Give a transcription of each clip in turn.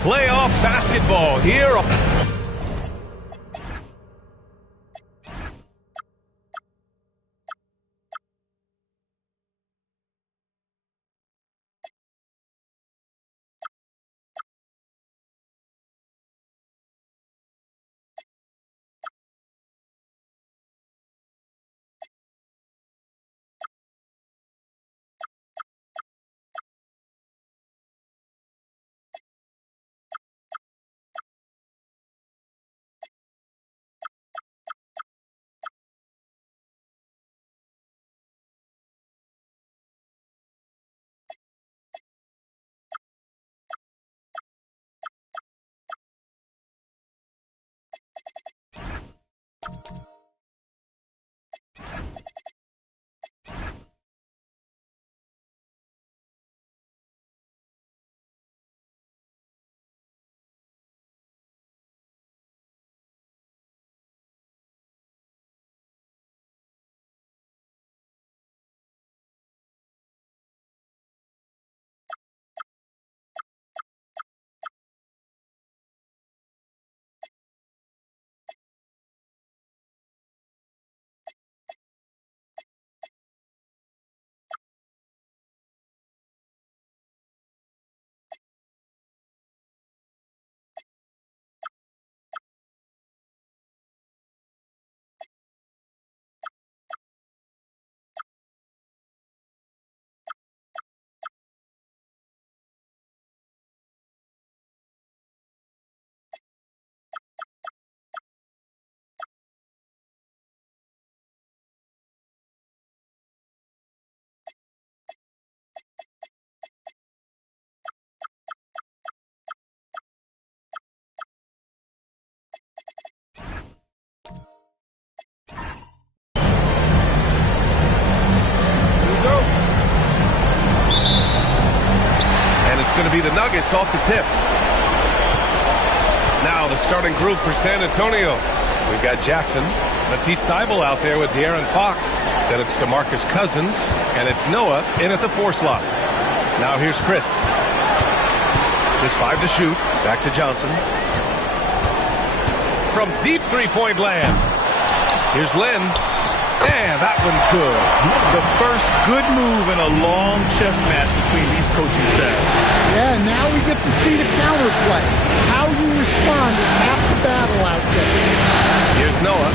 playoff basketball here. Going to be the Nuggets off the tip. Now the starting group for San Antonio. We've got Jackson, Matisse Thybulle out there with De'Aaron Fox. Then it's DeMarcus Cousins, and it's Noah in at the 4 slot. Now here's Chris. Just 5 to shoot. Back to Johnson. From deep three-point land. Here's Lynn. And that one's good. The first good move in a long chess match between these coaching staffs. Yeah, now we get to see the counterplay. How you respond is half the battle out there. Here's Noah.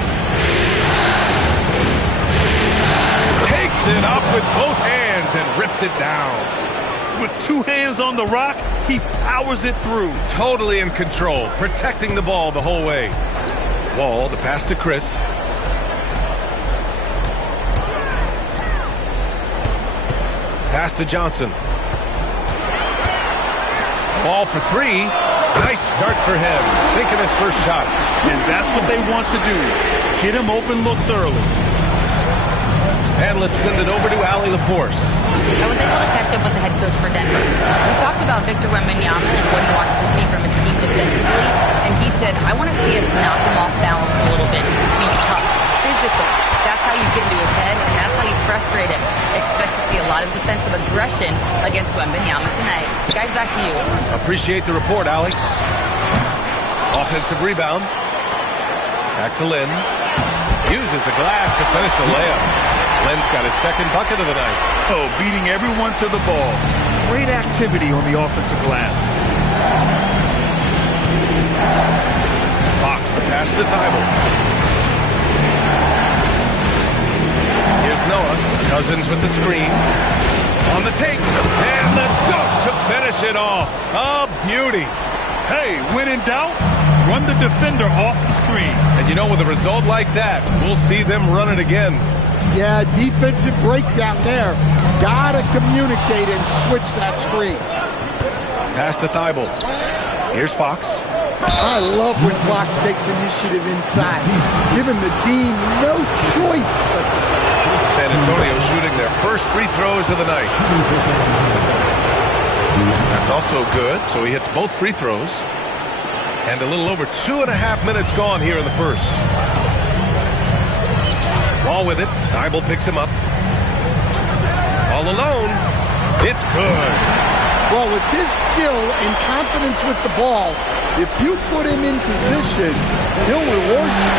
Takes it up with both hands and rips it down. With 2 hands on the rock, he powers it through. Totally in control, protecting the ball the whole way. Wall, the pass to Chris. Pass to Johnson. Ball for 3. Nice start for him. Sinking his first shot. And that's what they want to do. Get him open looks early. And let's send it over to Allie LaForce. I was able to catch up with the head coach for Denver. We talked about Victor Wembanyama and what he wants to see from his team defensively. And he said, I want to see us knock him off balance a little bit. Be tough, physical. That's how you get into his head, and that's how you frustrate him. Expect to see a lot of defensive aggression against Wembanyama tonight. Guys, back to you. Appreciate the report, Allie. Offensive rebound. Back to Lynn. Uses the glass to finish the layup. Lynn's got his second bucket of the night. Oh, beating everyone to the ball. Great activity on the offensive glass. Fox, the pass to Thybulle. Here's Noah. Cousins with the screen. On the take. And the dunk to finish it off. A beauty. Hey, when in doubt, run the defender off the screen. And you know, with a result like that, we'll see them run it again. Yeah, defensive breakdown there. Gotta communicate and switch that screen. Pass to Thybulle. Here's Fox. I love when Fox takes initiative inside. He's given the Dean no choice but to. San Antonio shooting their first free throws of the night. That's also good, so he hits both free throws. And a little over 2.5 minutes gone here in the first. Ball with it. Thybulle picks him up. All alone. It's good. Well, with his skill and confidence with the ball, if you put him in position, he'll reward you.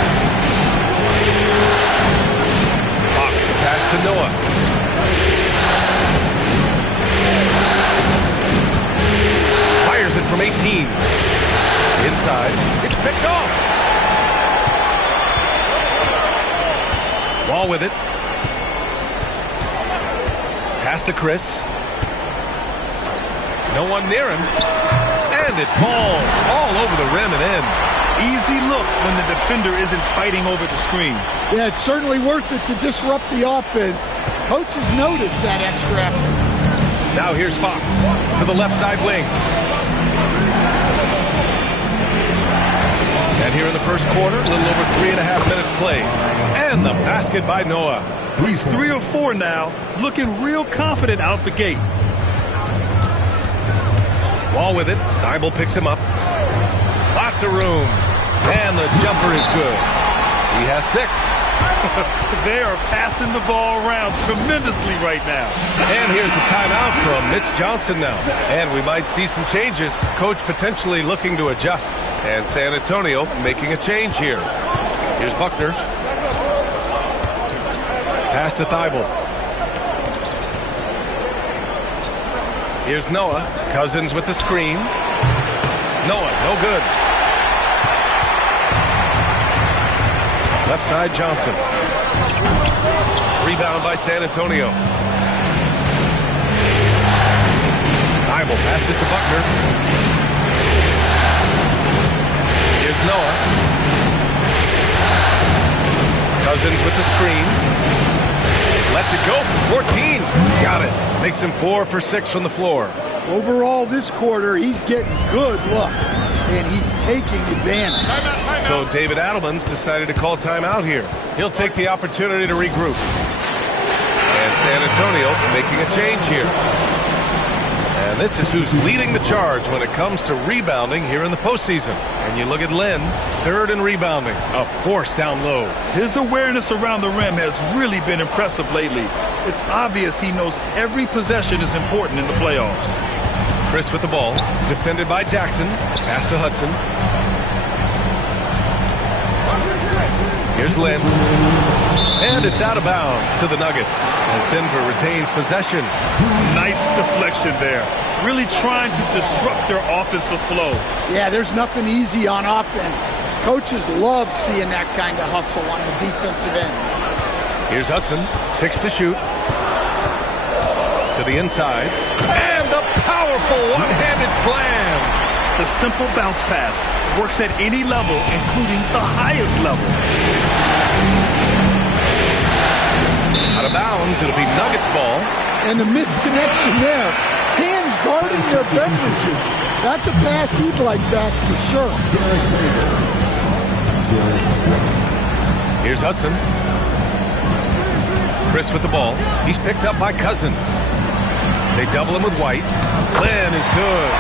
Fox, the pass to Noah. Fires it from 18. Inside, it's picked off. Ball with it. Pass to Chris. No one near him. And it falls all over the rim and in. Easy look when the defender isn't fighting over the screen. Yeah, it's certainly worth it to disrupt the offense. Coaches notice that extra effort. Now here's Fox to the left side wing. And here in the first quarter, a little over 3.5 minutes played. And the basket by Noah. He's 3 or 4 now, looking real confident out the gate. Ball with it. Dibble picks him up. Lots of room. And the jumper is good. He has 6. They are passing the ball around tremendously right now. And here's the timeout from Mitch Johnson now. And we might see some changes. Coach potentially looking to adjust. And San Antonio making a change here. Here's Buckner. Pass to Thibault. Here's Noah. Cousins with the screen. Noah, no good. Left side, Johnson. Rebound by San Antonio. Thibault passes to Buckner. Here's Noah. Cousins with the screen. Lets it go for 14. Got it. Makes him 4 for 6 from the floor. Overall, this quarter, he's getting good looks, and he's taking advantage. So David Adelman's decided to call timeout here. He'll take the opportunity to regroup. And San Antonio making a change here. And this is who's leading the charge when it comes to rebounding here in the postseason. And you look at Lynn, 3rd in rebounding, a force down low. His awareness around the rim has really been impressive lately. It's obvious he knows every possession is important in the playoffs. Chris with the ball, defended by Jackson. Pass to Hudson. Here's Lynn. And it's out of bounds to the Nuggets as Denver retains possession. Nice deflection there. Really trying to disrupt their offensive flow. Yeah, there's nothing easy on offense. Coaches love seeing that kind of hustle on the defensive end. Here's Hudson, 6 to shoot. To the inside. And the powerful one-handed slam. The simple bounce pass works at any level, including the highest level. Out of bounds, it'll be Nuggets ball. And the misconnection there. Hands guarding their beverages. That's a pass he'd like back for sure. Here's Hudson. Chris with the ball. He's picked up by Cousins. They double him with White. Lynn is good.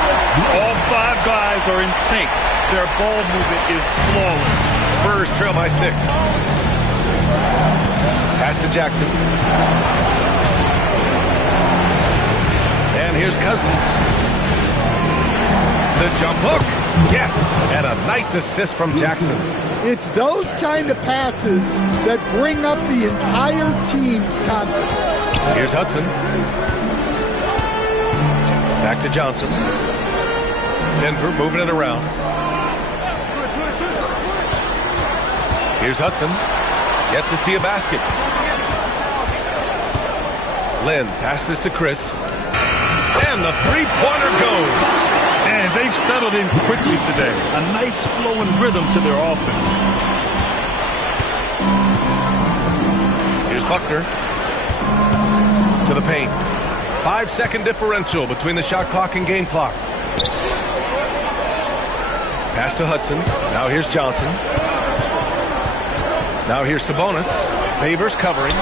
All 5 guys are in sync. Their ball movement is flawless. Spurs trail by 6. Pass to Jackson. And here's Cousins. The jump hook. Yes. And a nice assist from Jackson. It's those kind of passes that bring up the entire team's confidence. Here's Hudson. Back to Johnson. Denver moving it around. Here's Hudson. Yet to see a basket. Lynn passes to Chris. And the three-pointer goes. And they've settled in quickly today. A nice flowing rhythm to their offense. Here's Buckner. To the paint. 5-second differential between the shot clock and game clock. Pass to Hudson. Now here's Johnson. Now here's Sabonis. Favors covering.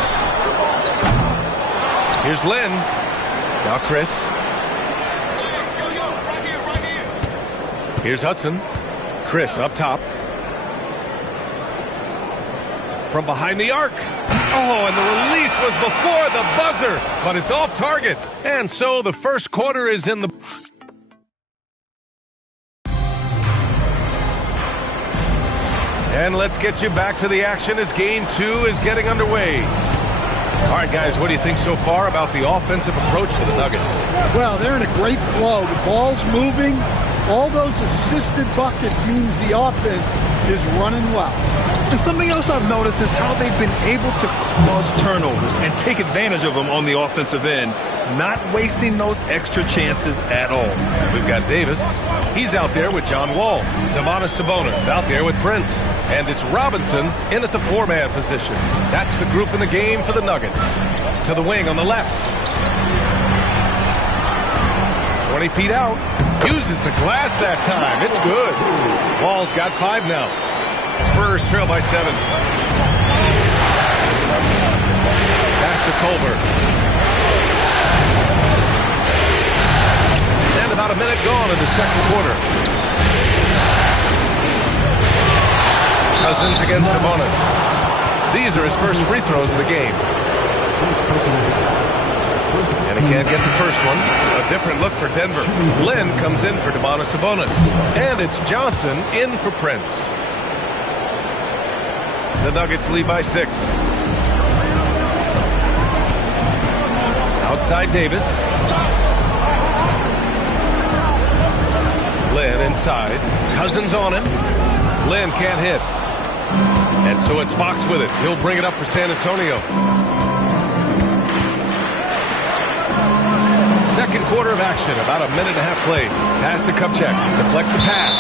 Here's Lynn. Now Chris. Here's Hudson. Chris up top. From behind the arc. Oh, and the release was before the buzzer, but it's off target. And so the first quarter is in the... And let's get you back to the action as game 2 is getting underway. All right, guys, what do you think so far about the offensive approach for the Nuggets? Well, they're in a great flow. The ball's moving. All those assisted buckets means the offense is running well. And something else I've noticed is how they've been able to cause turnovers and take advantage of them on the offensive end, not wasting those extra chances at all. We've got Davis. He's out there with John Wall. Domantas Sabonis out there with Prince. And it's Robinson in at the 4-man position. That's the group in the game for the Nuggets. To the wing on the left. 20 feet out. Uses the glass that time. It's good. Wall's got 5 now. Spurs trail by 7. Pass to Culver. And about a minute gone in the second quarter. Cousins against Sabonis. These are his first free throws of the game. And he can't get the first one. A different look for Denver. Lynn comes in for Domantas Sabonis. And it's Johnson in for Prince. The Nuggets lead by 6. Outside Davis. Lynn inside. Cousins on him. Lynn can't hit. And so it's Fox with it. He'll bring it up for San Antonio. Second quarter of action, about a minute and a half played. Pass to Kupchak, deflects the pass,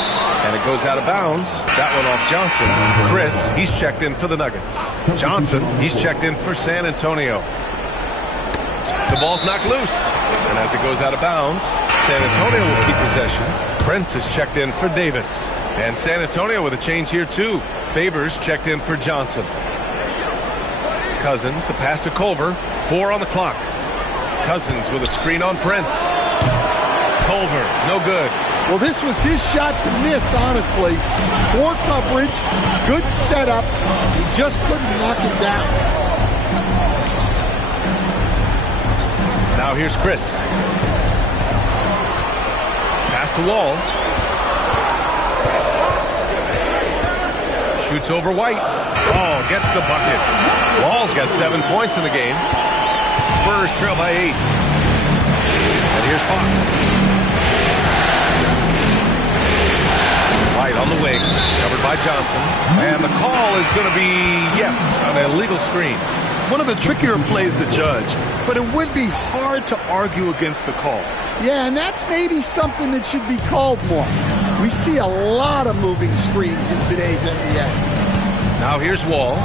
and it goes out of bounds. That one off Johnson. Chris, he's checked in for the Nuggets. Johnson, he's checked in for San Antonio. The ball's knocked loose, and as it goes out of bounds, San Antonio will keep possession. Prince is checked in for Davis, and San Antonio with a change here too. Favors checked in for Johnson. Cousins, the pass to Culver, 4 on the clock. Cousins with a screen on Prince. Culver, no good. Well, this was his shot to miss, honestly. Poor coverage, good setup. He just couldn't knock it down. Now here's Chris. Pass to Wall. Shoots over White. Oh, gets the bucket. Wall's got 7 points in the game. Spurs trail by 8. And here's Fox. White on the wing, covered by Johnson. And the call is going to be, yes, an illegal screen. One of the trickier plays to judge, but it would be hard to argue against the call. Yeah, and that's maybe something that should be called more. We see a lot of moving screens in today's NBA. Now here's Wall.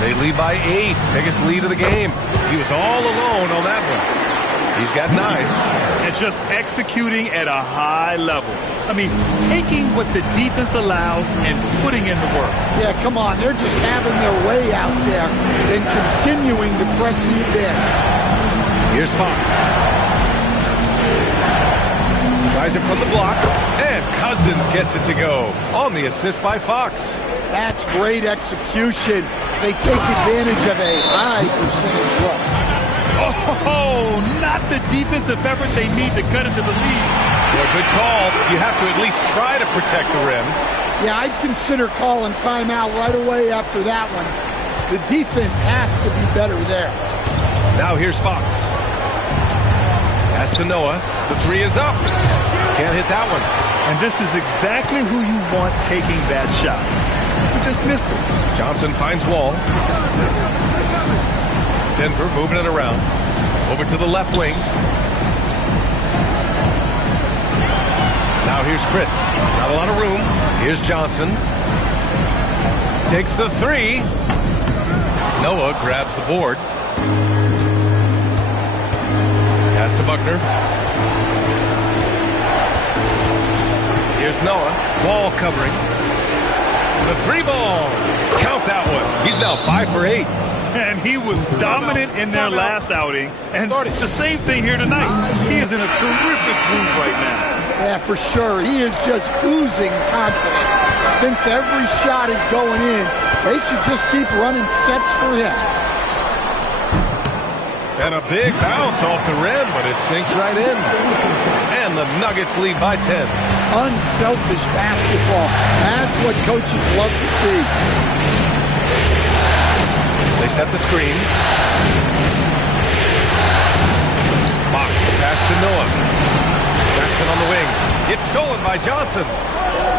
They lead by 8. Biggest lead of the game. He was all alone on that one. He's got 9. And just executing at a high level. I mean, taking what the defense allows and putting in the work. Yeah, come on. They're just having their way out there and continuing to press the advantage. Here's Fox. Tries it from the block. And Cousins gets it to go on the assist by Fox. That's great execution. They take advantage of a high percentage look. Oh, not the defensive effort they need to cut into the lead. Well, good call. You have to at least try to protect the rim. Yeah, I'd consider calling timeout right away after that one. The defense has to be better there. Now here's Fox. Pass to Noah. The 3 is up. Can't hit that one. And this is exactly who you want taking that shot. He just missed it. Johnson finds Wall. Denver moving it around. Over to the left wing. Now here's Chris. Not a lot of room. Here's Johnson. Takes the 3. Noah grabs the board. Pass to Buckner. Here's Noah. Wall covering. The 3 ball. Count that one. He's now 5 for 8. And he was dominant in their last outing. And the same thing here tonight. He is in a terrific mood right now. Yeah, for sure. He is just oozing confidence. Thinks every shot is going in. They should just keep running sets for him. And a big bounce off the rim, but it sinks right in. And the Nuggets lead by 10. Unselfish basketball. That's what coaches love to see. They set the screen. Fox, the pass to Noah. Jackson on the wing. It's stolen by Johnson.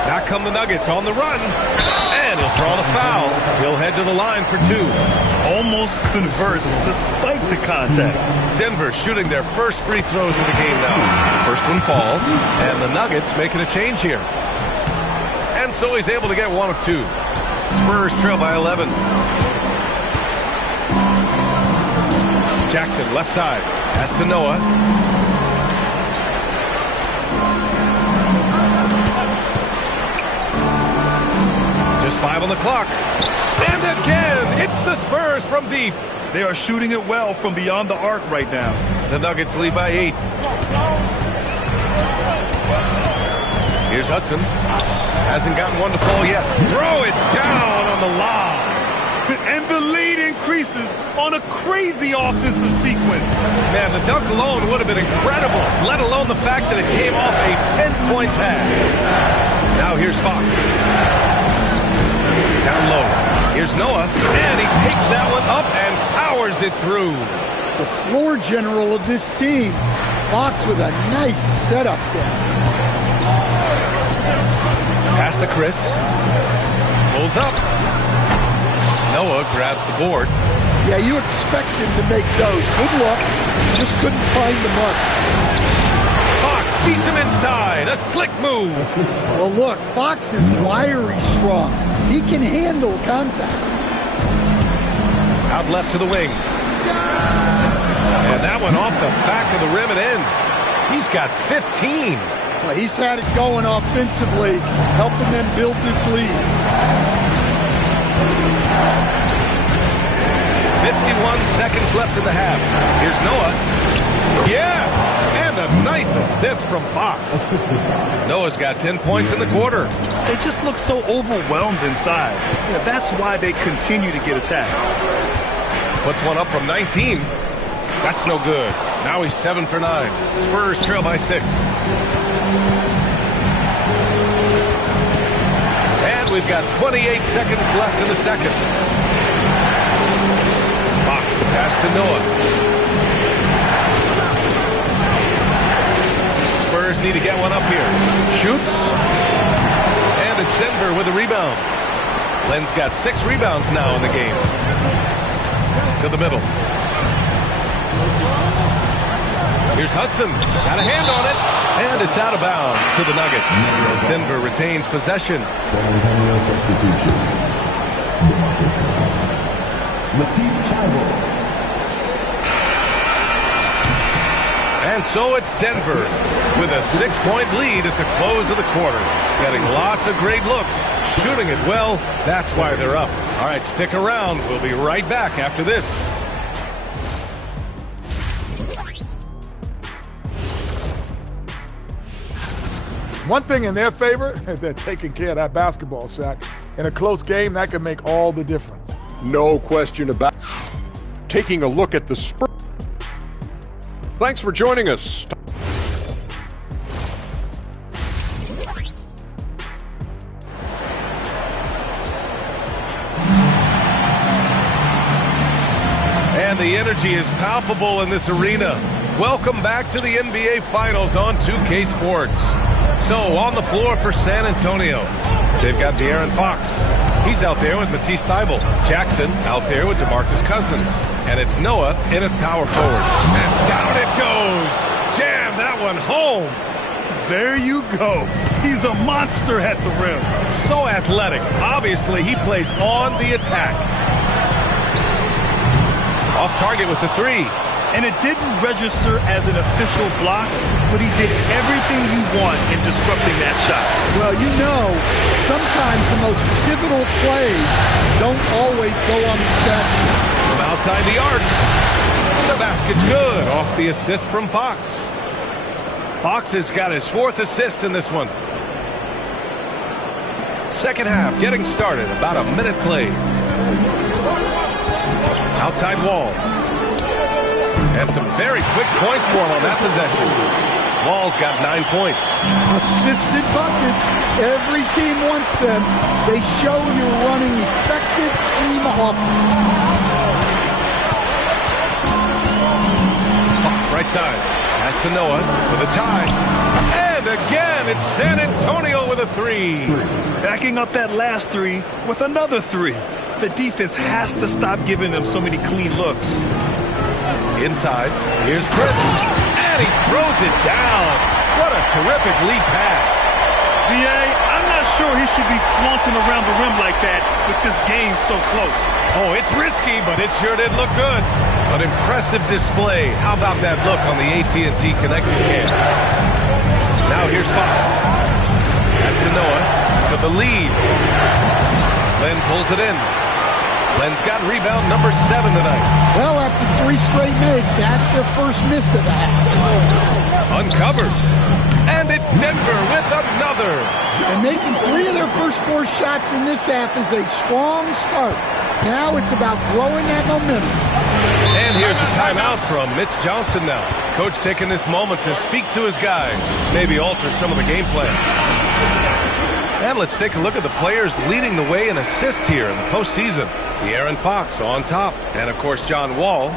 Now come the Nuggets on the run. And he'll draw the foul. He'll head to the line for two. Almost converts despite the contact. Denver shooting their first free throws of the game now. The first one falls. And the Nuggets making a change here. And so he's able to get one of two. Spurs trail by 11. Jackson, left side. Pass to Noah. Just 5 on the clock. And again, it's the Spurs from deep. They are shooting it well from beyond the arc right now. The Nuggets lead by 8. Here's Hudson. Hasn't gotten one to fall yet. Throw it down on the lob. And the lead increases on a crazy offensive sequence. Man, the dunk alone would have been incredible, let alone the fact that it came off a 10-point pass. Now here's Fox. Down low. Here's Noah. And he takes that one up and powers it through. The floor general of this team. Fox with a nice setup there. Pass to Chris. Pulls up. Noah grabs the board. Yeah, you expect him to make those. Good luck. Just couldn't find the mark. Fox beats him inside. A slick move. Well, look, Fox is wiry strong. He can handle contact. Out left to the wing. And that one off the back of the rim and in. He's got 15. Well, he's had it going offensively, helping them build this lead. 51 seconds left in the half. Here's Noah. Yes! And a nice assist from Fox. Noah's got 10 points in the quarter. They just look so overwhelmed inside. Yeah, that's why they continue to get attacked. Puts one up from 19. That's no good. Now he's 7 for 9. Spurs trail by 6. And we've got 28 seconds left in the second. Fox, the pass to Noah. Spurs need to get one up here. Shoots. And it's Denver with a rebound. Len's got 6 rebounds now in the game. To the middle. Here's Hudson. Got a hand on it. And it's out of bounds to the Nuggets as Denver retains possession. And so it's Denver with a 6-point lead at the close of the quarter. Getting lots of great looks. Shooting it well. That's why they're up. All right, stick around. We'll be right back after this. One thing in their favor, they're taking care of that basketball, Shaq. In a close game, that can make all the difference. No question about it. Taking a look at the Spurs. Thanks for joining us. And the energy is palpable in this arena. Welcome back to the NBA Finals on 2K Sports. So, on the floor for San Antonio, they've got De'Aaron Fox. He's out there with Matisse Thybulle. Jackson out there with DeMarcus Cousins. And it's Noah in at power forward. And down it goes. Jam that one home. There you go. He's a monster at the rim. So athletic. Obviously, he plays on the attack. Off target with the 3. And it didn't register as an official block, but he did everything you want in disrupting that shot. Well, you know, sometimes the most pivotal plays don't always go on the set. From outside the arc. The basket's good off the assist from Fox. Fox has got his 4th assist in this one. Second half getting started. About a minute played. Outside wall. And some very quick points for him on that possession. Wall's got 9 points. Assisted buckets. Every team wants them. They show you're running effective team offense. Fox right side. Pass to Noah for the tie. And again, it's San Antonio with a 3. Backing up that last 3 with another 3. The defense has to stop giving them so many clean looks. Inside, here's Chris, and he throws it down. What a terrific lead pass. BA, I'm not sure he should be flaunting around the rim like that with this game so close. Oh, it's risky, but it sure did look good. An impressive display. How about that look on the AT&T connected cam? Now here's Fox. Pass to Noah for the lead. Len pulls it in. Len's got rebound number 7 tonight. Well, after 3 straight makes, that's their first miss of the half. Uncovered. And it's Denver with another. And making 3 of their first 4 shots in this half is a strong start. Now it's about growing that momentum. And here's the timeout from Mitch Johnson now. Coach taking this moment to speak to his guys. Maybe alter some of the game plan. And let's take a look at the players leading the way in assists here in the postseason. De'Aaron Fox on top. And, of course, John Wall.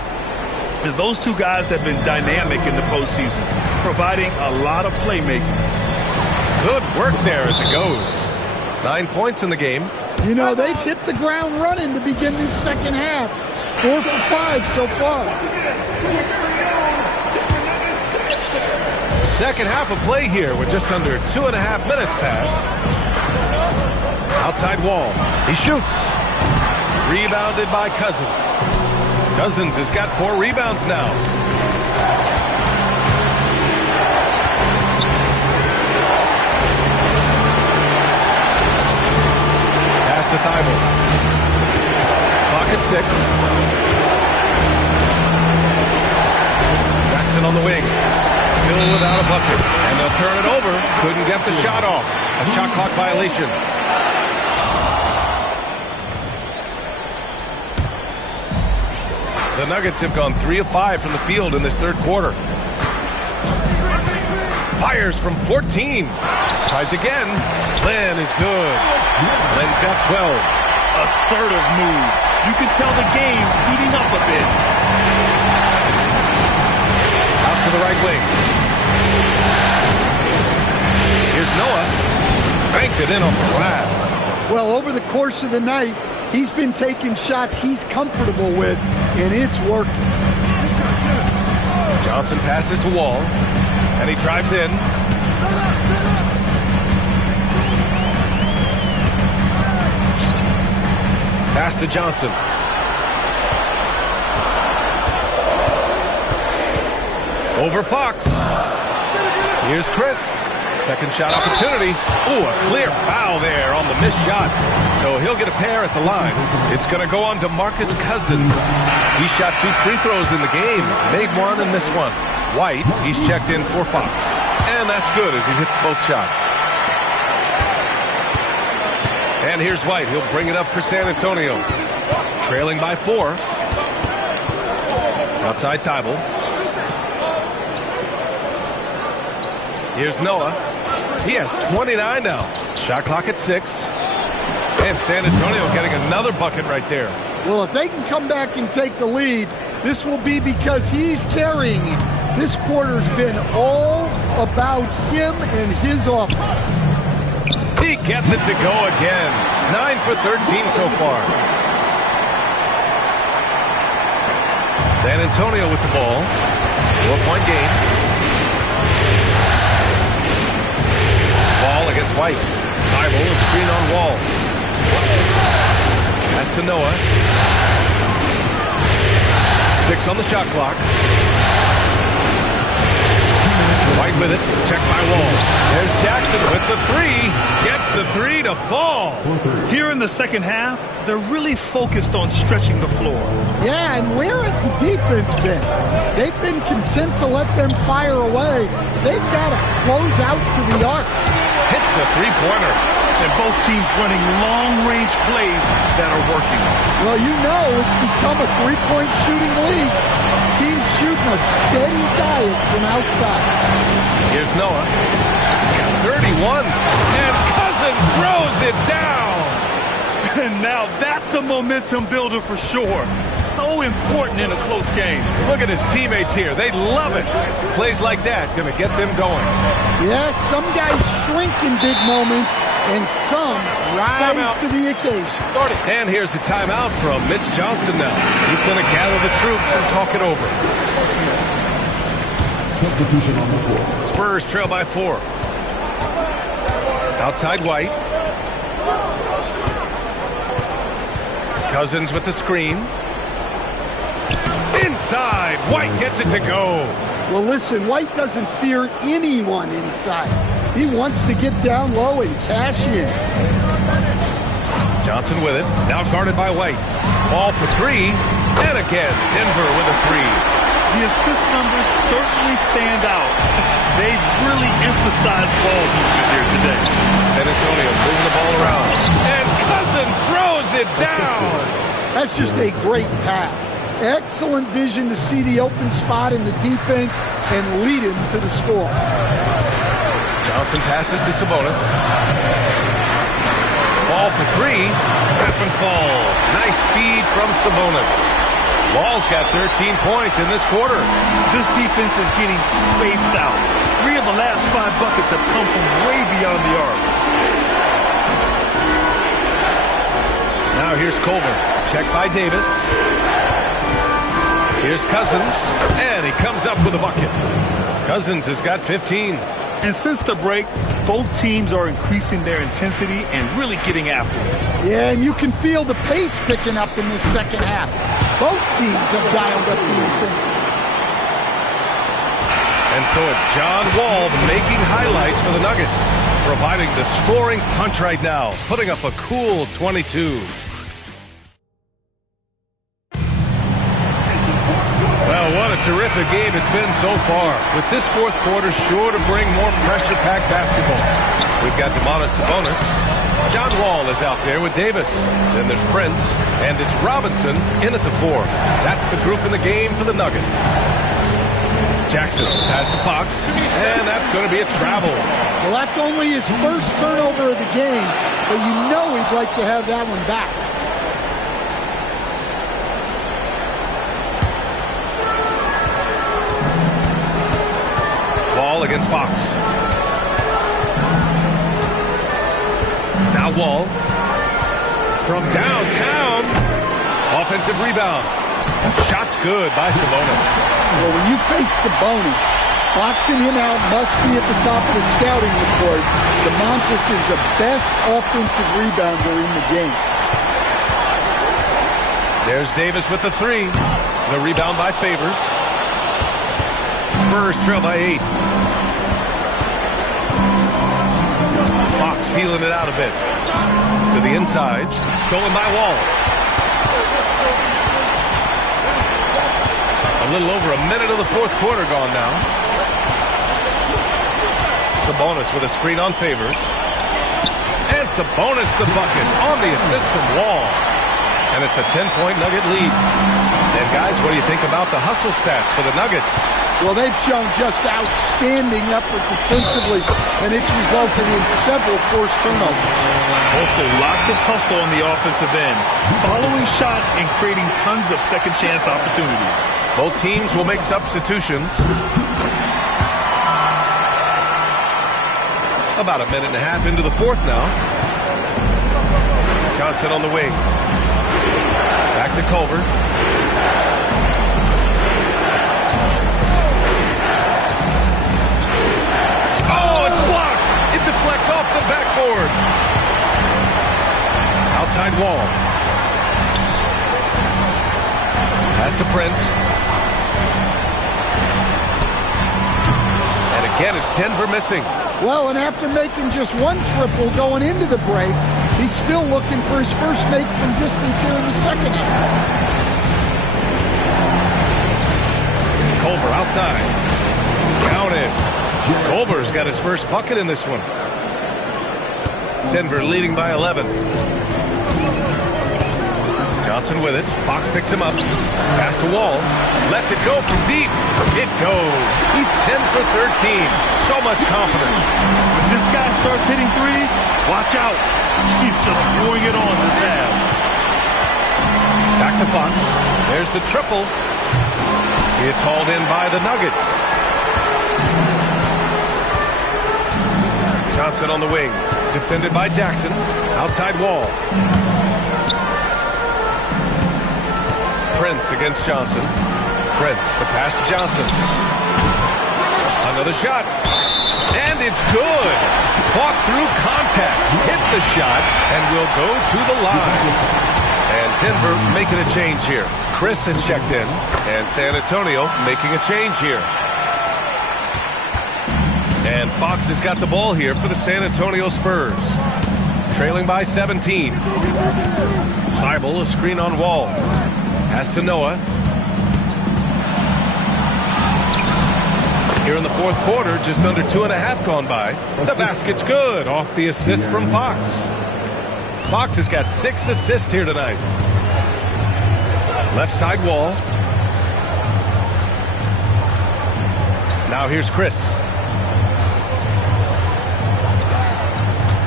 Those 2 guys have been dynamic in the postseason, providing a lot of playmaking. Good work there as it goes. 9 points in the game. You know, they've hit the ground running to begin this second half. 4 for 5 so far. Second half of play here with just under 2.5 minutes passed. Outside Wall. He shoots. Rebounded by Cousins. Cousins has got 4 rebounds now. Pass to Thibault. Clock at 6. Jackson on the wing. Still without a bucket. And they'll turn it over. Couldn't get the shot off. A shot clock violation. The Nuggets have gone 3 of 5 from the field in this third quarter. Fires from 14. Tries again. Len is good. Len's got 12. Assertive move. You can tell the game's heating up a bit. Out to the right wing. Here's Noah. Banked it in off the glass. Well, over the course of the night, he's been taking shots he's comfortable with, and it's working. Johnson passes to Wall, and he drives in. Pass to Johnson. Over Fox. Here's Chris. Second shot opportunity. Ooh, a clear foul there on the missed shot. So he'll get a pair at the line. It's going to go on to Marcus Cousins. He shot 2 free throws in the game. Made 1 and missed 1. White, he's checked in for Fox. And that's good as he hits both shots. And here's White. He'll bring it up for San Antonio. Trailing by 4. Outside Thibault. Here's Noah. He has 29 now. Shot clock at 6. And San Antonio getting another bucket right there. Well, if they can come back and take the lead, this will be because he's carrying it. This quarter's been all about him and his offense. He gets it to go again. 9 for 13 so far. San Antonio with the ball. 4-point game. Ball against White. Thibault, a screen on Wall. Pass to Noah. 6 on the shot clock. White with it. Checked by Wall. There's Jackson with the 3. Gets the 3 to fall. Here in the second half, they're really focused on stretching the floor. Yeah, and where has the defense been? They've been content to let them fire away. They've got to close out to the arc. Hits a 3-pointer. and both teams running long-range plays that are working. Well, you know it's become a three-point shooting league. Teams shooting a steady diet from outside. Here's Noah. He's got 31, and Cousins throws it down. And now that's a momentum builder for sure. So important in a close game. Look at his teammates here. They love it. Plays like that going to get them going. Yes, some guys shrink in big moments, and some rise to the occasion. And here's the timeout from Mitch Johnson now. He's going to gather the troops and talk it over. Substitution on the court. Spurs trail by 4. Outside White. Cousins with the screen. Inside. White gets it to go. Well, listen, White doesn't fear anyone inside. He wants to get down low and cash in. Johnson with it. Now guarded by White. Ball for 3. And again, Denver with a 3. The assist numbers certainly stand out. They've really emphasized ball movement here today. San Antonio moving the ball around. And Cousins throws it down. That's just a great pass. Excellent vision to see the open spot in the defense and lead him to the score. Johnson passes to Sabonis. Ball for 3. Tap and falls. Nice feed from Sabonis. Wall's got 13 points in this quarter. This defense is getting spaced out. 3 of the last 5 buckets have come from way beyond the arc. Now here's Colbert. Checked by Davis. Here's Cousins. And he comes up with a bucket. Cousins has got 15. And since the break, both teams are increasing their intensity and really getting after it. Yeah, and you can feel the pace picking up in this second half. Both teams have dialed up the intensity. And so it's John Wall making highlights for the Nuggets, providing the scoring punch right now, putting up a cool 22. Well, what a terrific game it's been so far. With this fourth quarter sure to bring more pressure-packed basketball. We've got Domantas Sabonis. John Wall is out there with Davis. Then there's Prince, and it's Robinson in at the 4. That's the group in the game for the Nuggets. Jackson pass to Fox, and that's going to be a travel. Well, that's only his first turnover of the game, but you know he'd like to have that one back. Ball against Fox. Now Wall. From downtown. Offensive rebound. Shot's good by Sabonis. Well, when you face Sabonis, boxing him out must be at the top of the scouting report. Domantas is the best offensive rebounder in the game. There's Davis with the 3. The rebound by Favors. Spurs trail by 8. Fox feeling it out a bit. To the inside. Stolen by Wall. A little over a minute of the fourth quarter gone now. Sabonis with a screen on Favors. And Sabonis the bucket on the assist from Wall. And it's a 10-point Nugget lead. And guys, what do you think about the hustle stats for the Nuggets? Well, they've shown just outstanding effort defensively, and it's resulted in several forced turnovers. Also, lots of hustle on the offensive end, following shots and creating tons of second-chance opportunities. Both teams will make substitutions. About a minute and a half into the fourth now. Johnson on the wing. Back to Colbert. Oh, it's blocked. It deflects off the backboard. Outside Wall. Pass to Prince. And again, it's Denver missing. Well, and after making just one triple going into the break, he's still looking for his first make from distance here in the second half. Culver outside. Counted. Culver's got his first bucket in this one. Denver leading by 11. Johnson with it. Fox picks him up. Pass to Wall. Lets it go from deep. It goes. He's 10 for 13. So much confidence. When this guy starts hitting threes, watch out. He's just throwing it on this half. Back to Fox. There's the triple. It's hauled in by the Nuggets. Johnson on the wing. Defended by Jackson. Outside Wall. Prince against Johnson. Prince, the pass to Johnson. Another shot. And it's good. Fought through contact. Hit the shot and will go to the line. And Denver making a change here. Chris has checked in. And San Antonio making a change here. And Fox has got the ball here for the San Antonio Spurs. Trailing by 17. Thibault, a screen on Wall. Pass to Noah. Here in the fourth quarter, just under 2.5 gone by. The basket's good off the assist from Fox. Fox has got 6 assists here tonight. Left side Wall. Now here's Chris.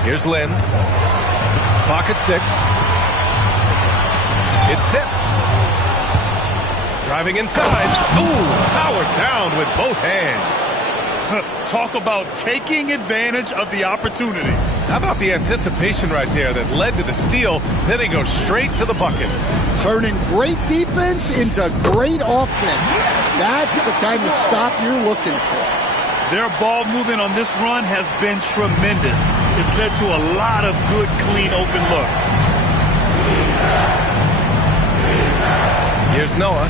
Here's Lynn. Clock at 6. It's tipped. Driving inside. Ooh, powered down with both hands. Talk about taking advantage of the opportunity. How about the anticipation right there that led to the steal? Then he goes straight to the bucket. Turning great defense into great offense. That's the kind of stop you're looking for. Their ball movement on this run has been tremendous. It's led to a lot of good, clean, open looks. Here's Noah.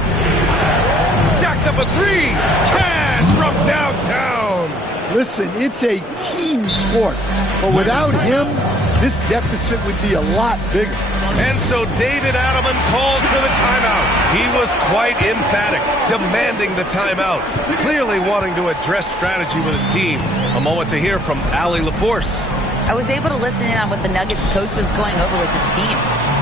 Jacks up a 3. Cash from downtown. Listen, it's a team sport, but without him, this deficit would be a lot bigger. And so David Adelman calls for the timeout. He was quite emphatic, demanding the timeout, clearly wanting to address strategy with his team. A moment to hear from Allie LaForce. I was able to listen in on what the Nuggets coach was going over with his team.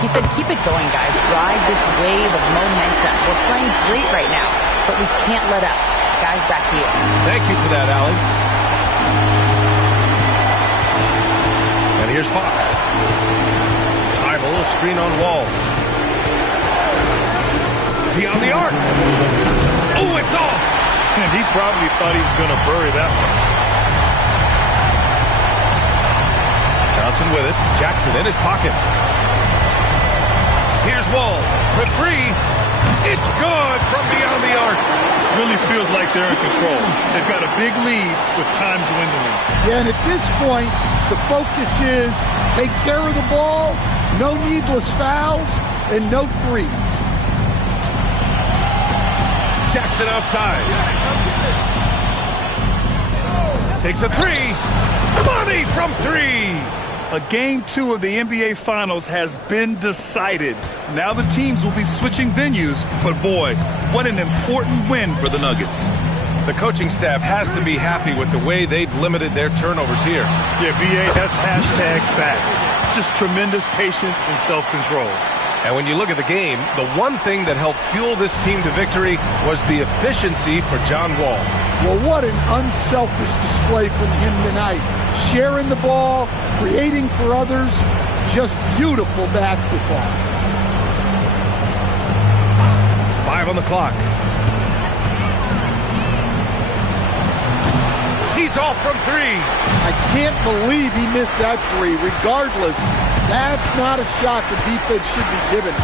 He said, keep it going, guys. Ride this wave of momentum. We're playing great right now, but we can't let up. Guys, back to you. Thank you for that, Allie. And here's Fox. Thibault, a screen on Wall. Beyond the arc. Oh, it's off. And he probably thought he was going to bury that one. Johnson with it. Jackson in his pocket. Here's Wall for 3. It's good from beyond the arc. Really feels like they're in control. They've got a big lead with time dwindling. Yeah, and at this point, the focus is take care of the ball, no needless fouls, and no threes. Jackson outside. Takes a 3. Money from 3. A Game 2 of the NBA Finals has been decided. Now the teams will be switching venues, but boy, what an important win for the Nuggets. The coaching staff has to be happy with the way they've limited their turnovers here. Yeah, BA, that's hashtag facts. Just tremendous patience and self-control. And when you look at the game, the one thing that helped fuel this team to victory was the efficiency for John Wall. Well, what an unselfish display from him tonight. Sharing the ball, creating for others, just beautiful basketball. 5 on the clock. He's off from 3. I can't believe he missed that 3. Regardless, that's not a shot the defense should be giving.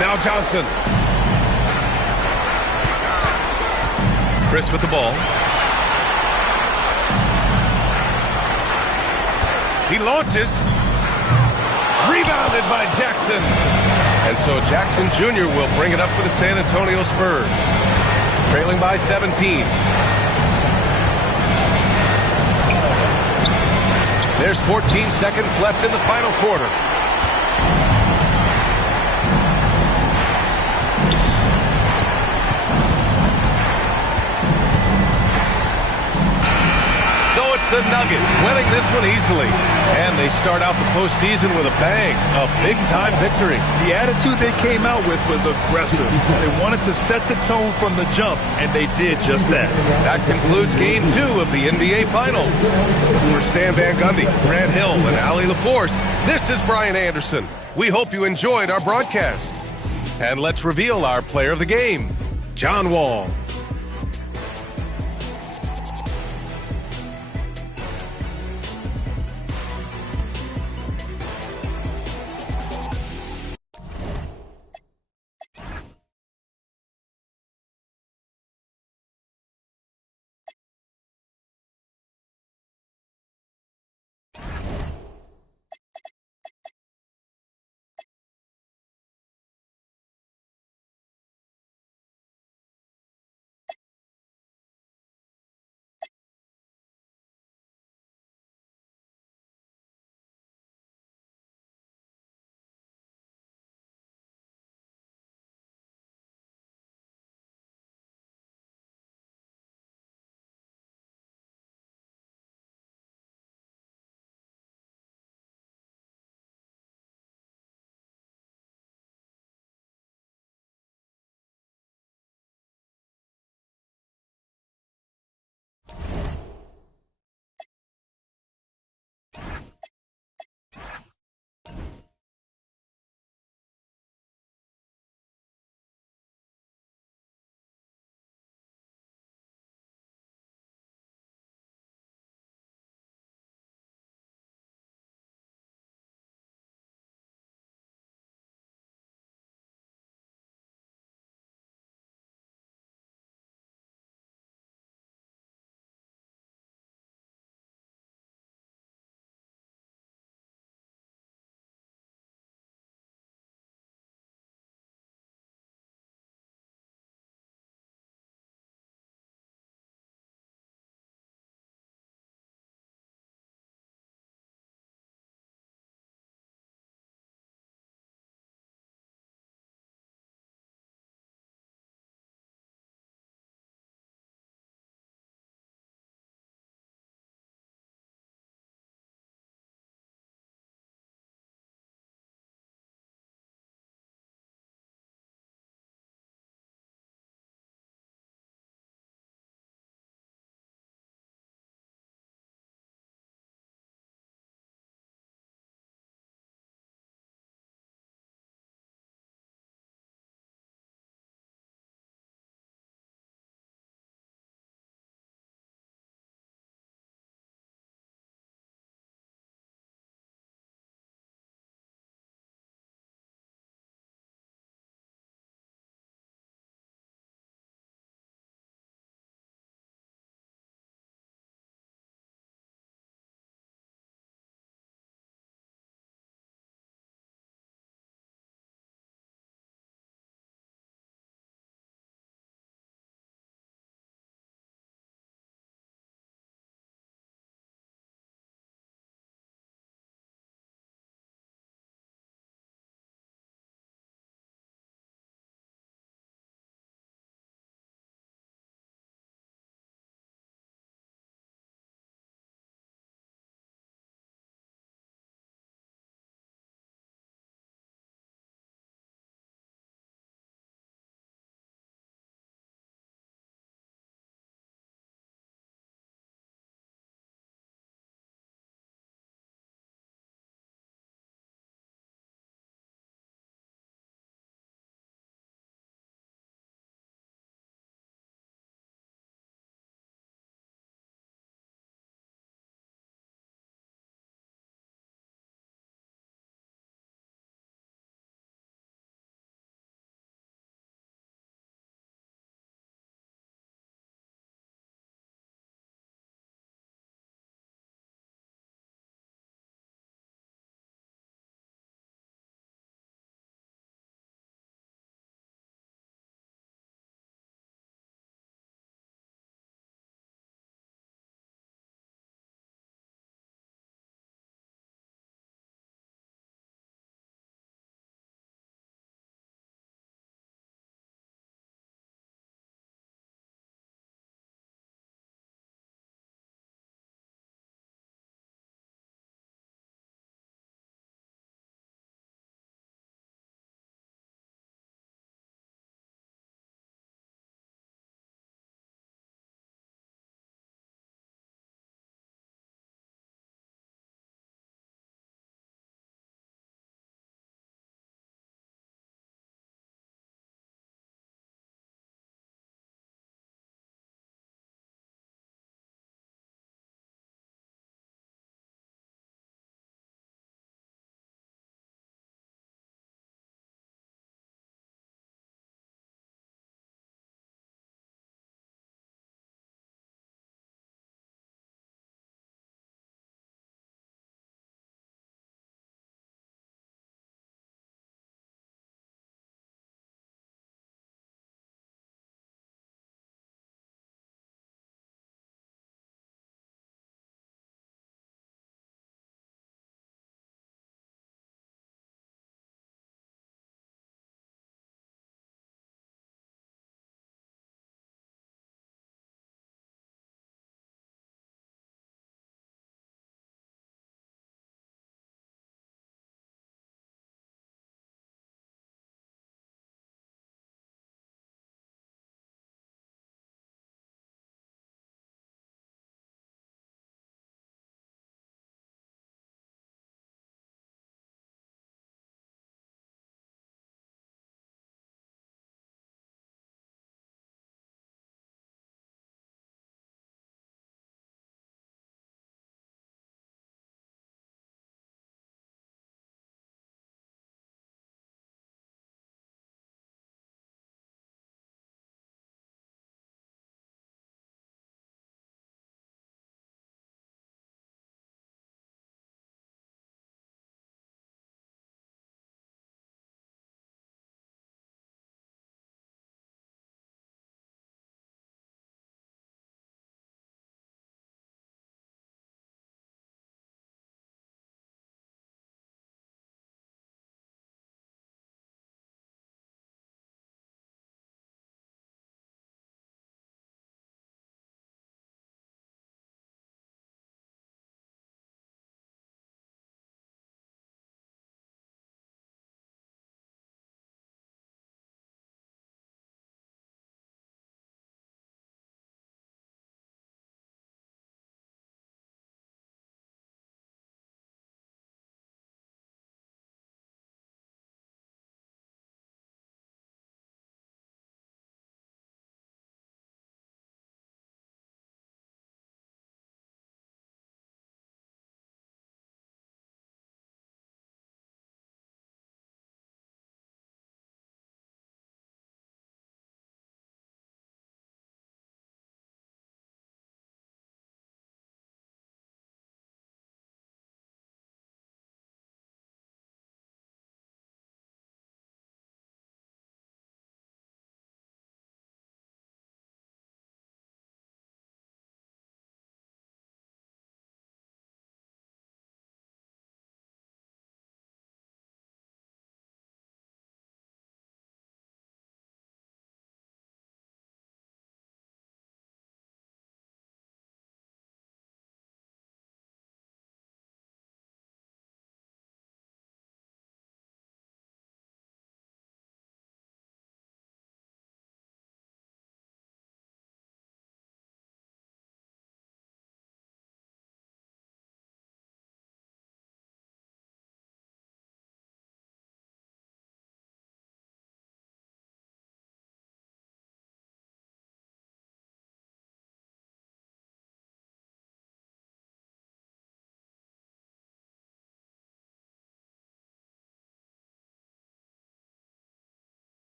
Now Johnson. Chris with the ball. He launches. Rebounded by Jackson. And so Jackson Jr. will bring it up for the San Antonio Spurs. Trailing by 17. There's 14 seconds left in the final quarter. So it's The Nuggets winning this one easily. And they start out the postseason with a bang. A big-time victory. The attitude they came out with was aggressive. They wanted to set the tone from the jump, and they did just that. That concludes Game 2 of the NBA Finals. For Stan Van Gundy, Grant Hill, and Allie LaForce, this is Brian Anderson. We hope you enjoyed our broadcast. And let's reveal our player of the game, John Wall.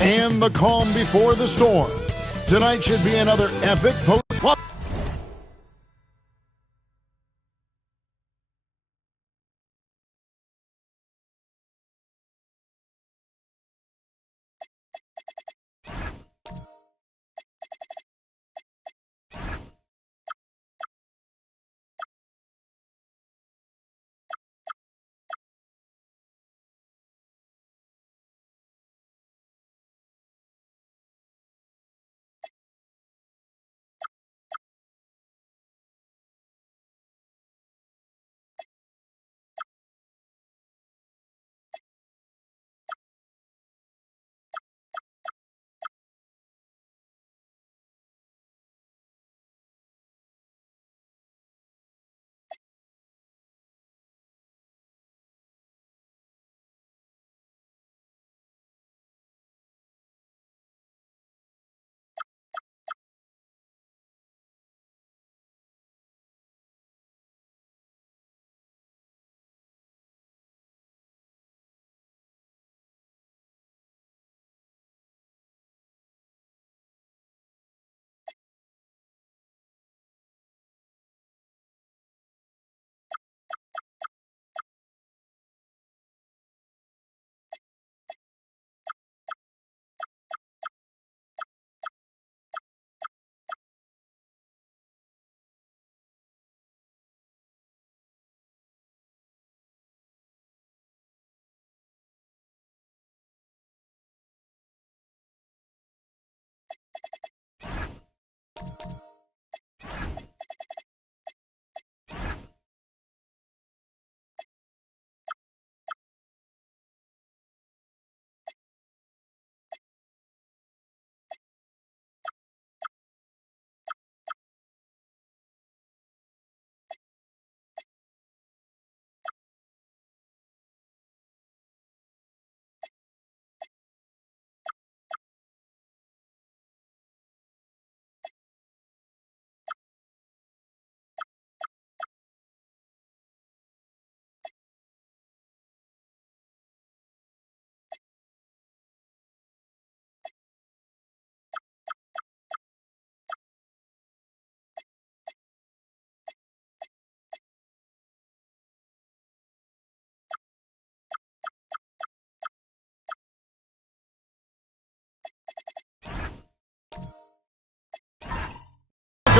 and the calm before the storm. Tonight should be another epic post.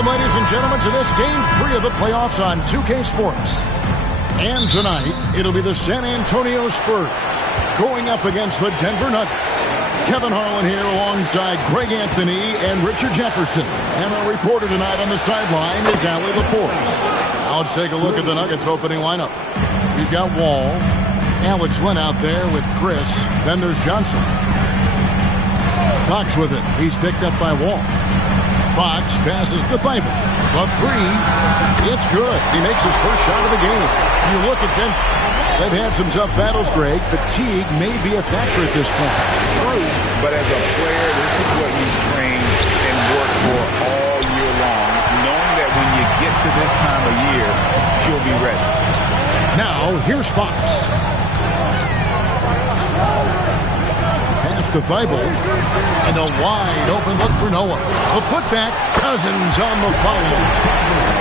Welcome, ladies and gentlemen, to this Game 3 of the playoffs on 2K Sports. And tonight, it'll be the San Antonio Spurs going up against the Denver Nuggets. Kevin Harlan here alongside Greg Anthony and Richard Jefferson. And our reporter tonight on the sideline is Allie LaForce. Now let's take a look at the Nuggets opening lineup. We've got Wall, Alex Len out there with Chris. Then there's Johnson. Fox with it. He's picked up by Wall. Fox passes to Thibault. The three, it's good. He makes his first shot of the game. You look at them, they've had some tough battles, Greg. Fatigue may be a factor at this point. True, but as a player, this is what you train and work for all year long, knowing that when you get to this time of year, you'll be ready. Now, here's Fox. To Thibault, and a wide open look for Noah. The putback, Cousins on the foul.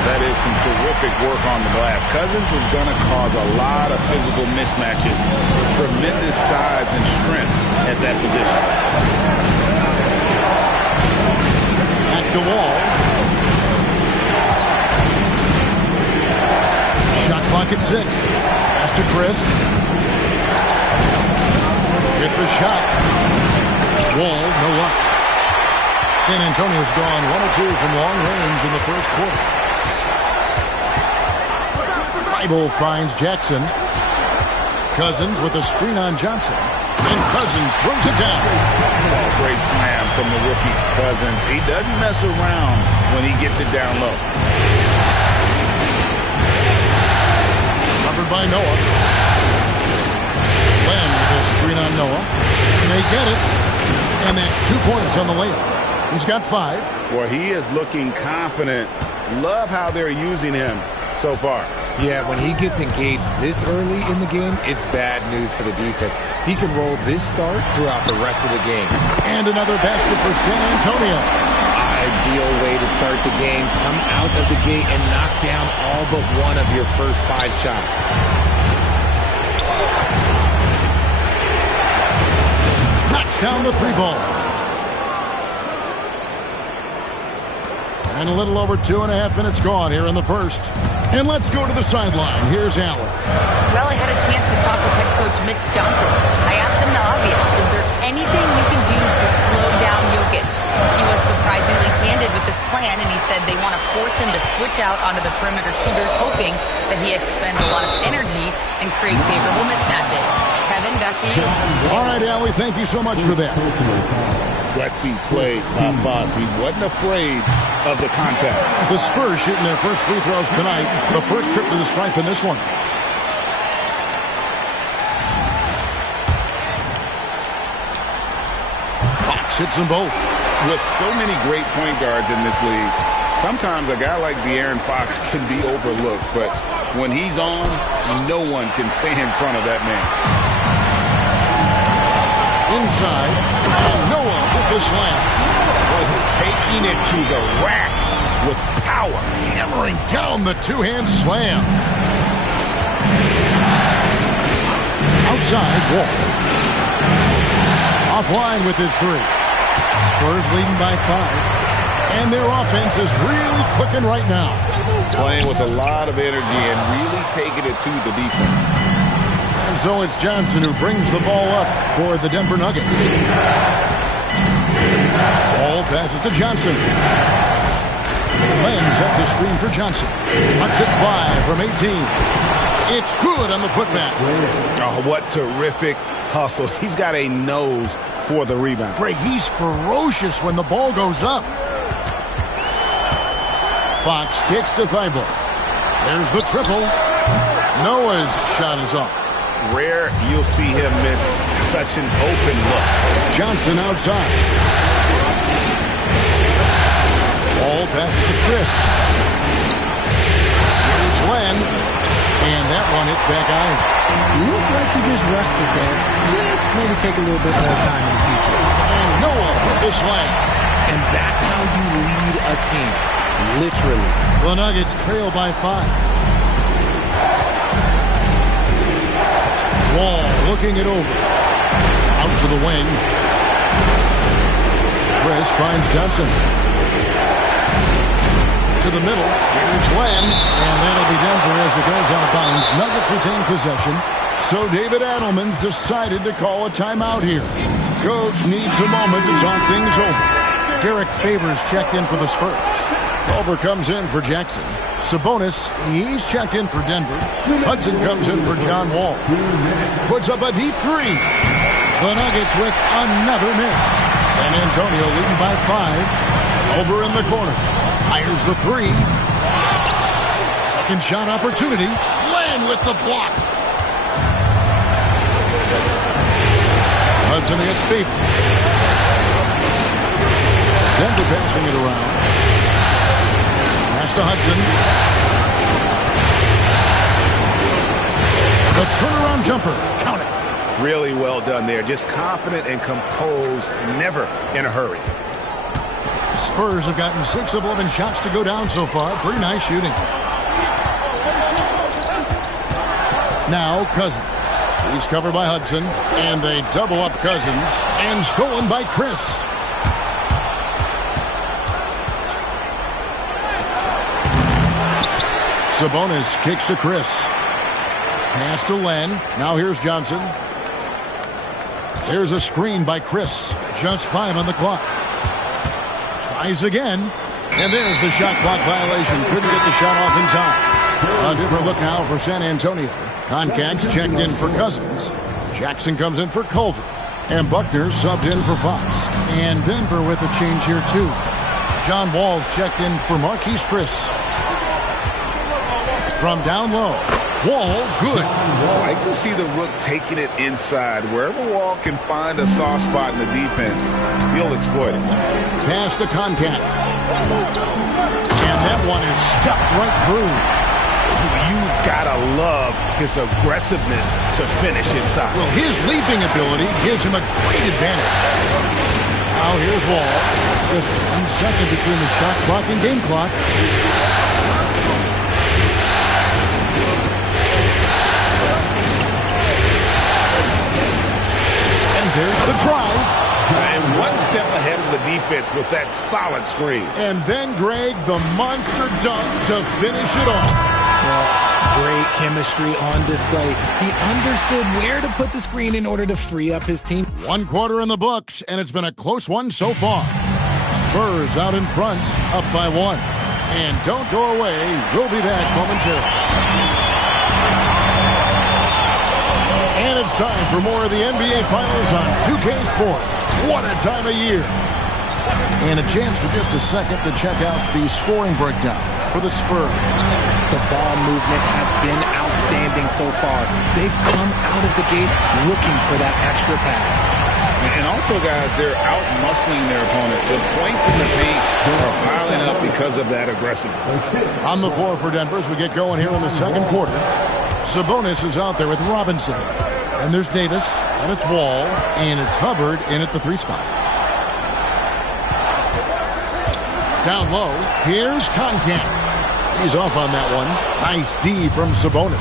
That is some terrific work on the glass. Cousins is going to cause a lot of physical mismatches. Tremendous size and strength at that position. At the wall. Shot clock at 6. Pass to Chris. Get the shot. Wall, no luck. San Antonio's gone 1 of 2 from long range in the first quarter. Thibault finds Jackson. Cousins with a screen on Johnson. And Cousins throws it down. Oh, great slam from the rookie Cousins. He doesn't mess around when he gets it down low. Covered by Noah. Len with a screen on Noah. And they get it. And that's 2 points on the layup. He's got 5. Well, he is looking confident. Love how they're using him so far. Yeah, when he gets engaged this early in the game, it's bad news for the defense. He can roll this start throughout the rest of the game. And another basket for San Antonio. Ideal way to start the game. Come out of the gate and knock down all but one of your first 5 shots. Knocks down the 3 ball. And a little over 2.5 minutes gone here in the first. And let's go to the sideline. Here's Allen. Well, I had a chance to talk with head coach Mitch Johnson. I asked him the obvious. Is there anything you can do to slow down Jokic? He was surprisingly candid with this plan, and he said they want to force him to switch out onto the perimeter shooters, hoping that he expends a lot of energy and create favorable mismatches. Kevin, back to you. All right, Allie, thank you so much for that. Gutsy play by Fox. He wasn't afraid of the contact. The Spurs shooting their first free throws tonight. The first trip to the stripe in this one. Fox hits them both. With so many great point guards in this league, sometimes a guy like De'Aaron Fox can be overlooked, but when he's on, no one can stay in front of that man. Inside, Noah with the slam. Taking it to the rack with power. Hammering down the two-hand slam. Outside, Wall. Offline with his 3. Spurs leading by 5. And their offense is really clicking right now. Playing with a lot of energy and really taking it to the defense. And so it's Johnson who brings the ball up for the Denver Nuggets. Ball passes to Johnson. Len sets a screen for Johnson. Hucks it 5 from 18. It's good on the putback. Oh, what terrific hustle. He's got a nose for the rebound. Craig, he's ferocious when the ball goes up. Fox kicks to Thibault. There's the triple. Noah's shot is off. Rare you'll see him miss such an open look. Johnson outside. Ball passes to Chris. Here's Len. And that one hits back iron. Looked like he just rushed it there. Just maybe take a little bit more time in the future. And Noah with the slam. And that's how you lead a team. Literally. The Nuggets trail by 5. Wall looking it over. Out to the wing. Chris finds Johnson. To the middle. Here's Len. And that'll be Denver as it goes out of bounds. Nuggets retain possession. So David Adelman's decided to call a timeout here. Coach needs a moment to talk things over. Derek Favors checked in for the Spurs. Culver comes in for Jackson. Sabonis, he's checked in for Denver. Hudson comes in for John Wall. Puts up a deep 3. The Nuggets with another miss. San Antonio leading by 5. Over in the corner. Fires the 3. Second shot opportunity. Len with the block. Hudson against Favors. Denver passing it around. Pass to Hudson. The turnaround jumper. Count it. Really well done there. Just confident and composed. Never in a hurry. Spurs have gotten 6 of 11 shots to go down so far. Pretty nice shooting. Now Cousins. He's covered by Hudson. And they double up Cousins. And stolen by Chris. Sabonis kicks to Chris. Pass to Len. Now here's Johnson. There's a screen by Chris. Just 5 on the clock. Tries again. And there's the shot clock violation. Couldn't get the shot off in time. A different look now for San Antonio. Concac's checked in for Cousins. Jackson comes in for Culver. And Buckner subbed in for Fox. And Denver with a change here too. John Wall's checked in for Marquise Chris. From down low. Wall, good. I like to see the Rook taking it inside. Wherever Wall can find a soft spot in the defense, he'll exploit it. Pass to Concac. And that one is stuffed right through. You gotta love his aggressiveness to finish inside. Well, his leaping ability gives him a great advantage. Now here's Wall. Just 1 second between the shot clock and game clock. And there's the drive. And one step ahead of the defense with that solid screen. And then, Greg, the monster dunk to finish it off. Well, great chemistry on display. He understood where to put the screen in order to free up his team. 1 quarter in the books, and it's been a close one so far. Spurs out in front, up by 1. And don't go away. We'll be back momentarily. And it's time for more of the NBA Finals on 2K Sports. What a time of year. And a chance for just a second to check out the scoring breakdown for the Spurs. The ball movement has been outstanding so far. They've come out of the gate looking for that extra pass. And also, guys, they're out-muscling their opponent. The points in the paint are piling up because of that aggressiveness. On the floor for Denver as we get going here in the second quarter. Sabonis is out there with Robinson. And there's Davis, and it's Wall, and it's Hubbard in at the 3 spot. Down low, here's Conkamp. He's off on that one. Nice D from Sabonis.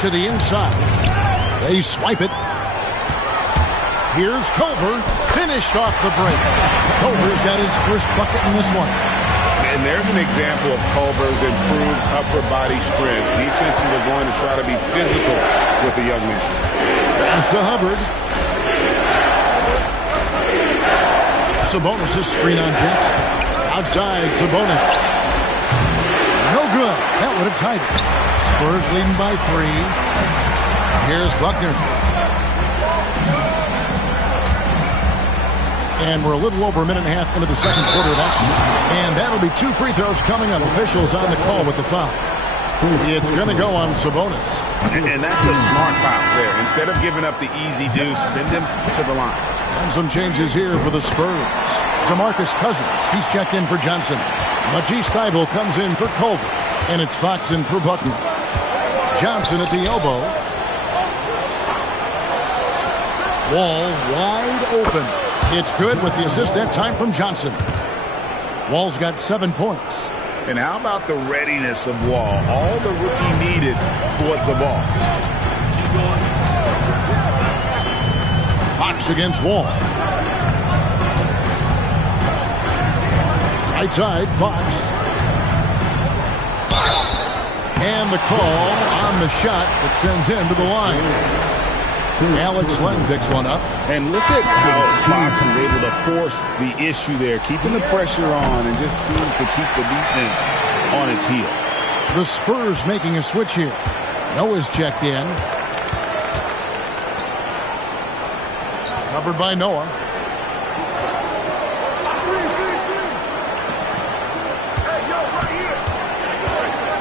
To the inside. They swipe it. Here's Culver, finished off the break. Culver's got his first bucket in this one. And there's an example of Culver's improved upper body strength. Defenses are going to try to be physical with the young man. Pass to Hubbard. Sabonis' screen on Jackson. Outside, Sabonis. No good. That would have tied it. Spurs leading by 3. Here's Buckner. And we're a little over a minute and a half into the second quarter of action. And that'll be 2 free throws coming up. Officials on the call with the foul. It's going to go on Sabonis. And that's a smart foul there. Instead of giving up the easy deuce, send him to the line. And some changes here for the Spurs. DeMarcus Cousins, he's checked in for Johnson. Matisse Thybulle comes in for Culver. And it's Fox in for Buckner. Johnson at the elbow. Wall wide open. It's good with the assist that time from Johnson. Wall's got 7 points. And how about the readiness of Wall? All the rookie needed was the ball. Fox against Wall. Right side, Fox. And the call on the shot that sends him to the line. Alex Len picks one up. And look at how Fox is able to force the issue there, keeping the pressure on and just seems to keep the defense on its heel. The Spurs making a switch here. Noah's checked in. Covered by Noah.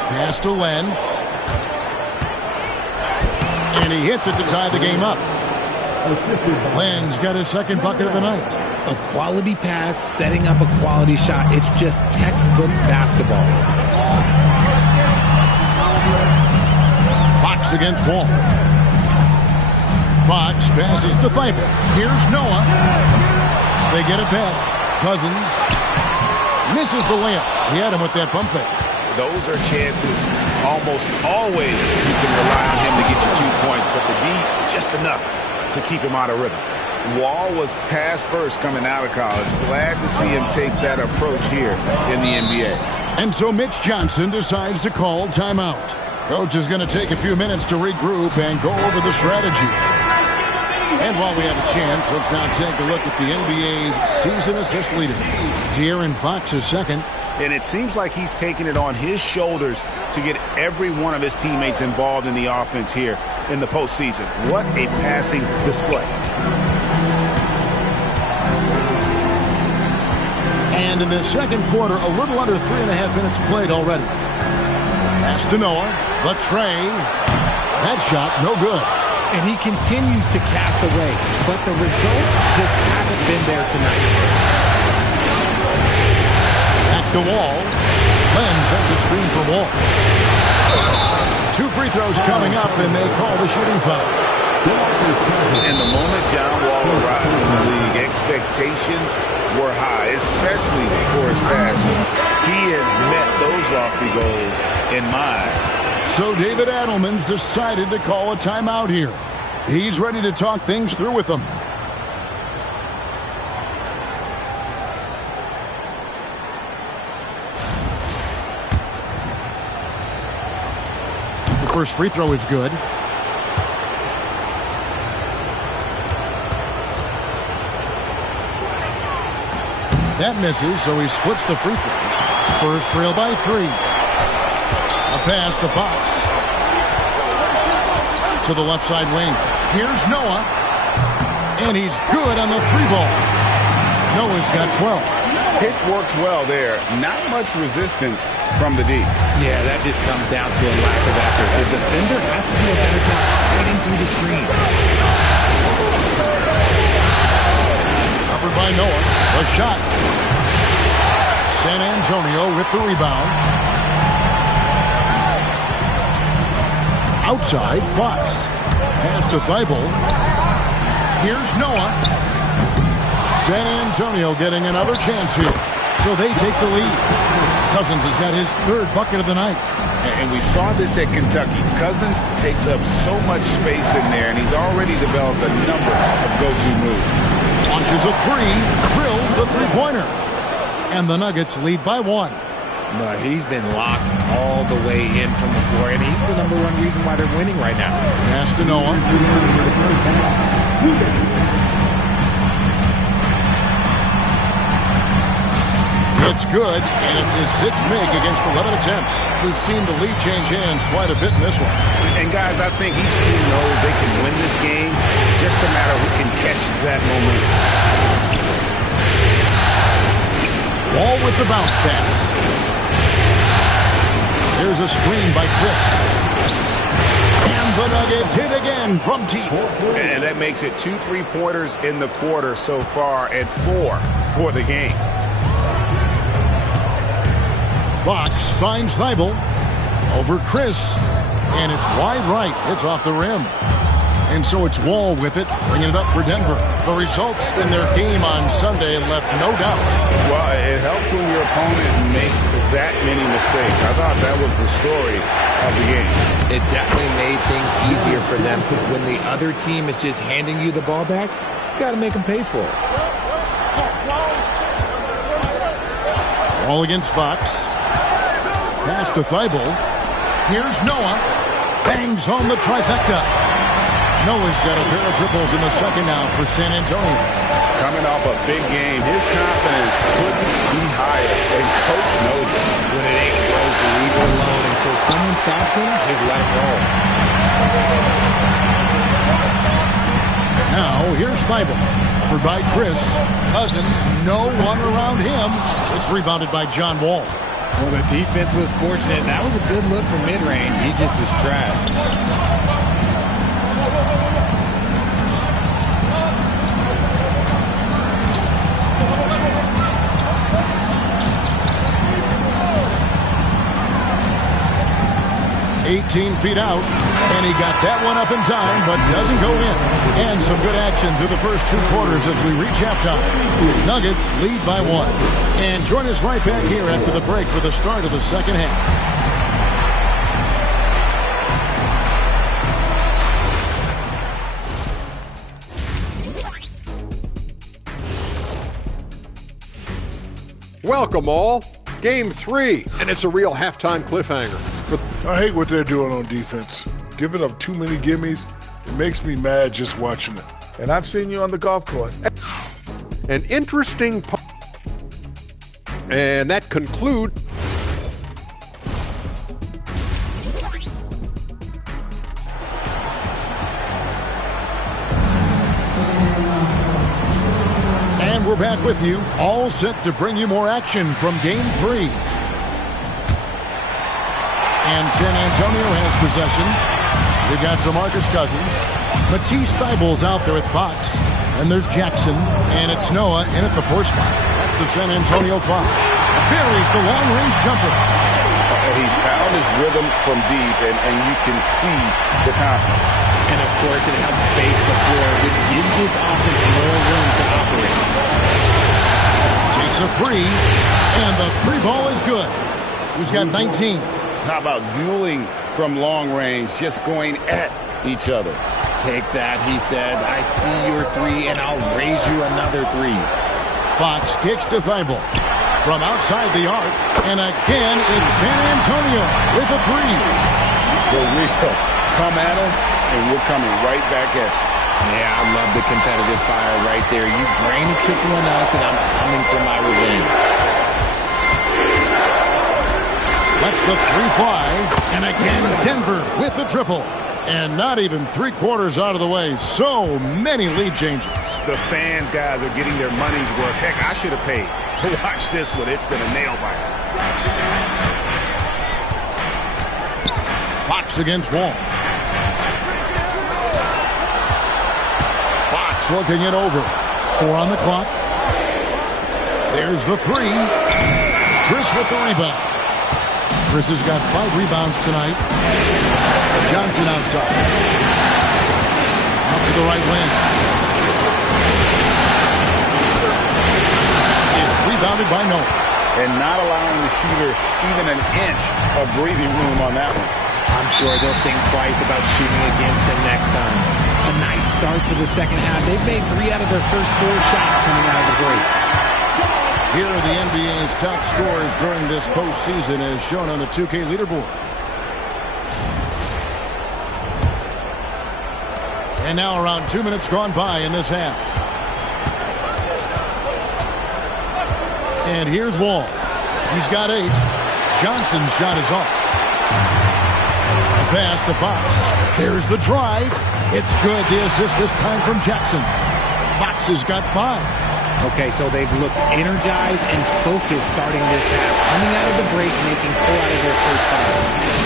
Pass to Len. And he hits it to tie the game up. Len's got his second bucket of the night. A quality pass, setting up a quality shot. It's just textbook basketball. Fox against Wall. Fox passes to Thybulle. Here's Noah. They get it back. Cousins misses the layup. He had him with that pump fake. Those are chances almost always you can rely on him to get you 2 points, but the D, just enough to keep him out of rhythm. Wall was pass first coming out of college. Glad to see him take that approach here in the NBA. And so Mitch Johnson decides to call timeout. Coach is going to take a few minutes to regroup and go over the strategy. And while we have a chance, let's now take a look at the NBA's season assist leaders. De'Aaron Fox is second. And it seems like he's taking it on his shoulders to get every one of his teammates involved in the offense here in the postseason. What a passing display. And in the second quarter, a little under 3.5 minutes played already. Pass to Noah. The tray. That shot, no good. And he continues to cast away, but the results just haven't been there tonight. Back to Wall. Len's sets a screen for Wall. 2 free throws coming up, and they call the shooting foul. And the moment John Wall arrived in the league, expectations were high, especially for his passing. He has met those lofty goals in my eyes. So David Adelman's decided to call a timeout here. He's ready to talk things through with them. The first free throw is good. That misses, so he splits the free throws. Spurs trail by 3. A pass to Fox. To the left side wing. Here's Noah. And he's good on the 3-ball. Noah's got 12. Pick works well there. Not much resistance from the D. Yeah, that just comes down to a lack of effort. The defender has to do a better job fighting through the screen. Covered by Noah. The shot. San Antonio with the rebound. Outside, Fox. Pass to Thibault. Here's Noah. San Antonio getting another chance here. So they take the lead. Cousins has got his 3rd bucket of the night. And we saw this at Kentucky. Cousins takes up so much space in there, and he's already developed a number of go-to moves. Launches a 3, drills the 3-pointer. And the Nuggets lead by 1. No, he's been locked all the way in from the floor, and he's the #1 reason why they're winning right now. Pass to Noah. It's good, and it's his 6th make against 11 attempts. We've seen the lead change hands quite a bit in this one. And guys, I think each team knows they can win this game. Just a matter who can catch that moment. Wall with the bounce pass. There's a screen by Chris. And the Nuggets hit again from deep. And that makes it 2 3-pointers in the quarter so far and 4 for the game. Fox finds Thibault over Chris. And it's wide right. It's off the rim. And so it's Wall with it, bringing it up for Denver. The results in their game on Sunday left no doubt. Well, it helps when your opponent makes that many mistakes. I thought that was the story of the game. It definitely made things easier for them. When the other team is just handing you the ball back, you got to make them pay for it. Wall against Fox. Pass to Thibault. Here's Noah. Bangs home the trifecta. Noah's got a pair of triples in the second now for San Antonio. Coming off a big game, his confidence couldn't be higher, and Coach knows it. When it ain't broke, leave it alone until someone stops him, just let it roll. Now, here's Thibault. Covered by Chris. Cousins, no one around him. It's rebounded by John Wall. Well, the defense was fortunate. That was a good look from mid-range. He just was trapped. 18 feet out, and he got that one up in time, but doesn't go in. And some good action through the first 2 quarters as we reach halftime. Nuggets lead by 1. And join us right back here after the break for the start of the second half. Welcome all. Game 3, and it's a real halftime cliffhanger. I hate what they're doing on defense. Giving up too many gimmies, it makes me mad just watching it. And I've seen you on the golf course. An interesting and that concludes And we're back with you, all set to bring you more action from Game 3. And San Antonio has possession. We've got DeMarcus Cousins. Matisse Thybulle's out there with Fox. And there's Jackson. And it's Noah in at the 4 spot. That's the San Antonio 5. Buries the long-range jumper. he's found his rhythm from deep, and you can see the confidence. And, of course, it helps space the floor, which gives this offense more room to operate. Takes a three, and the three ball is good. He's got 19. How about dueling from long range, just going at each other? Take that, he says. I see your three, and I'll raise you another three. Fox kicks to Thibault from outside the arc, and again it's San Antonio with a three. The real come at us, and we're coming right back at you. Yeah, I love the competitive fire right there. You drain a triple on us, and I'm coming for my revenge. Lets the three fly, and again Denver with the triple. And not even 3/4 out of the way. So many lead changes. The fans, guys, are getting their money's worth. Heck, I should have paid to watch this one. It's been a nail-biter. Fox against Wall. Fox looking it over. 4 on the clock. There's the three. Chris with the rebound. Chris has got 5 rebounds tonight. Johnson outside. Out to the right wing. It's rebounded by Noah. And not allowing the shooter even an inch of breathing room on that one. I'm sure they'll think twice about shooting against him next time. A nice start to the second half. They've made 3 out of their first 4 shots coming out of the break. Here are the NBA's top scorers during this postseason as shown on the 2K leaderboard. And now around 2 minutes gone by in this half. And here's Wall. He's got 8. Johnson's shot is off. A pass to Fox. Here's the drive. It's good. The assist this time from Jackson. Fox has got 5. Okay, so they've looked energized and focused starting this half. Coming out of the break, making 4 out of their first 5.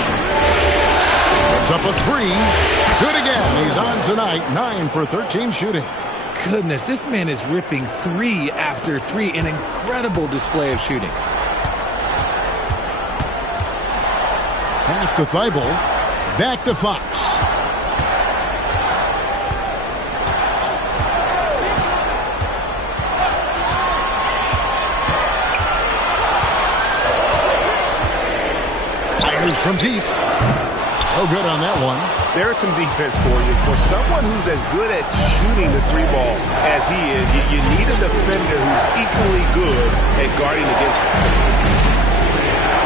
Puts up a 3. Good again. He's on tonight. 9 for 13 shooting. Goodness, this man is ripping 3 after 3. An incredible display of shooting. Pass to Thibault. Back to Fox. Fires from deep. Oh, good on that one. There's some defense for you. For someone who's as good at shooting the 3 ball as he is, you need a defender who's equally good at guarding against him.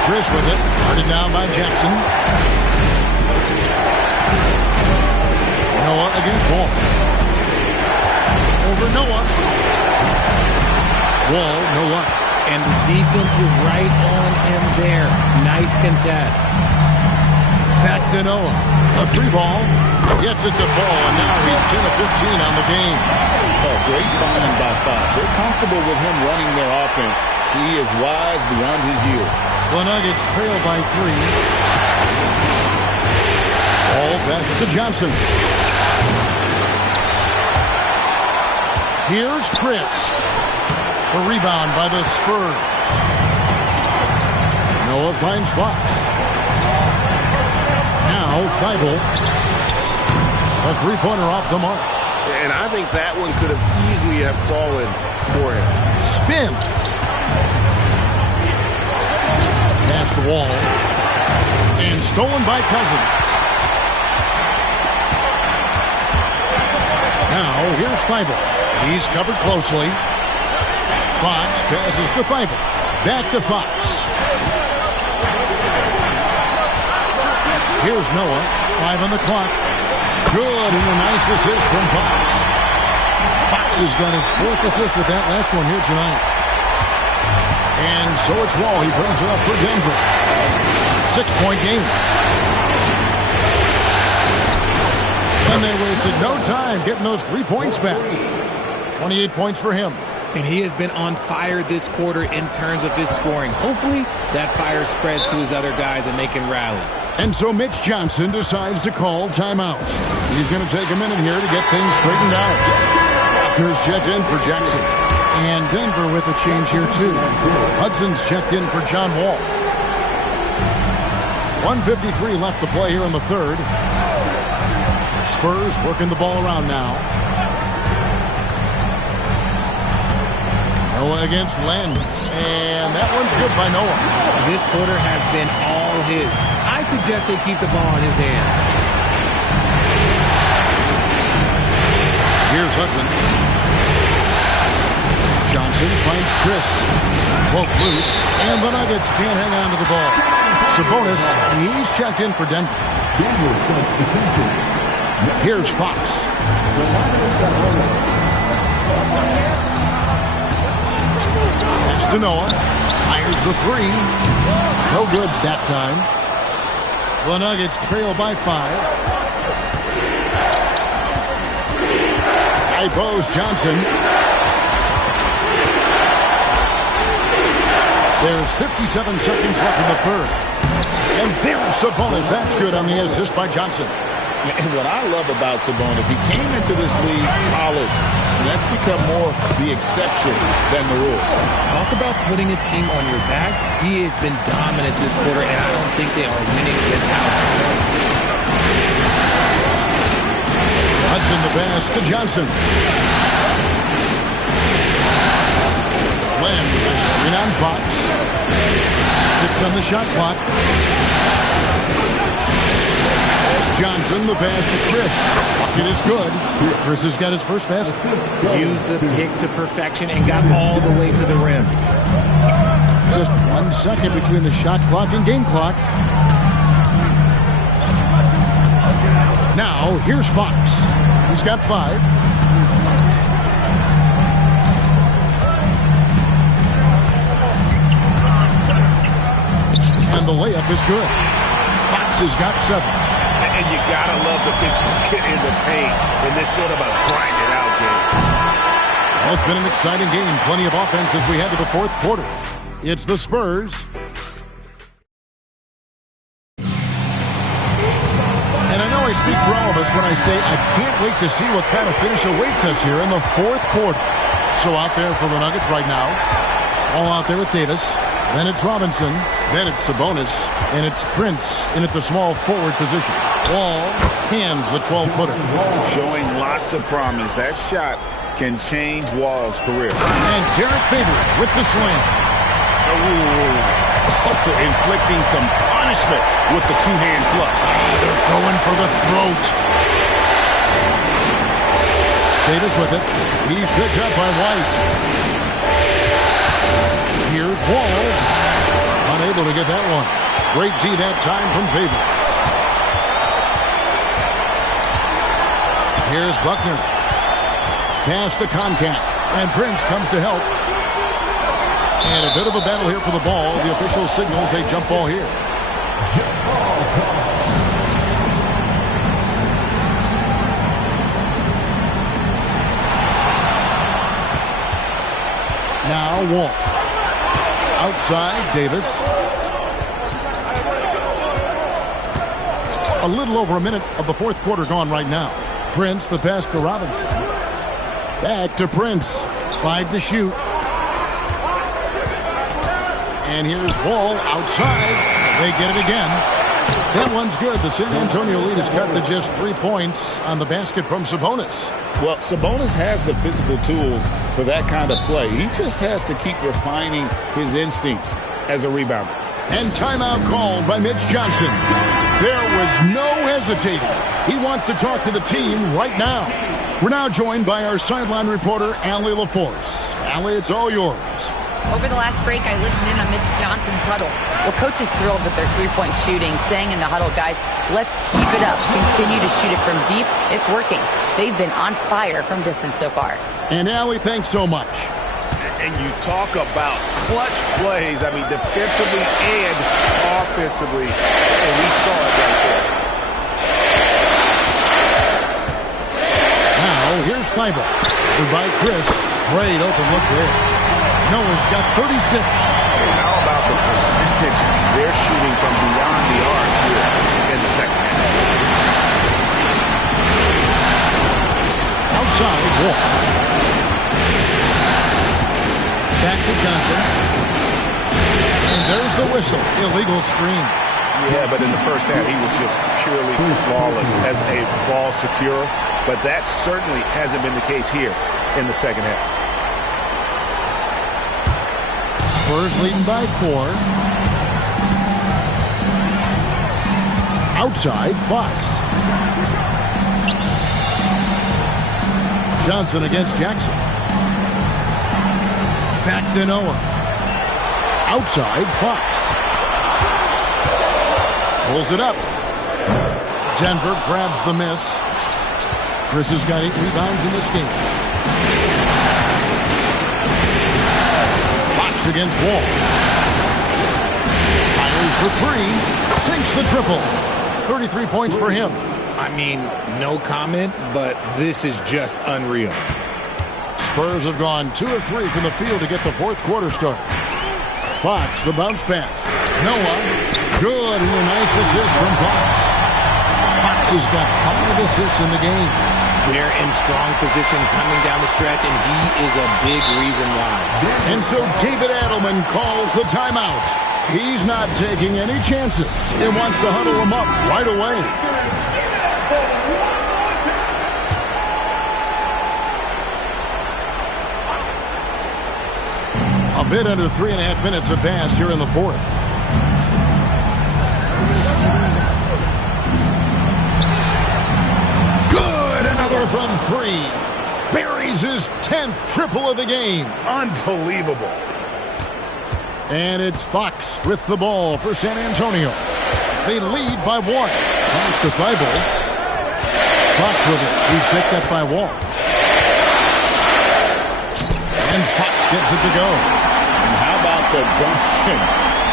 Chris with it. Guarded down by Jackson. Noah against Wall. Over Noah. Wall, Noah. And the defense was right on him there. Nice contest. Back to Noah. A 3 ball. Gets it to fall, and now he's 10 of 15 on the game. Oh, great find by Fox. They're comfortable with him running their offense. He is wise beyond his years. The Nuggets trail by 3. Ball passes to Johnson. Here's Chris. A rebound by the Spurs. Noah finds Fox. Now Thibault. A 3-pointer off the mark. And I think that one could have easily have fallen for him. Spins. Pass the Wall. And stolen by Cousins. Now here's Thibault. He's covered closely. Fox passes to Thibault. Back to Fox. Here's Noah. 5 on the clock. Good, and a nice assist from Fox. Fox has got his 4th assist with that last one here tonight. And so it's Wall. He brings it up for Denver. 6-point game. And they wasted no time getting those 3 points back. 28 points for him. And he has been on fire this quarter in terms of his scoring. Hopefully that fire spreads to his other guys and they can rally. And so Mitch Johnson decides to call timeout. He's going to take a minute here to get things straightened out. Buckner's checked in for Jackson. And Denver with a change here too. Hudson's checked in for John Wall. 1:53 left to play here in the third. The Spurs working the ball around now. Noah against Len. And that one's good by Noah. This quarter has been all his. I suggest they keep the ball in his hands. Here's Hudson. Johnson finds Chris. Broke loose. And the Nuggets can't hang on to the ball. Sabonis, he's checked in for Denver. Here's Fox. Pass to Noah. Fires the three. No good that time. The Nuggets trail by 5. High post Johnson. There's 57 seconds left in the third. And there's Sabonis. That's good on the assist by Johnson. And what I love about Sabonis, he came into this league polished. And that's become more the exception than the rule. Talk about putting a team on your back. He has been dominant this quarter, and I don't think they are winning without him. Hudson the pass to Johnson. Len, a screen on Fox. 6 on the shot clock. Johnson, the pass to Chris. It is good. Chris has got his first basket. Used the pick to perfection and got all the way to the rim. Just 1 second between the shot clock and game clock. Now, here's Fox. He's got 5. And the layup is good. Fox has got 7. And you gotta love the big bucket in the paint in this sort of a grind-it-out game. Well, it's been an exciting game. Plenty of offense as we head to the fourth quarter. It's the Spurs. And I know I speak for all of us when I say I can't wait to see what kind of finish awaits us here in the fourth quarter. So out there for the Nuggets right now. All out there with Davis. Then it's Robinson. Then it's Sabonis. And it's Prince in at the small forward position. Wall cans the 12-footer. Showing lots of promise. That shot can change Wall's career. And Derek Favors with the slam. Inflicting some punishment with the two-hand flush. They're going for the throat. Davis with it. He's picked up by White. Here's Wall. Unable to get that one. Great D that time from Favors. Here's Buckner. Pass to Concat. And Prince comes to help. And a bit of a battle here for the ball. The official signals a jump ball here. Now Wall. Outside, Davis. A little over a minute of the fourth quarter gone right now. Prince, the pass to Robinson. Back to Prince. 5 to shoot. And here's Wall outside. They get it again. That one's good. The San Antonio lead is cut to just 3 points on the basket from Sabonis. Well, Sabonis has the physical tools for that kind of play. He just has to keep refining his instincts as a rebounder. And timeout called by Mitch Johnson. There was no hesitating. He wants to talk to the team right now. We're now joined by our sideline reporter, Allie LaForce. Allie, it's all yours. Over the last break, I listened in on Mitch Johnson's huddle. Well, coach is thrilled with their three-point shooting, saying in the huddle, guys, let's keep it up. Continue to shoot it from deep. It's working. They've been on fire from distance so far. And Allie, thanks so much. And you talk about clutch plays, I mean, defensively and offensively, and we saw it right there. Now, here's Thibault. Goodbye, Chris. Great open look there. Noah's got 36. How about the percentage they're shooting from beyond the arc here in the second half? Outside, Wall. Back to Johnson. And there's the whistle. Illegal screen. Yeah, but in the first half, he was just purely flawless as a ball securer. But that certainly hasn't been the case here in the second half. Spurs leading by 4. Outside, Fox. Johnson against Jackson. Back to Noah. Outside, Fox. Pulls it up. Denver grabs the miss. Chris has got 8 rebounds in this game. Fox against Wall. Fires for 3. Sinks the triple. 33 points for him. I mean, no comment, but this is just unreal. Spurs have gone 2 of 3 from the field to get the fourth quarter started. Fox, the bounce pass. Noah, good, and a nice assist from Fox. Fox has got 5 assists in the game. They're in strong position coming down the stretch, and he is a big reason why. And so David Adelman calls the timeout. He's not taking any chances and wants to huddle him up right away. A bit under 3.5 minutes have passed here in the fourth. Good, another from 3. Buries his 10th triple of the game. Unbelievable. And it's Fox with the ball for San Antonio. They lead by 1. Pass to Thibault. Fox with it. He's picked up by Wall. And Fox gets it to go. And how about the Brunson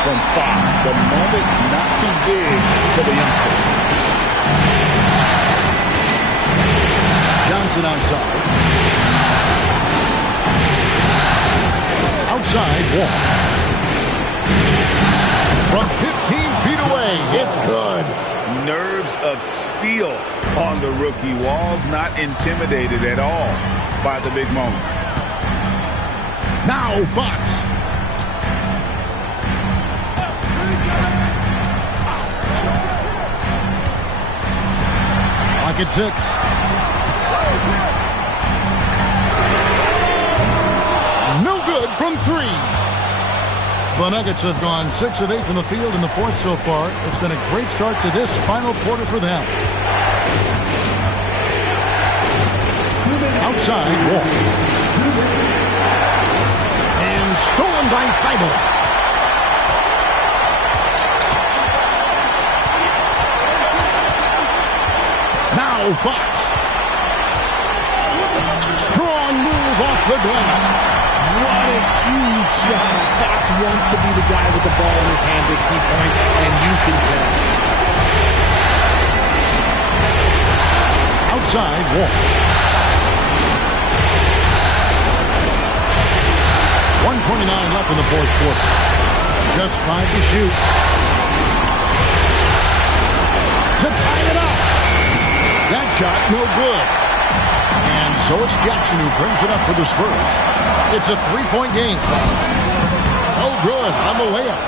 from Fox? The moment not too big for the youngster. Johnson outside. Outside, Wall. From 15 feet away, it's good. Nerves of steel on the rookie. Wall's not intimidated at all by the big moment. Now Fox. Clock at 6. No good from 3. The Nuggets have gone 6 of 8 from the field in the fourth so far. It's been a great start to this final quarter for them. Outside, Wall. And stolen by Thibault. Now Fox. Strong move off the glass. What a huge shot. Fox wants to be the guy with the ball in his hands at key points, and you can tell. Outside, Wall. 1:29 left in the fourth quarter. Just 5 to shoot. To tie it up. That shot, no good. And so it's Jackson who brings it up for the Spurs. It's a 3-point game. Oh, good on the layup.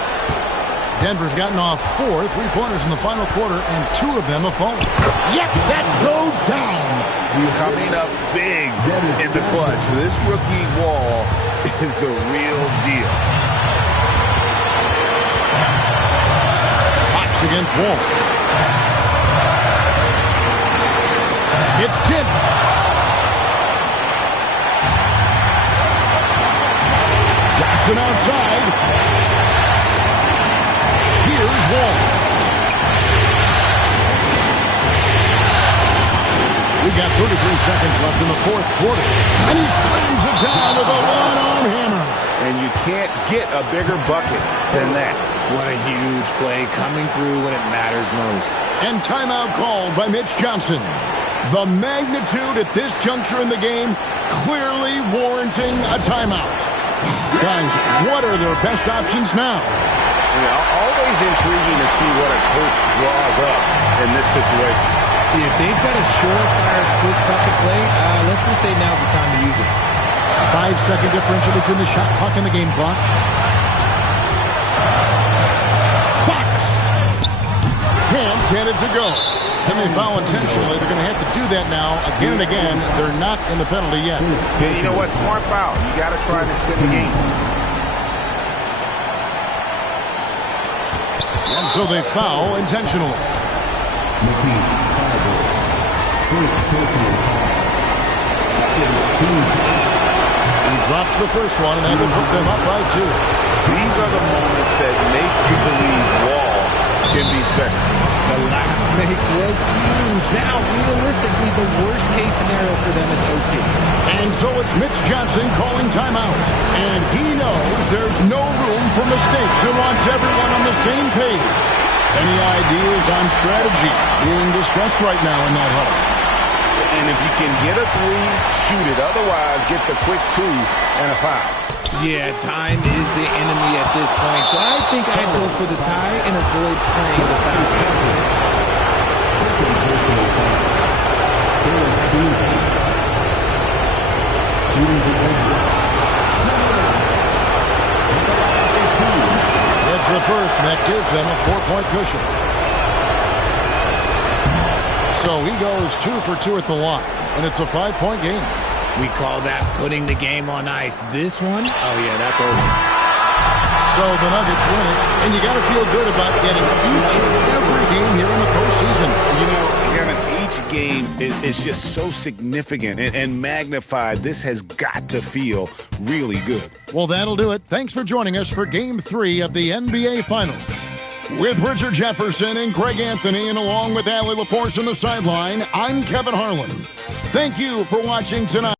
Denver's gotten off 4 3-pointers in the final quarter, and 2 of them have fallen. Yep, that goes down. Coming up big in the clutch. This rookie Wall is the real deal. Fox against Wall. It's tipped. Jackson outside. Here's Wall. We got 33 seconds left in the fourth quarter. And he slams it down with a one-arm hammer. And you can't get a bigger bucket than that. What a huge play coming through when it matters most. And timeout called by Mitch Johnson. The magnitude at this juncture in the game clearly warranting a timeout. Guys, what are their best options now? Always intriguing to see what a coach draws up in this situation. If they've got a surefire quick bucket play, let's just say now's the time to use it. 5-second differential between the shot clock and the game clock. Fox. get it to go. Can they foul intentionally? They're going to have to do that now again and again. They're not in the penalty yet. Yeah, you know what? Smart foul. You got to try and extend the game. And so they foul intentionally. He drops the first one, and that will put them up by 2. These are the moments that make you believe Wall can be special. The last make was huge. Now, realistically, the worst-case scenario for them is OT. And so it's Mitch Johnson calling timeout. And he knows there's no room for mistakes and wants everyone on the same page. Any ideas on strategy being discussed right now in that huddle? And if you can get a 3, shoot it. Otherwise, get the quick 2 and a foul. Yeah, time is the enemy at this point. So I think I'd go for the tie and avoid playing the foul. It's the first, and that gives them a 4-point cushion. So he goes 2 for 2 at the line, and it's a 5-point game. We call that putting the game on ice. This one, oh yeah, that's over. So the Nuggets win it, and you got to feel good about getting each and every game here in the postseason. You know, Kevin, each game is just so significant and magnified. This has got to feel really good. Well, that'll do it. Thanks for joining us for Game 3 of the NBA Finals. With Richard Jefferson and Greg Anthony, and along with Allie LaForce on the sideline, I'm Kevin Harlan. Thank you for watching tonight.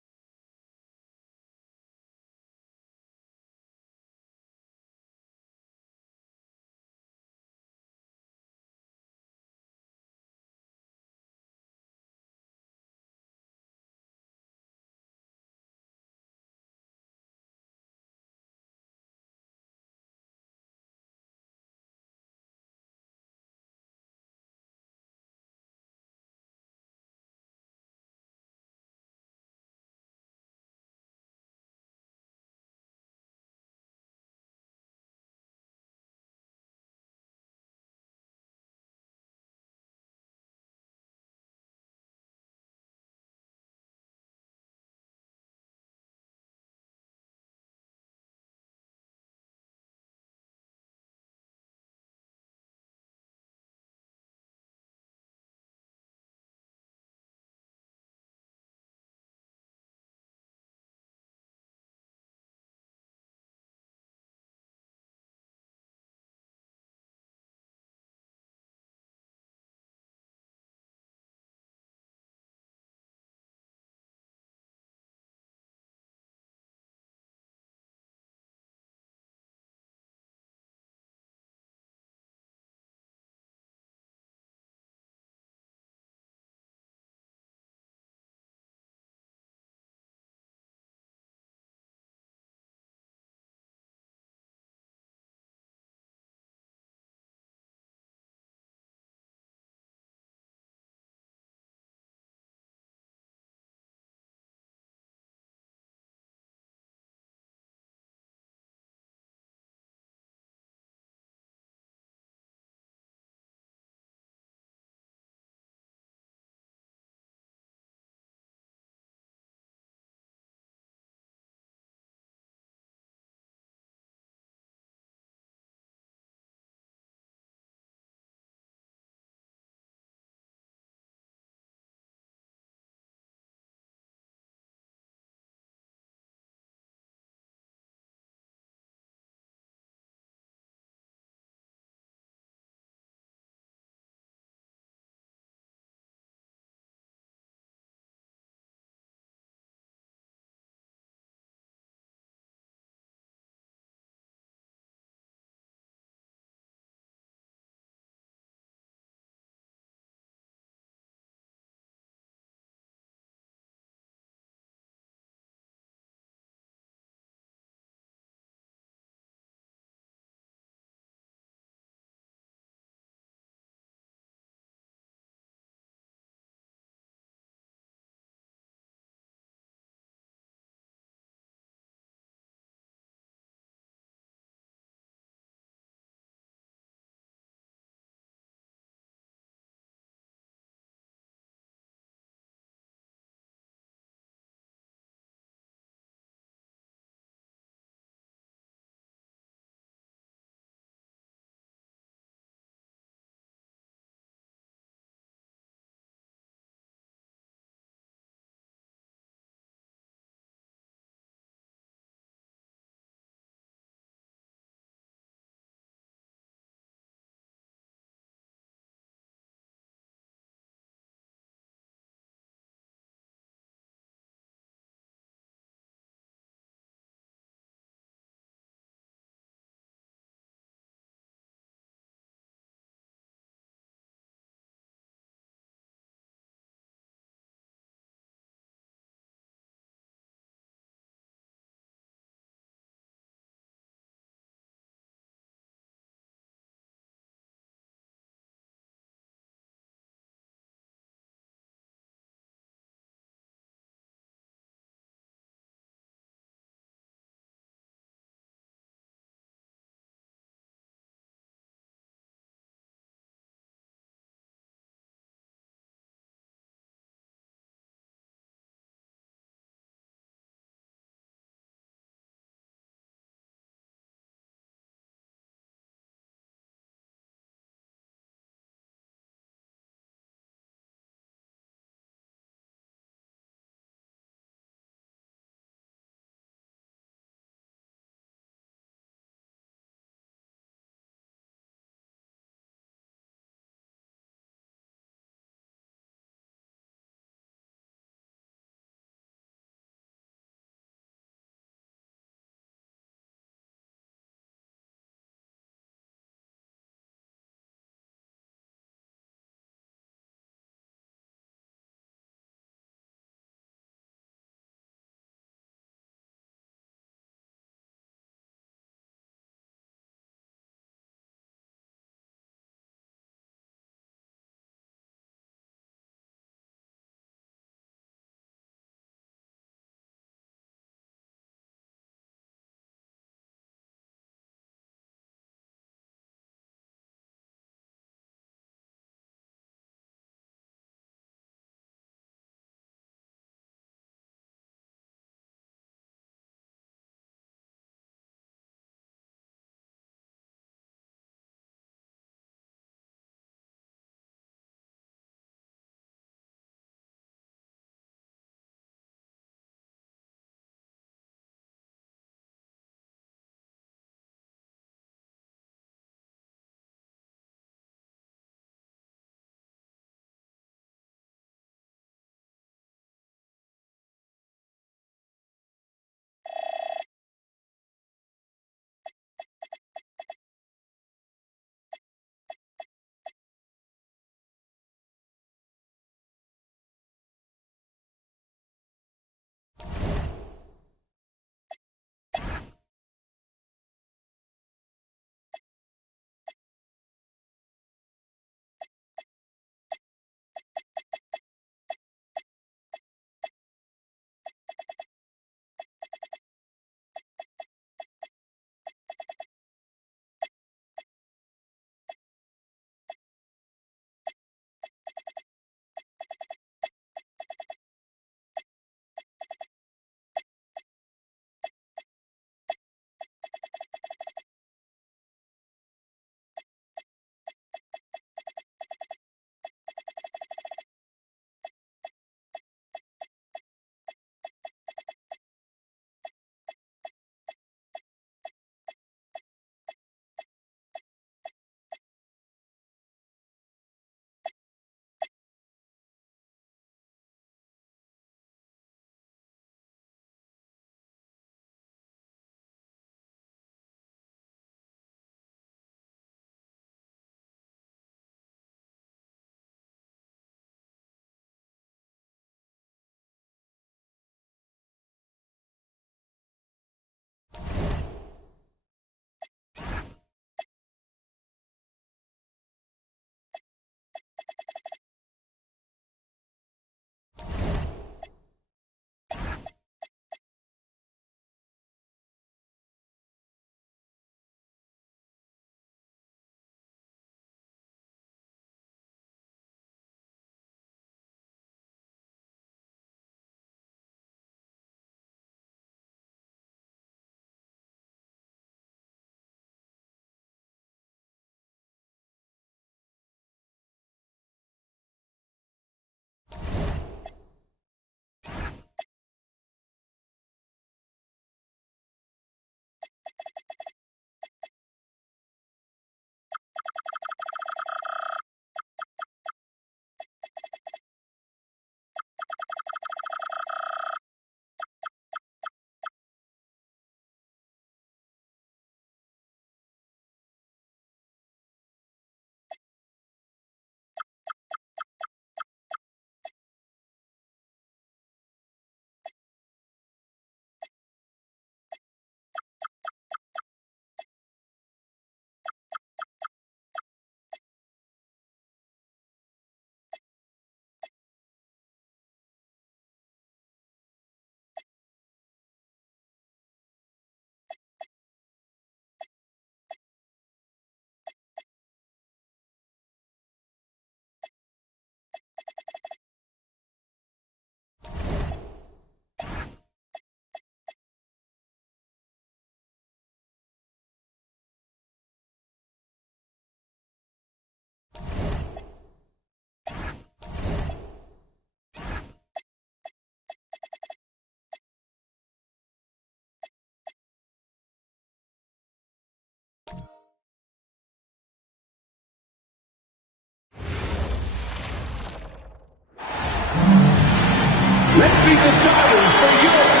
be deciders for Europe.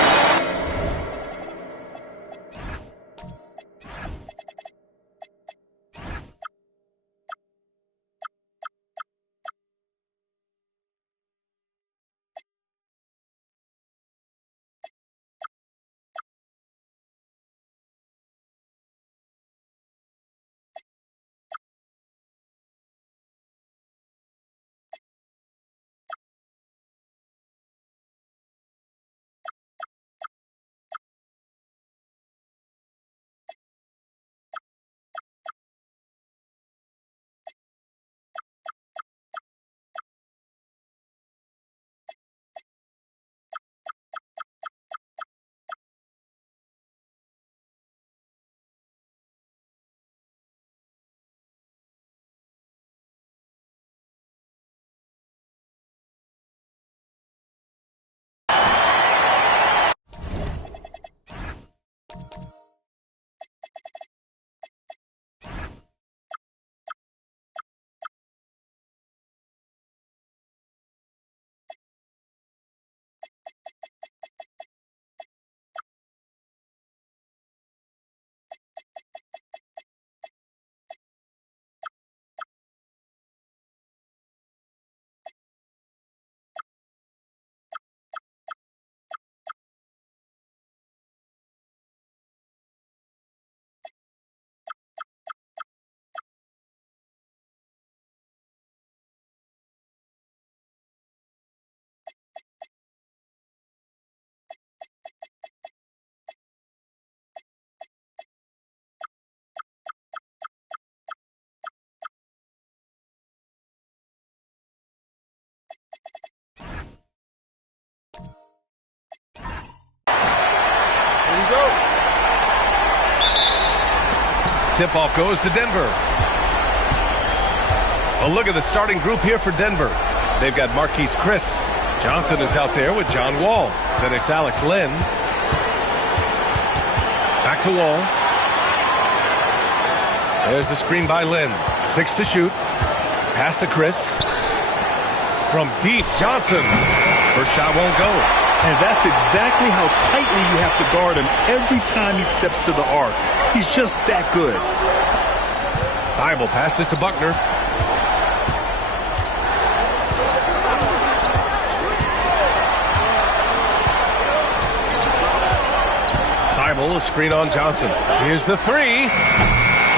Tip-off goes to Denver. A look at the starting group here for Denver. They've got Marquise Chris. Johnson is out there with John Wall. Then it's Alex Len. Back to Wall. There's the screen by Len. 6 to shoot. Pass to Chris. From deep, Johnson. First shot won't go. And that's exactly how tightly you have to guard him every time he steps to the arc. He's just that good. Thibault passes to Buckner. Thibault, a screen on Johnson. Here's the three.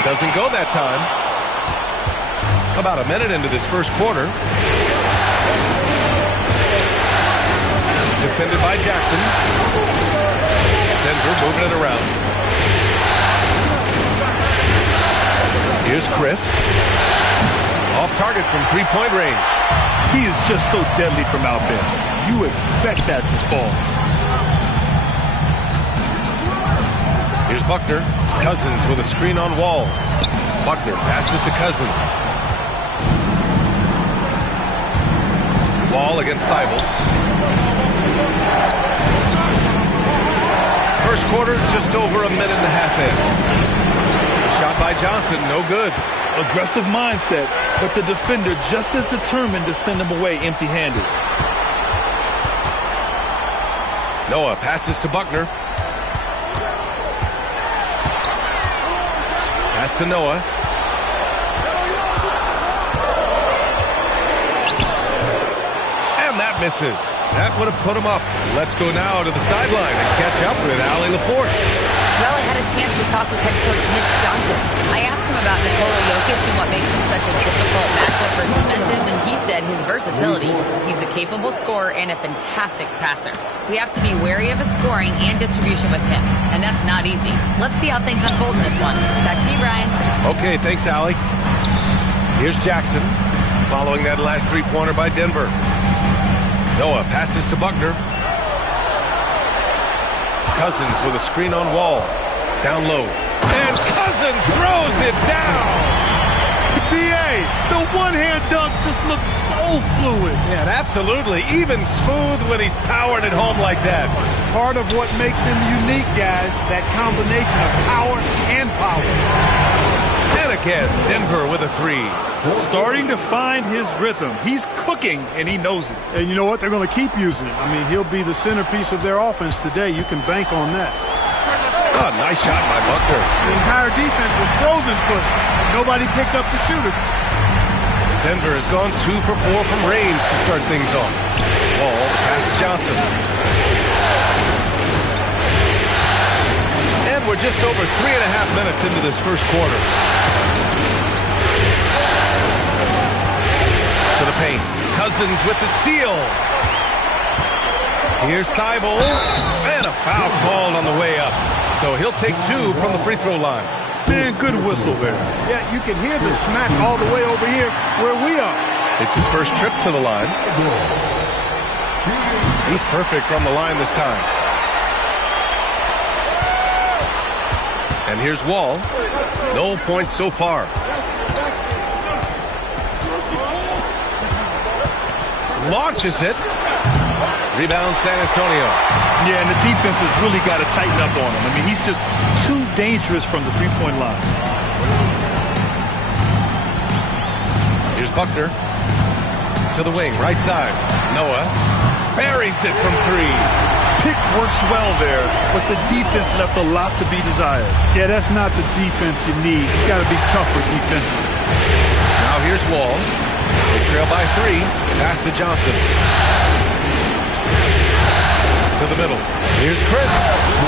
Doesn't go that time. About a minute into this first quarter. Defended by Jackson. Denver moving it around. Here's Chris. Off target from three-point range. He is just so deadly from out there. You expect that to fall. Here's Buckner. Cousins with a screen on Wall. Buckner passes to Cousins. Wall against Thibault. First quarter, just over a minute and a half in. Shot by Johnson, no good. Aggressive mindset, but the defender just as determined to send him away empty-handed. Noah passes to Buckner. Pass to Noah. And that misses. That would have put him up. Let's go now to the sideline and catch up with Allie LaForce. Well, I had a chance to talk with head coach Mitch Johnson. I asked him about Nikola Jokic and what makes him such a difficult matchup for defenses, and he said his versatility. He's a capable scorer and a fantastic passer. We have to be wary of his scoring and distribution with him, and that's not easy. Let's see how things unfold in this one. Back to you, Brian. Okay, thanks, Allie. Here's Jackson, following that last three-pointer by Denver. Noah passes to Buckner. Cousins with a screen on Wall. Down low. And Cousins throws it down! BA, the one-hand dunk just looks so fluid. Yeah, absolutely. Even smooth when he's powering it home like that. Part of what makes him unique, guys, that combination of power and power. And And again, Denver with a three. Starting to find his rhythm. He's cooking, and he knows it. And you know what? They're going to keep using it. I mean, he'll be the centerpiece of their offense today. You can bank on that. Oh, nice shot by Buckner. The entire defense was frozen foot. Nobody picked up the shooter. Denver has gone 2 for 4 from range to start things off. Wall pass to Johnson. And we're just over 3.5 minutes into this first quarter. To the paint. Cousins with the steal. Here's Thibault. And a foul called on the way up. So he'll take 2 from the free throw line. Man, good whistle there. Yeah, you can hear the smack all the way over here where we are. It's his first trip to the line. He's perfect from the line this time. And here's Wall. No points so far. Launches it. Rebound San Antonio. Yeah, and the defense has really got to tighten up on him. I mean, he's just too dangerous from the three-point line. Here's Buckner. To the wing, right side. Noah buries it from 3. Pick works well there, but the defense left a lot to be desired. Yeah, that's not the defense you need. You got to be tougher defensively. Now here's Wall. They trail by 3. Pass to Johnson. To the middle. Here's Chris.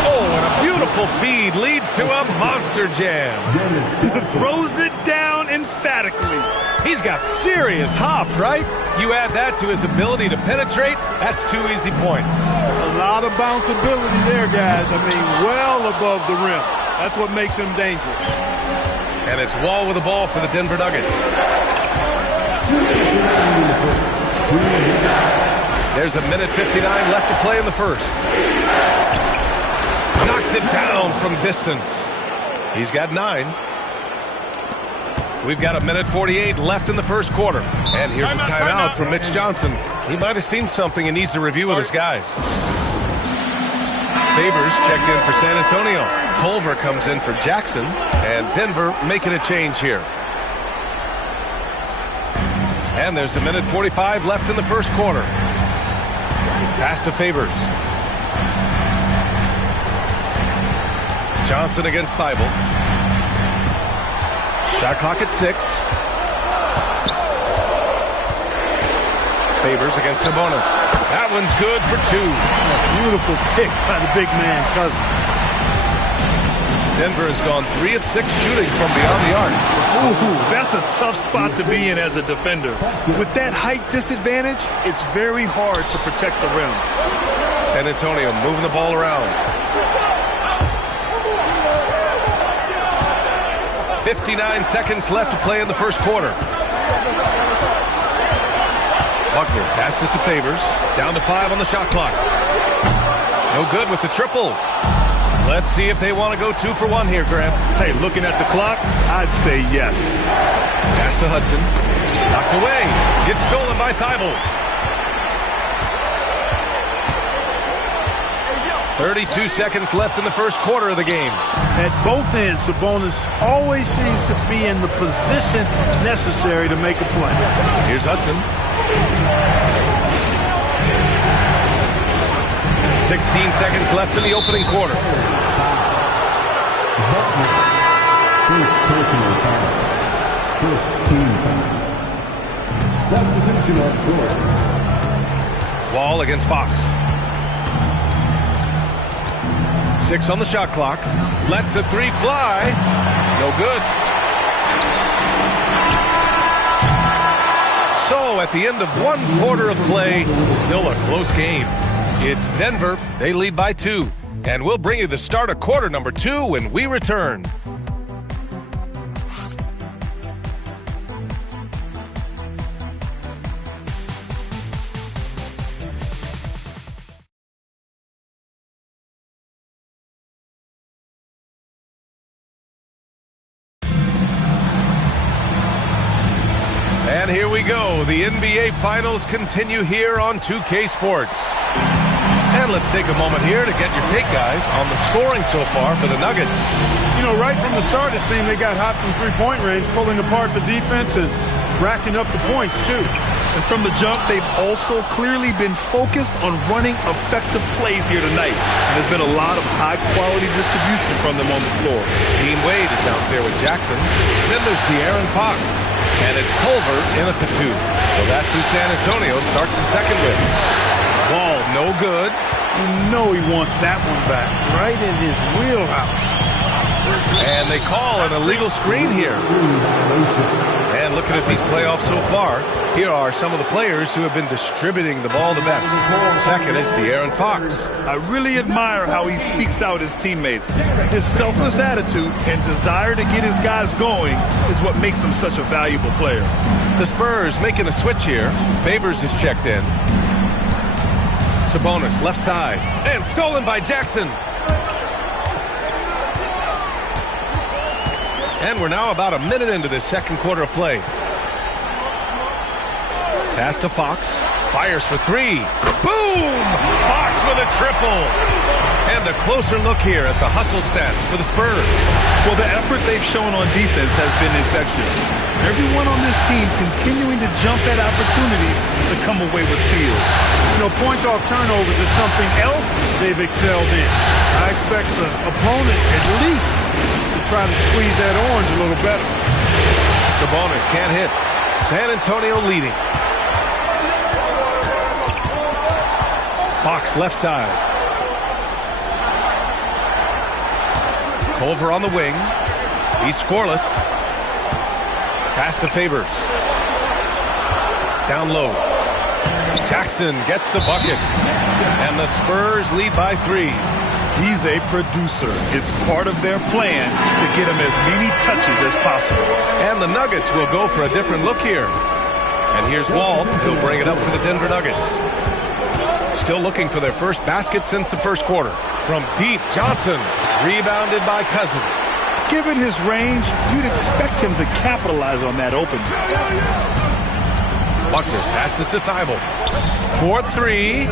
Oh, and a beautiful feed leads to a monster jam. Throws it down emphatically. He's got serious hop, right? You add that to his ability to penetrate, that's 2 easy points. A lot of bounceability there, guys. I mean, well above the rim. That's what makes him dangerous. And it's Wall with the ball for the Denver Nuggets. There's 1:59 left to play in the first. Knocks it down from distance. He's got 9. We've got 1:48 left in the first quarter. And here's a timeout from Mitch Johnson. He might have seen something and needs to review with his guys. Favors checked in for San Antonio. Culver comes in for Jackson. And Denver making a change here. And there's 1:45 left in the first quarter. Pass to Favors. Johnson against Thibault. Shot clock at 6. Favors against Sabonis. That one's good for 2. Beautiful pick by the big man, Cousins. Denver has gone 3 of 6 shooting from beyond the arc. Ooh, that's a tough spot to be in as a defender. With that height disadvantage, it's very hard to protect the rim. San Antonio moving the ball around. 59 seconds left to play in the first quarter. Buckner passes to Favors. Down to 5 on the shot clock. No good with the triple. Let's see if they want to go 2 for 1 here, Graham. Hey, looking at the clock, I'd say yes. Pass to Hudson. Knocked away. Gets stolen by Thibault. 32 seconds left in the first quarter of the game. At both ends, Sabonis always seems to be in the position necessary to make a play. Here's Hudson. 16 seconds left in the opening quarter. Wall against Fox. 6 on the shot clock. Lets the 3 fly. No good. So at the end of 1 quarter of play, still a close game. It's Denver. They lead by 2. And we'll bring you the start of quarter number 2 when we return. And here we go. The NBA Finals continue here on 2K Sports. And let's take a moment here to get your take, guys, on the scoring so far for the Nuggets. You know, right from the start, it seemed they got hot from three-point range, pulling apart the defense and racking up the points, too. And from the jump, they've also clearly been focused on running effective plays here tonight. There's been a lot of high-quality distribution from them on the floor. Dean Wade is out there with Jackson. Then there's De'Aaron Fox. And it's Culver in at the 2. So that's who San Antonio starts the second with. Wall, no good. You know he wants that one back, right in his wheelhouse. And they call an illegal screen here. And looking at these playoffs so far, here are some of the players who have been distributing the ball the best. Second is De'Aaron Fox. I really admire how he seeks out his teammates. His selfless attitude and desire to get his guys going is what makes him such a valuable player. The Spurs making a switch here. Favors is checked in. Sabonis left side. And stolen by Jackson. And we're now about a minute into this second quarter of play. Pass to Fox. Fires for 3. Boom! Fox with a triple. And a closer look here at the hustle stats for the Spurs. Well, the effort they've shown on defense has been infectious. Everyone on this team continuing to jump at opportunities to come away with steals. You know, points off turnovers is something else they've excelled in. I expect the opponent at least to try to squeeze that orange a little better. Sabonis can't hit. San Antonio leading. Fox left side. Culver on the wing. He's scoreless. Pass to Favors. Down low. Jackson gets the bucket. And the Spurs lead by 3. He's a producer. It's part of their plan to get him as many touches as possible. And the Nuggets will go for a different look here. And here's Wall. He'll bring it up for the Denver Nuggets. Still looking for their first basket since the first quarter. From deep, Johnson. Rebounded by Cousins. Given his range, you'd expect him to capitalize on that opening. Buckner passes to Thibault. 4-3,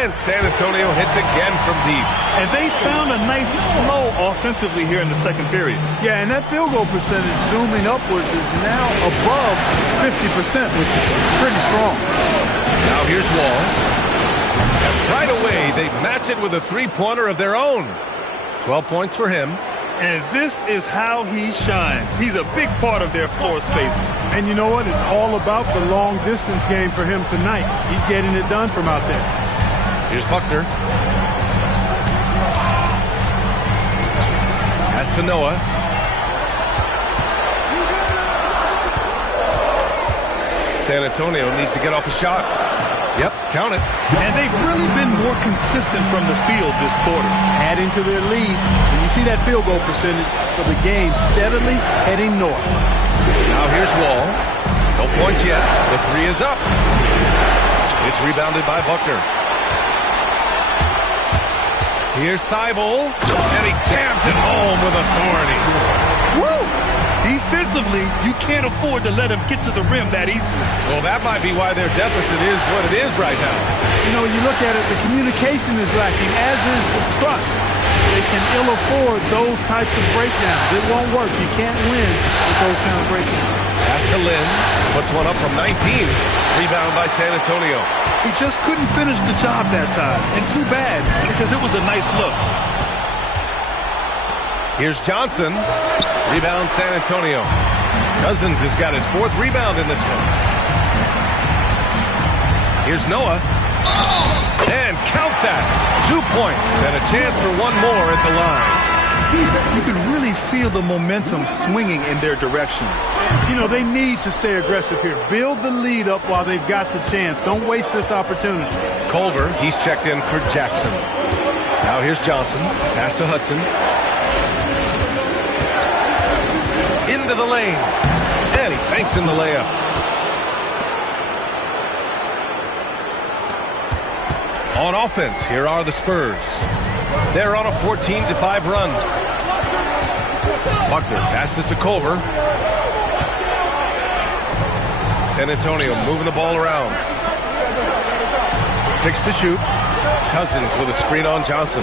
and San Antonio hits again from deep. And they found a nice flow offensively here in the second period. Yeah, and that field goal percentage zooming upwards is now above 50%, which is pretty strong. Now here's Wall. And right away, they match it with a three-pointer of their own. 12 points for him. And this is how he shines. He's a big part of their floor spaces. And you know what? It's all about the long-distance game for him tonight. He's getting it done from out there. Here's Buckner. Pass to Noah. San Antonio needs to get off a shot. Yep, count it. And they've really been more consistent from the field this quarter. Adding to their lead. And you see that field goal percentage for the game steadily heading north. Now here's Wall. No points yet. The 3 is up. It's rebounded by Buckner. Here's Thibault. And he jams it home with authority. Woo! Defensively, you can't afford to let him get to the rim that easily. Well, that might be why their deficit is what it is right now. You know, you look at it, the communication is lacking, as is the trust. They can ill afford those types of breakdowns. It won't work. You can't win with those kind of breakdowns. Pass to Lynn. Puts one up from 19. Rebound by San Antonio. He just couldn't finish the job that time. And too bad, because it was a nice look. Here's Johnson. Rebound San Antonio. Cousins has got his 4th rebound in this one. Here's Noah. And count that. 2 points and a chance for one more at the line. You can really feel the momentum swinging in their direction. You know, they need to stay aggressive here. Build the lead up while they've got the chance. Don't waste this opportunity. Culver, he's checked in for Jackson. Now here's Johnson. Pass to Hudson. Into the lane. And he banks in the layup. On offense, here are the Spurs. They're on a 14-5 run. Buckner passes to Culver. San Antonio moving the ball around. 6 to shoot. Cousins with a screen on Johnson.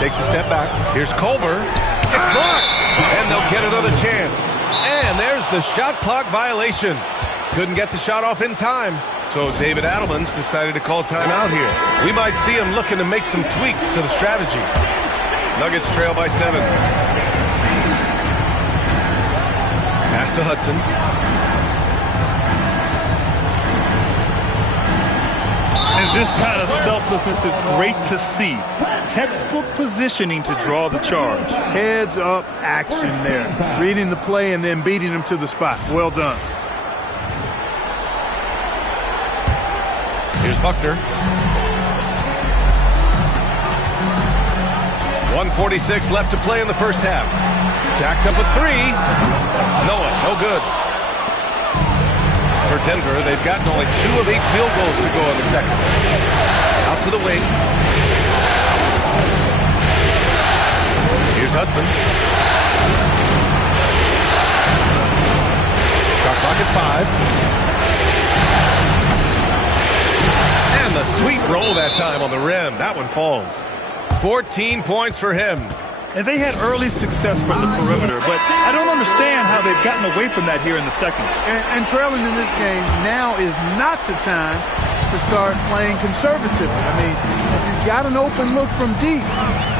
Takes a step back. Here's Culver. It's blocked. And they'll get another chance. And there's the shot clock violation. Couldn't get the shot off in time. So David Adelman's decided to call timeout here. We might see him looking to make some tweaks to the strategy. Nuggets trail by 7. Pass to Hudson. And this kind of selflessness is great to see. Textbook positioning to draw the charge. Heads up action there. Reading the play and then beating him to the spot. Well done. Here's Buckner. 1:46 left to play in the first half. Jacks up a 3. Noah, no good. For Denver, they've gotten only 2 of 8 field goals to go in the second. Out to the wing. Here's Hudson. Shot clock at 5. And the sweet roll that time on the rim. That one falls. 14 points for him. And they had early success from the perimeter, but I don't understand how they've gotten away from that here in the second. And trailing in this game, now is not the time to start playing conservatively. I mean, if you've got an open look from deep,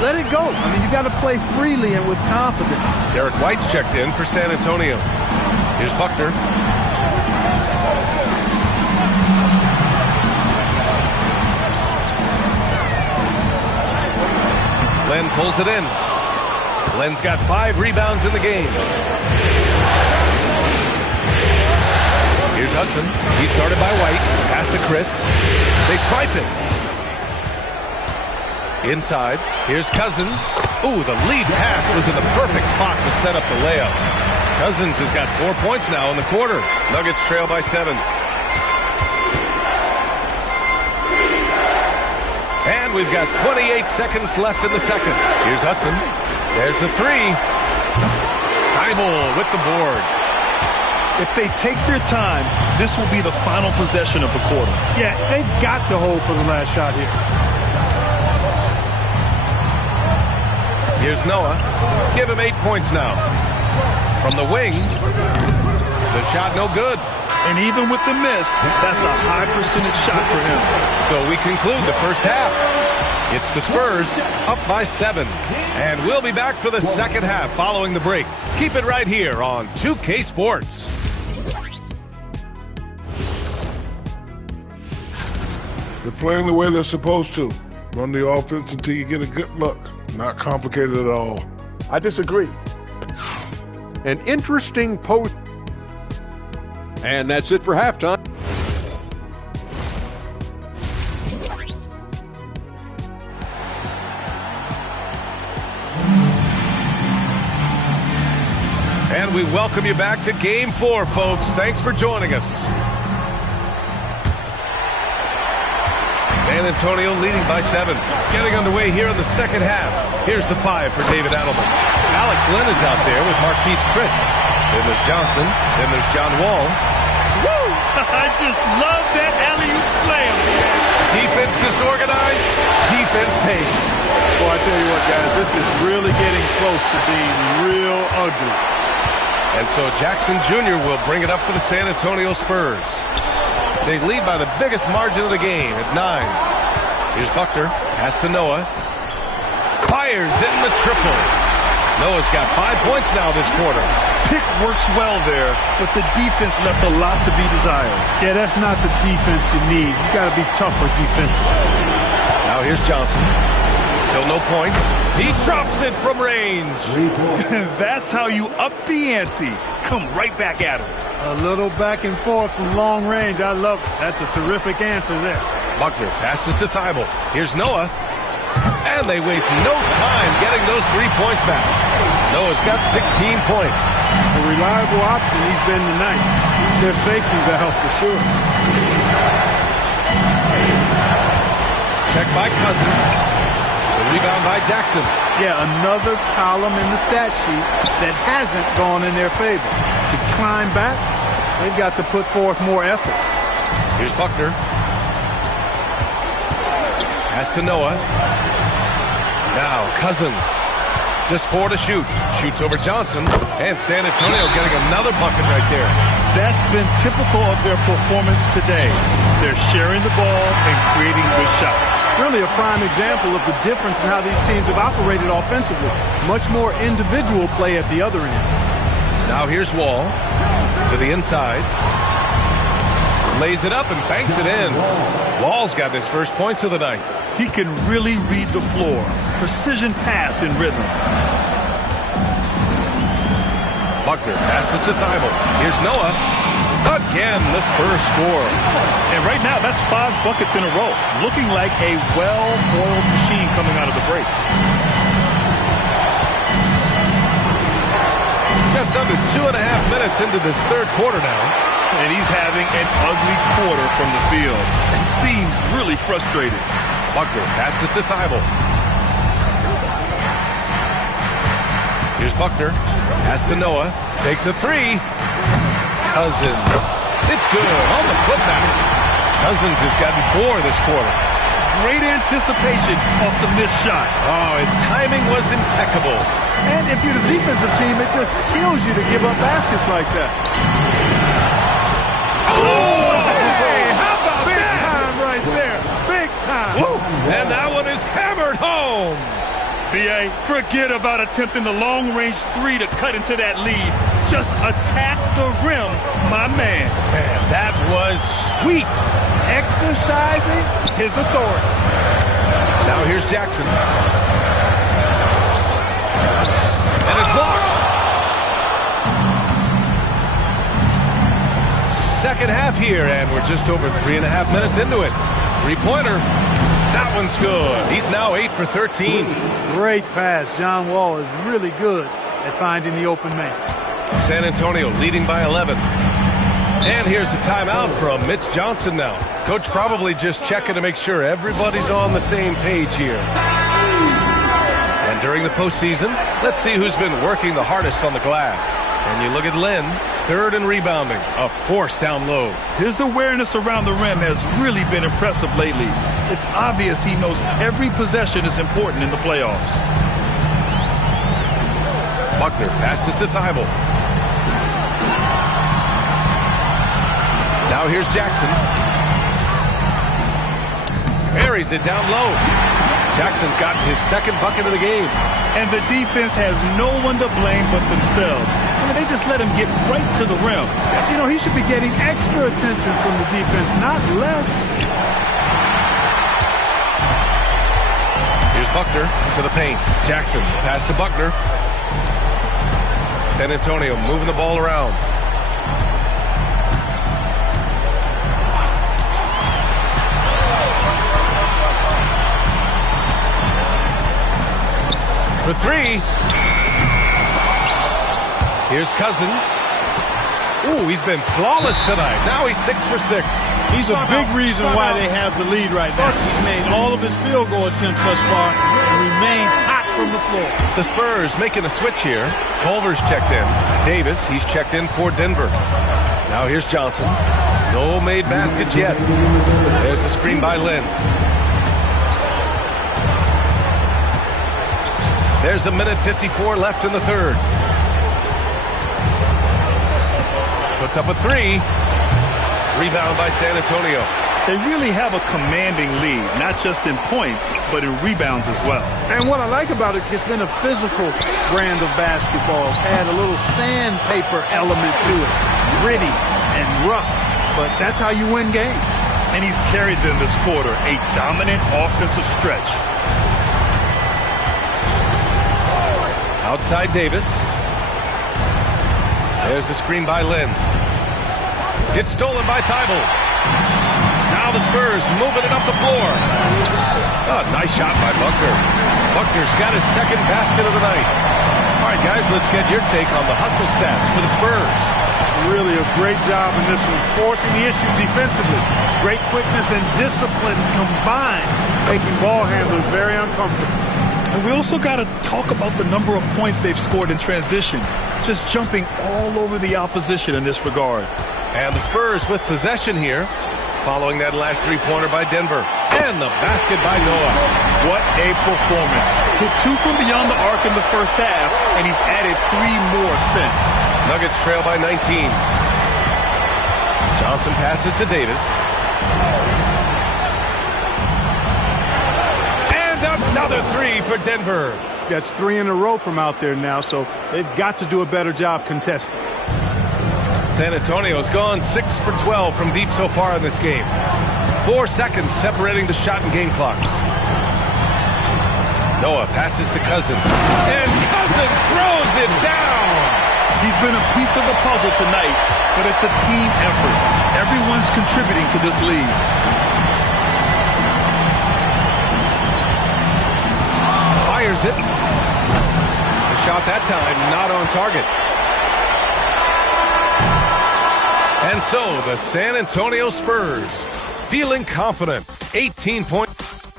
let it go. I mean, you've got to play freely and with confidence. Derek White's checked in for San Antonio. Here's Buckner. Len pulls it in. Len's got 5 rebounds in the game. Here's Hudson. He's guarded by White. Pass to Chris. They swipe it. Inside. Here's Cousins. Ooh, the lead pass was in the perfect spot to set up the layup. Cousins has got 4 points now in the quarter. Nuggets trail by 7. And we've got 28 seconds left in the second. Here's Hudson. There's the 3. Thibault with the board. If they take their time, this will be the final possession of the quarter. Yeah, they've got to hold for the last shot here. Here's Noah. Give him 8 points now. From the wing, the shot no good. And even with the miss, that's a high percentage shot for him. So we conclude the first half. It's the Spurs up by 7. And we'll be back for the second half following the break. Keep it right here on 2K Sports. They're playing the way they're supposed to. Run the offense until you get a good look. Not complicated at all. I disagree. An interesting post. And that's it for halftime. And we welcome you back to Game 4, folks. Thanks for joining us. San Antonio leading by 7. Getting underway here in the second half. Here's the 5 for David Adelman. Alex Len is out there with Marquise Chris. Then there's Johnson. Then there's John Wall. Woo! I just love that alley-oop slam. Defense disorganized. Defense pays. Well, I tell you what, guys, this is really getting close to being real ugly. And so Jackson Jr. will bring it up for the San Antonio Spurs. They lead by the biggest margin of the game at 9. Here's Buckner. Pass to Noah. Fires in the triple. Noah's got 5 points now this quarter. Pick works well there, but the defense left a lot to be desired. Yeah, that's not the defense you need. You got to be tougher defensively. Now here's Johnson. Still no points. He drops it from range. That's how you up the ante. Come right back at him. A little back and forth from long range. I love it. That's a terrific answer there. Buckner passes to Thibault. Here's Noah. And they waste no time getting those 3 points back. Noah's got 16 points. A reliable option he's been tonight. He's their safety valve for sure. Check by Cousins. The rebound by Jackson. Yeah, another column in the stat sheet that hasn't gone in their favor. To climb back, they've got to put forth more effort. Here's Buckner. Pass to Noah. Now Cousins. Just 4 to shoot. Shoots over Johnson. And San Antonio getting another bucket right there. That's been typical of their performance today. They're sharing the ball and creating good shots. Really a prime example of the difference in how these teams have operated offensively. Much more individual play at the other end. Now here's Wall to the inside. Lays it up and banks it in. Wall's got his first points of the night. He can really read the floor. Precision pass in rhythm. Buckner passes to Thibault. Here's Noah. Again, the Spurs score. And right now, that's 5 buckets in a row. Looking like a well-oiled machine coming out of the break. Just under 2.5 minutes into this third quarter now. And he's having an ugly quarter from the field. And seems really frustrated. Buckner passes to Thibault. Here's Buckner. Pass to Noah. Takes a 3. Cousins. It's good on the putback. Cousins has gotten 4 this quarter. Great anticipation off the missed shot. Oh, his timing was impeccable. And if you're the defensive team, it just kills you to give up baskets like that. Oh, hey, how about Big that? time right there. Big time. Woo. And that one is hammered home. B.A., forget about attempting the long-range 3 to cut into that lead. Just attack the rim, my man. Man, that was sweet. Exercising his authority. Now here's Jackson. And it's blocked. Second half here, and we're just over 3.5 minutes into it. Three-pointer. That one's good. He's now 8 for 13. Great pass. John Wall is really good at finding the open man. San Antonio leading by 11. And here's the timeout from Mitch Johnson now. Coach probably just checking to make sure everybody's on the same page here. And during the postseason, let's see who's been working the hardest on the glass. And you look at Lynn, 3rd in rebounding, a force down low. His awareness around the rim has really been impressive lately. It's obvious he knows every possession is important in the playoffs. Buckner passes to Thibault. Now here's Jackson. Buries it down low. Jackson's gotten his 2nd bucket of the game. And the defense has no one to blame but themselves. I mean, they just let him get right to the rim. You know, he should be getting extra attention from the defense, not less. Here's Buckner to the paint. Jackson, pass to Buckner. San Antonio moving the ball around. For 3. Here's Cousins. Ooh, he's been flawless tonight. Now he's 6 for 6. He's a big reason why they have the lead right now. He's made all of his field goal attempts thus far and remains hot from the floor. The Spurs making a switch here. Culver's checked in. Davis, he's checked in for Denver. Now here's Johnson. No made baskets yet. There's a screen by Lynn. There's 1:54 left in the third. Puts up a 3. Rebound by San Antonio. They really have a commanding lead, not just in points, but in rebounds as well. And what I like about it, it's been a physical brand of basketball. It's had a little sandpaper element to it. Gritty and rough, but that's how you win games. And he's carried them this quarter, a dominant offensive stretch. Outside Davis. There's a screen by Lynn. It's stolen by Thibault. Now the Spurs moving it up the floor. Oh, nice shot by Buckner. Buckner's got his 2nd basket of the night. All right, guys, let's get your take on the hustle stats for the Spurs. Really a great job in this one, forcing the issue defensively. Great quickness and discipline combined, making ball handlers very uncomfortable. And we also got to talk about the number of points they've scored in transition, just jumping all over the opposition in this regard. And the Spurs with possession here. following that last three-pointer by Denver. And the basket by Noah. What a performance. Hit 2 from beyond the arc in the first half, and he's added 3 more since. Nuggets trail by 19. Johnson passes to Davis. And another 3 for Denver. That's 3 in a row from out there now, so they've got to do a better job contesting. San Antonio's gone 6 for 12 from deep so far in this game. 4 seconds separating the shot and game clocks. Noah passes to Cousins. And Cousins throws it down. He's been a piece of the puzzle tonight, but it's a team effort. Everyone's contributing to this lead. Fires it. The shot that time not on target. And so the San Antonio Spurs feeling confident. 18 points.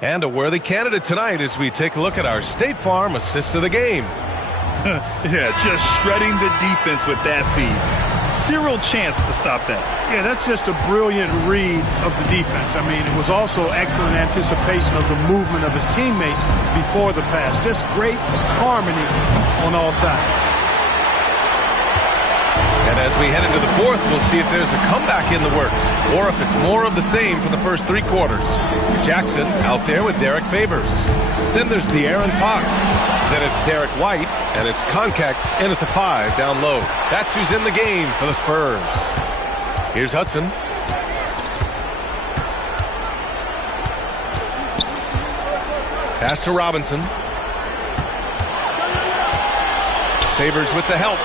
And a worthy candidate tonight as we take a look at our State Farm assists of the game. Yeah, just shredding the defense with that feed. Zero chance to stop that. Yeah, that's just a brilliant read of the defense. I mean, it was also excellent anticipation of the movement of his teammates before the pass. Just great harmony on all sides. And as we head into the fourth, we'll see if there's a comeback in the works or if it's more of the same for the first 3 quarters. Jackson out there with Derek Favors. Then there's De'Aaron Fox. Then it's Derek White, and it's Koncak in at the 5 down low. That's who's in the game for the Spurs. Here's Hudson. Pass to Robinson. Favors with the help.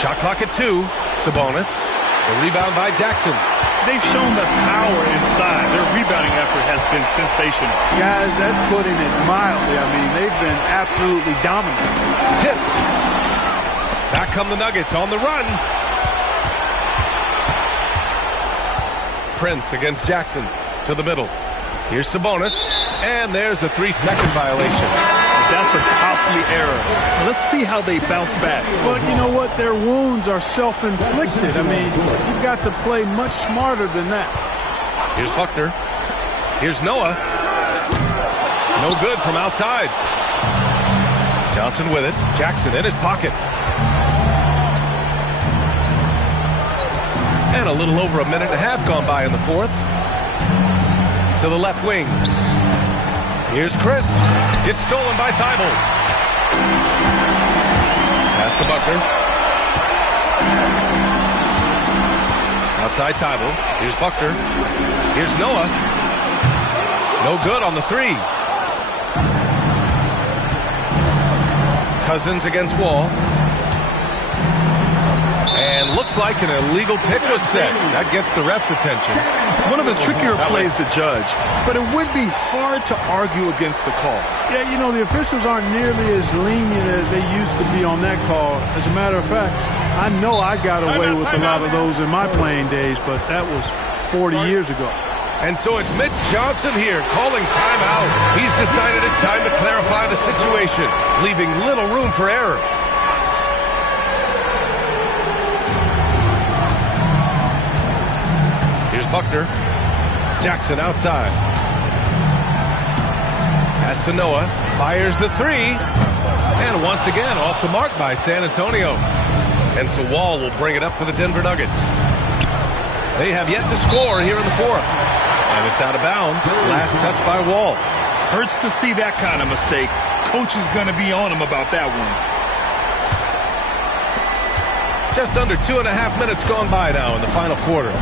Shot clock at 2. Sabonis. The rebound by Jackson. They've shown the power inside. Their rebounding effort has been sensational. Guys, that's putting it mildly. I mean, they've been absolutely dominant. Tipped. Back come the Nuggets on the run. Prince against Jackson to the middle. Here's Sabonis. And there's a 3-second violation. That's a costly error. Let's see how they bounce back. But you know what? Their wounds are self-inflicted. I mean, you've got to play much smarter than that. Here's Buckner. Here's Noah. No good from outside. Johnson with it. Jackson in his pocket. And a little over a minute and a half gone by in the fourth. To the left wing. Here's Chris. It's stolen by Thibault. Pass to Buckner. Outside Thibault. Here's Buckner. Here's Noah. No good on the 3. Cousins against Wall. And looks like an illegal pick was set. That gets the ref's attention. One of the trickier plays to judge, but it would be hard to argue against the call. Yeah, you know, the officials aren't nearly as lenient as they used to be on that call. As a matter of fact, I know I got away with a lot of those in my playing days, but that was 40 years ago. And so it's Mitch Johnson here calling timeout. He's decided it's time to clarify the situation, leaving little room for error. Here's Buckner. Jackson outside. Pass to Noah. Fires the 3. And once again, off the mark by San Antonio. And so Wall will bring it up for the Denver Nuggets. They have yet to score here in the fourth. And it's out of bounds. Last touch by Wall. Hurts to see that kind of mistake. Coach is going to be on him about that one. Just under 2.5 minutes gone by now in the final quarter.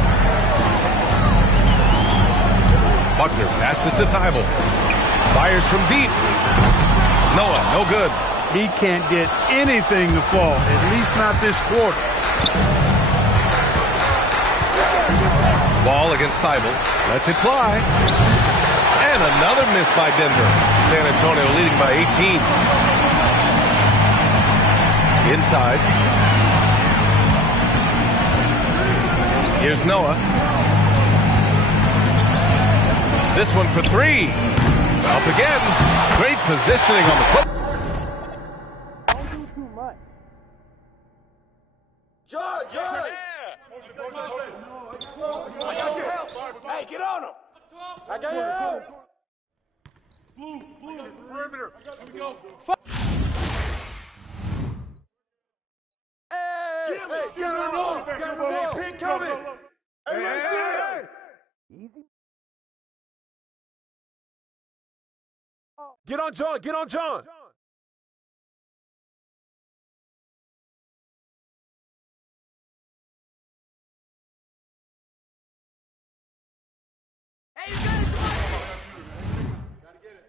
Buckner passes to Thibault. Fires from deep. Noah, no good. He can't get anything to fall, at least not this quarter. Ball against Thibault. Lets it fly. And another miss by Denver. San Antonio leading by 18. Inside. Here's Noah. This one for 3. Up again. Great positioning on the foot. Hey, get on him. I got you. Blue, perimeter. Here we go. Hey, get on. Hey, Pink coming. Hey, right there. Get on John. Get on John. Hey, you got it. Gotta get it.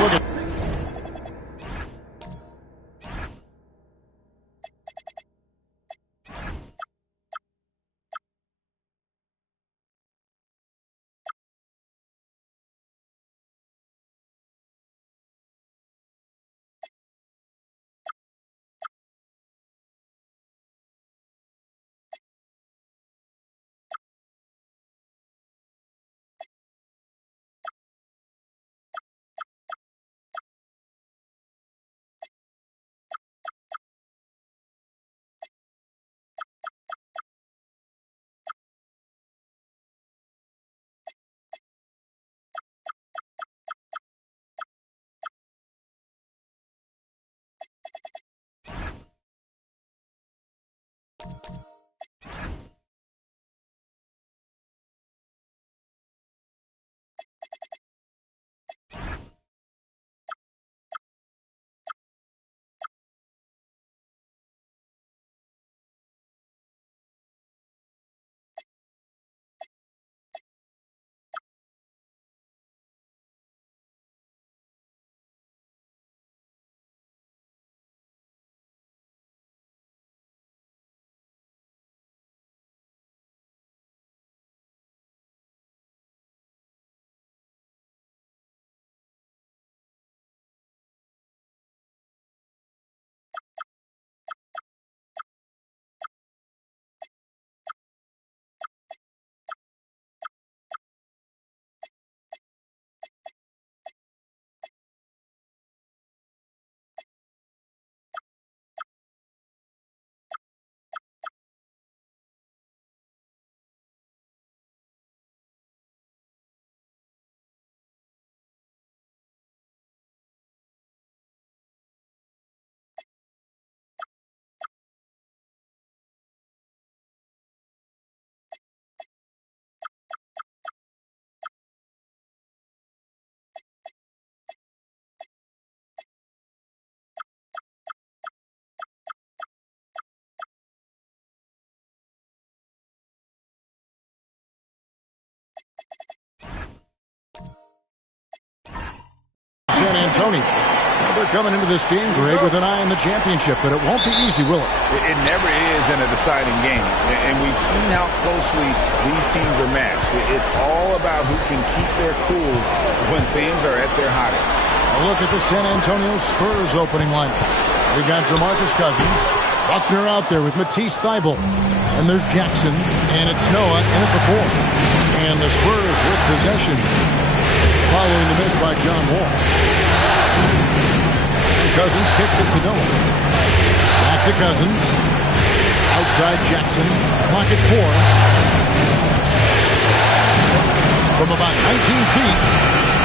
Look at San Antonio. They're coming into this game, Greg, with an eye on the championship, but it won't be easy, will it? It never is in a deciding game, and we've seen how closely these teams are matched. It's all about who can keep their cool when things are at their hottest. A look at the San Antonio Spurs opening lineup. We got DeMarcus Cousins, Buckner out there with Matisse Thybulle, and there's Jackson, and it's Noah in at the 4. And the Spurs with possession following the miss by John Wall. Cousins kicks it to Noah. Back to Cousins. Outside Jackson. Clock at 4. From about 19 feet.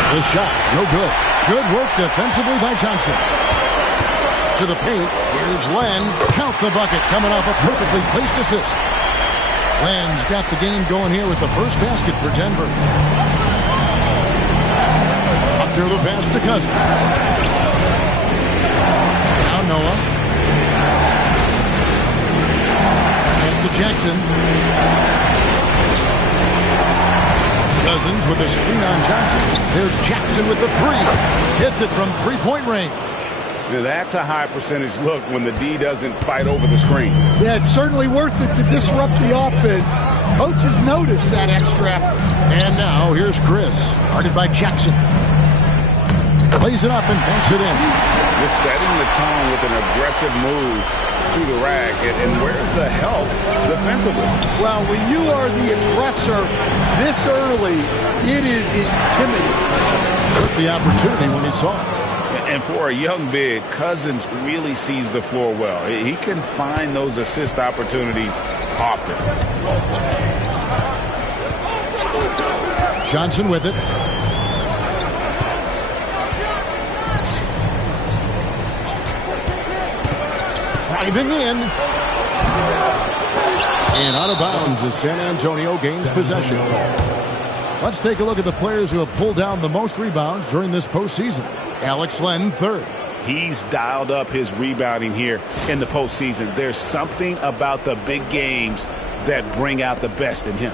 The shot, no good. Good work defensively by Johnson. To the paint. Here's Len. Count the bucket. Coming off a perfectly placed assist. Len's got the game going here with the first basket for Denver. Through the pass to Cousins. Now Noah. Pass to Jackson. Cousins with a screen on Johnson. There's Jackson with the 3. Hits it from three-point range. That's a high percentage look when the D doesn't fight over the screen. Yeah, it's certainly worth it to disrupt the offense. Coaches notice that extra effort. And now here's Chris. Guarded by Jackson. Plays it up and banks it in. Just setting the tone with an aggressive move to the rack. And where's the help defensively? Well, when you are the aggressor this early, it is intimidating. Took the opportunity when he saw it. And for a young big, Cousins really sees the floor well. He can find those assist opportunities often. Johnson with it. Driving in. And out of bounds as San Antonio gains possession. Let's take a look at the players who have pulled down the most rebounds during this postseason. Alex Len, 3rd. He's dialed up his rebounding here in the postseason. There's something about the big games that bring out the best in him.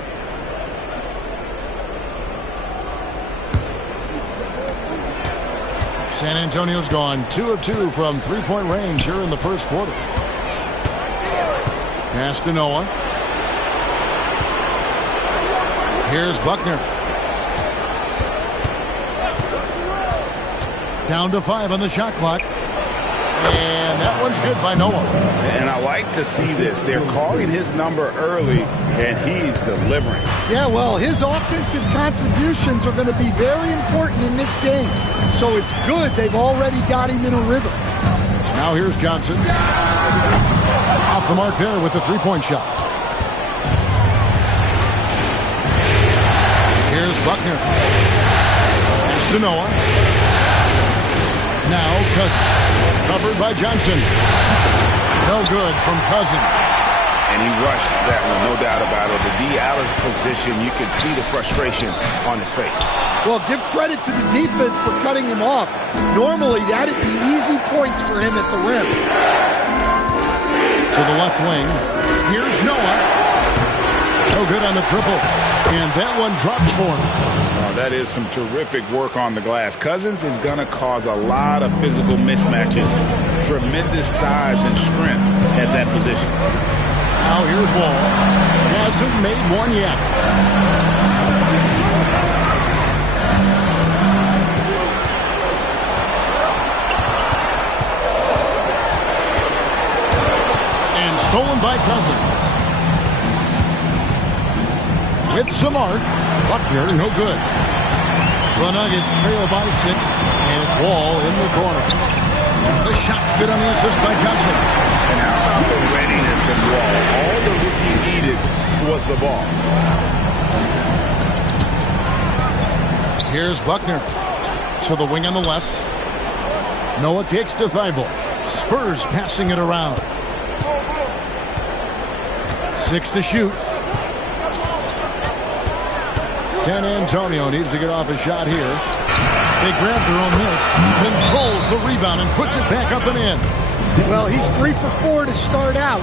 San Antonio's gone 2 of 2 from three-point range here in the first quarter. Pass to Noah. Here's Buckner. Down to 5 on the shot clock. And that one's good by Noah. And I like to see this. They're calling his number early, and he's delivering. Yeah, well, his offensive contributions are going to be very important in this game. So it's good they've already got him in a rhythm. Now here's Johnson. Off the mark there with the three-point shot. Here's Buckner. Pass to Noah. Now Cousins. Covered by Johnson. No good from Cousins. And he rushed that one, no doubt about it. The D out of position, you could see the frustration on his face. Well, give credit to the defense for cutting him off. Normally, that'd be easy points for him at the rim. To the left wing. Here's Noah. No good on the triple. And that one drops for him. Oh, that is some terrific work on the glass. Cousins is going to cause a lot of physical mismatches. Tremendous size and strength at that position. Now here's Wall. Hasn't made one yet. And stolen by Cousins. With some arc, Buckner, no good. The Nuggets trail by 6, and it's Wall in the corner. The shot's good on the assist by Johnson. And how about the readiness of Wall? All the rookie needed was the ball. Here's Buckner. To the wing on the left. Noah kicks to Thibault. Spurs passing it around. 6 to shoot. San Antonio needs to get off a shot here. They grab their own miss. Controls the rebound and puts it back up and in. Well, he's 3 for 4 to start out.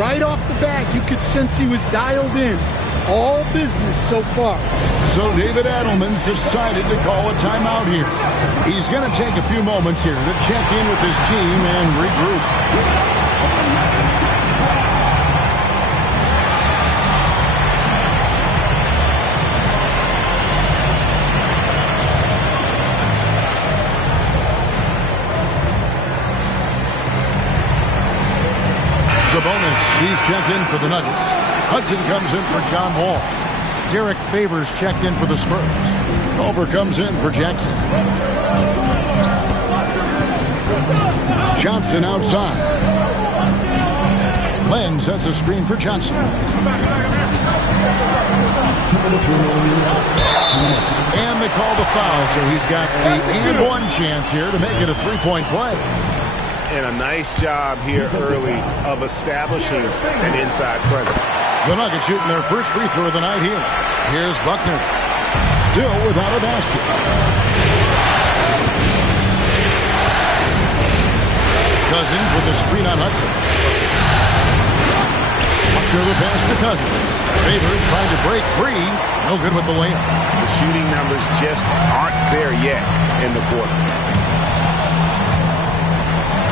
Right off the bat, you could sense he was dialed in. All business so far. So David Adelman's decided to call a timeout here. He's going to take a few moments here to check in with his team and regroup. Sabonis, he's checked in for the Nuggets. Hudson comes in for John Wall. Derek Favors checked in for the Spurs. Culver comes in for Jackson. Johnson outside. Len sets a screen for Johnson. And they call the foul, so he's got the and one chance here to make it a three-point play. And a nice job here early of establishing an inside presence. The Nuggets shooting their first free throw of the night here. Here's Buckner. Still without a basket. Cousins with a screen on Hudson. Buckner the pass to Cousins. Favors trying to break free. No good with the layup. The shooting numbers just aren't there yet in the quarter.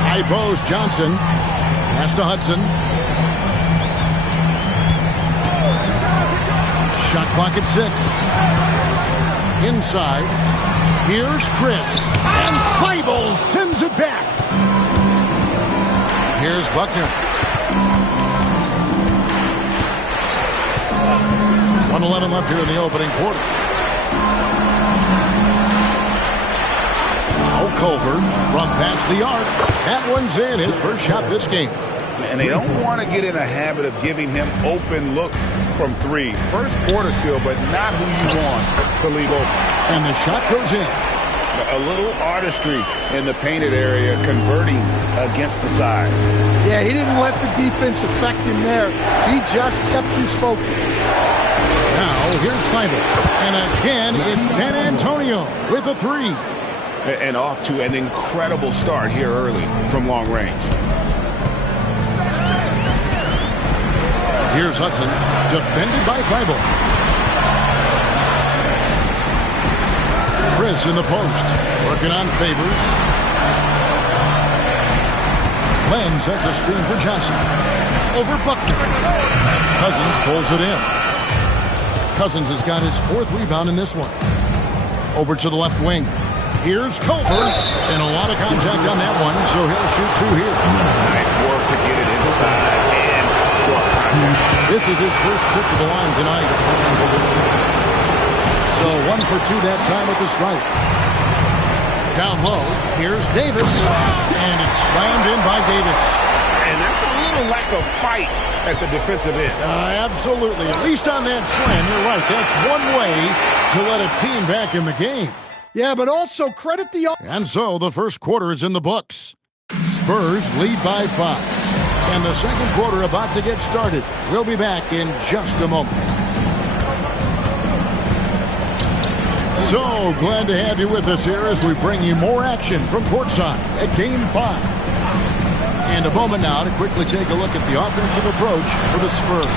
High post, Johnson. Pass to Hudson. Shot clock at 6. Inside. Here's Chris. And Thibault sends it back. Here's Buckner. 1:11 left here in the opening quarter. Now Culver from past the arc. That one's in, his first shot this game. And they don't want to get in a habit of giving him open looks from 3. First quarter still, but not who you want to leave open. And the shot goes in. A little artistry in the painted area, converting against the size. Yeah, he didn't let the defense affect him there. He just kept his focus. Now, here's Thibault. And again, it's San Antonio with a 3. And off to an incredible start here early from long range. Here's Hudson, defended by Thibault. Chris in the post, working on Favors. Len sets a screen for Johnson. Over Buckner. Cousins pulls it in. Cousins has got his 4th rebound in this one. Over to the left wing. Here's Culver. And a lot of contact on that one, so he'll shoot 2 here. Nice work to get it inside and draw contact. This is his first trip to the line tonight. So 1 for 2 that time with the strike. Down low, here's Davis. And it's slammed in by Davis. And that's a little lack of fight at the defensive end. Absolutely. At least on that slam, you're right. That's one way to let a team back in the game. Yeah, but also credit the... And so the first quarter is in the books. Spurs lead by 5. And the second quarter about to get started. We'll be back in just a moment. So glad to have you with us here as we bring you more action from courtside at Game 5. And a moment now to quickly take a look at the offensive approach for the Spurs.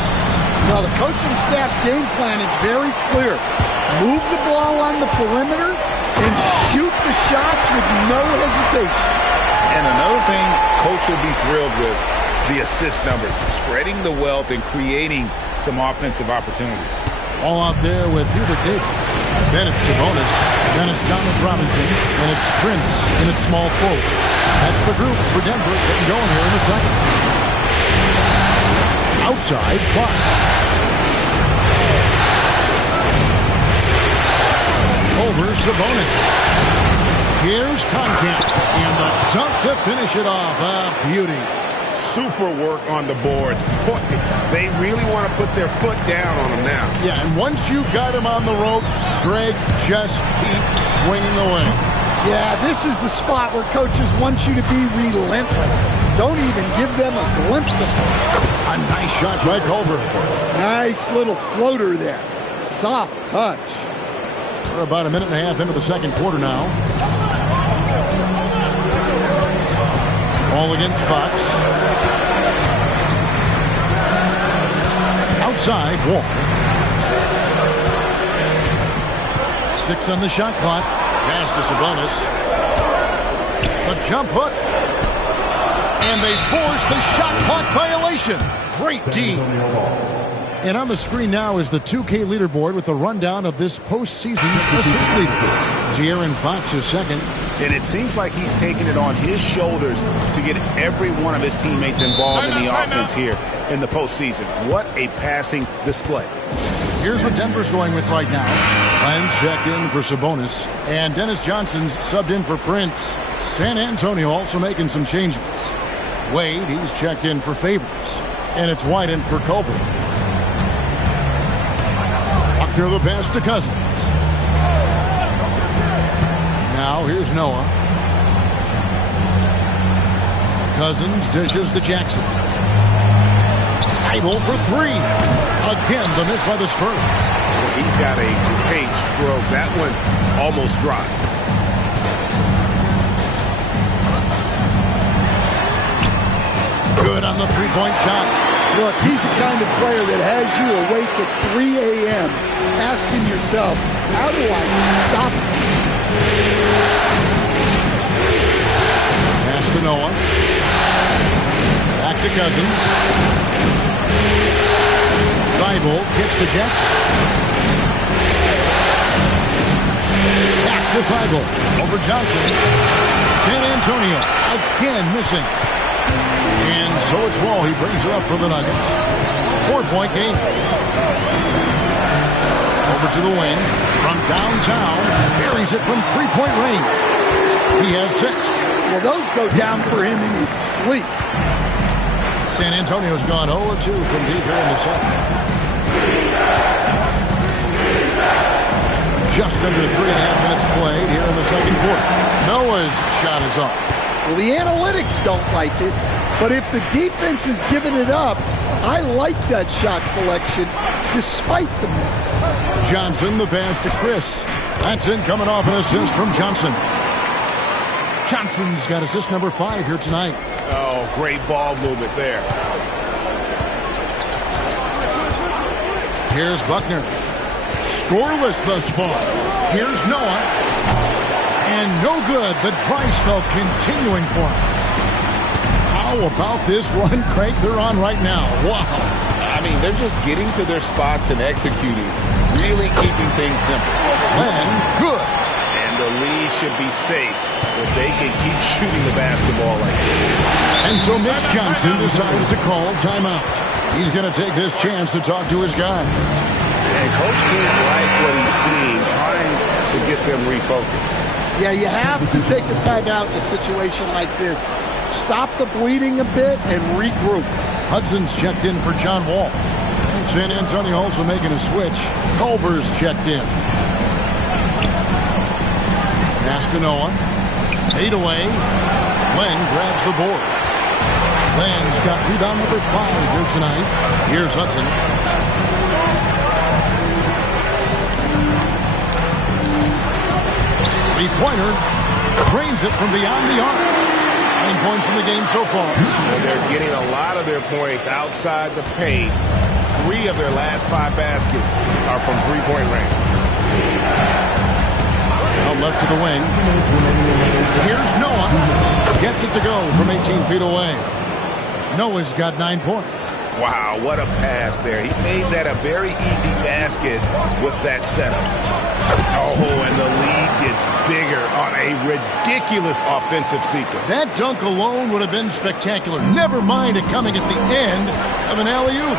Well, the coaching staff's game plan is very clear. Move the ball on the perimeter and shoot the shots with no hesitation. And another thing Coach will be thrilled with, the assist numbers, spreading the wealth and creating some offensive opportunities. All out there with Hubert Davis. Then it's Sabonis. Then it's Thomas Robinson. And it's Prince in its small forward. That's the group for Denver getting going here in the second. Outside, Fox. Over Sabonis. Here's Concat. And the dunk to finish it off. A beauty. Super work on the boards. Boy, they really want to put their foot down on them now. Yeah, and once you've got him on the ropes, Greg, just keep swinging away. Yeah, this is the spot where coaches want you to be relentless. Don't even give them a glimpse of it. A nice shot by Culver. Nice little floater there. Soft touch. We're about a minute and a half into the second quarter now. All against Fox. Outside, Wall. 6 on the shot clock. Pass to Sabonis. The jump hook. And they force the shot clock violation. Great D. And on the screen now is the 2K leaderboard with the rundown of this postseason's assist leader. De'Aaron Fox is second. And it seems like he's taking it on his shoulders to get every one of his teammates involved in the offense here in the postseason. What a passing display. Here's what Denver's going with right now. Len's checked in for Sabonis. And Dennis Johnson's subbed in for Prince. San Antonio also making some changes. Wade, he's checked in for Favors. And it's White in for Culver. Buckner the pass to Cousins. Now here's Noah. Cousins dishes to Jackson. Idle for 3. Again, the miss by the Spurs. He's got a great stroke. That one almost dropped. Good on the three-point shot. Look, he's the kind of player that has you awake at 3 a.m. asking yourself, how do I stop him? Pass to Noah. Back to Cousins. Thibault kicks to Jackson. Back to Thibault. Over Johnson. San Antonio again missing. And so it's Wall. He brings it up for the Nuggets. 4-point game. Over to the wing. From downtown. Buries it from three-point range. He has 6. Well, those go down for him in his sleep. San Antonio's gone 0-2 from deep here in the second. Just under 3.5 minutes played here in the second quarter. Noah's shot is off. Well, the analytics don't like it, but if the defense is giving it up, I like that shot selection despite the miss. Johnson, the pass to Chris. That's in, coming off an assist from Johnson. Johnson's got assist number 5 here tonight. Oh, great ball movement there. Here's Buckner. Scoreless thus far. Here's Noah. And no good. The dry spell continuing for him. How about this run crank they're on right now? Wow. I mean, they're just getting to their spots and executing, really keeping things simple. And good. And the lead should be safe if they can keep shooting the basketball like this. And so Mitch Johnson decides to call timeout. He's going to take this chance to talk to his guy. And Coach King like what he's seeing, trying to get them refocused. Yeah, you have to take a timeout in a situation like this. Stop the bleeding a bit and regroup. Hudson's checked in for John Wall. San Antonio also making a switch. Culver's checked in. Pass to Noah. 8 away. Len grabs the board. Len's got rebound number 5 here tonight. Here's Hudson. Three-pointer. Trains it from beyond the arc. 9 points in the game so far. Well, they're getting a lot of their points outside the paint. 3 of their last 5 baskets are from three-point range. Out left to the wing. Here's Noah. Gets it to go from 18 feet away. Noah's got 9 points. Wow, what a pass there. He made that a very easy basket with that setup. Oh, and the lead gets bigger on a ridiculous offensive sequence. That dunk alone would have been spectacular. Never mind it coming at the end of an alley-oop.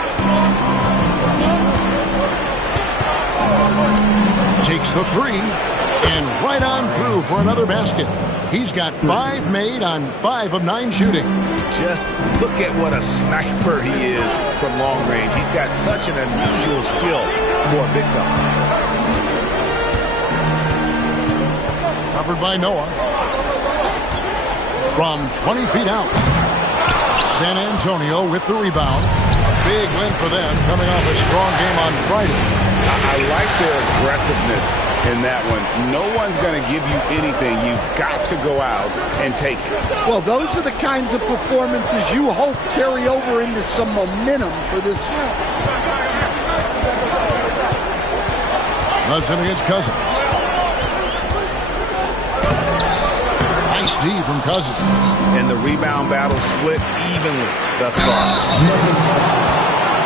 Takes the 3 and right on through for another basket. He's got 5 made on 5 of 9 shooting. Just look at what a sniper he is from long range. He's got such an unusual skill for a big fella. Covered by Noah. From 20 feet out. San Antonio with the rebound. A big win for them coming off a strong game on Friday. I like their aggressiveness in that one. No one's going to give you anything. You've got to go out and take it. Well, those are the kinds of performances you hope carry over into some momentum for this. Hudson against Cousins. Nice D from Cousins. And the rebound battle split evenly thus far.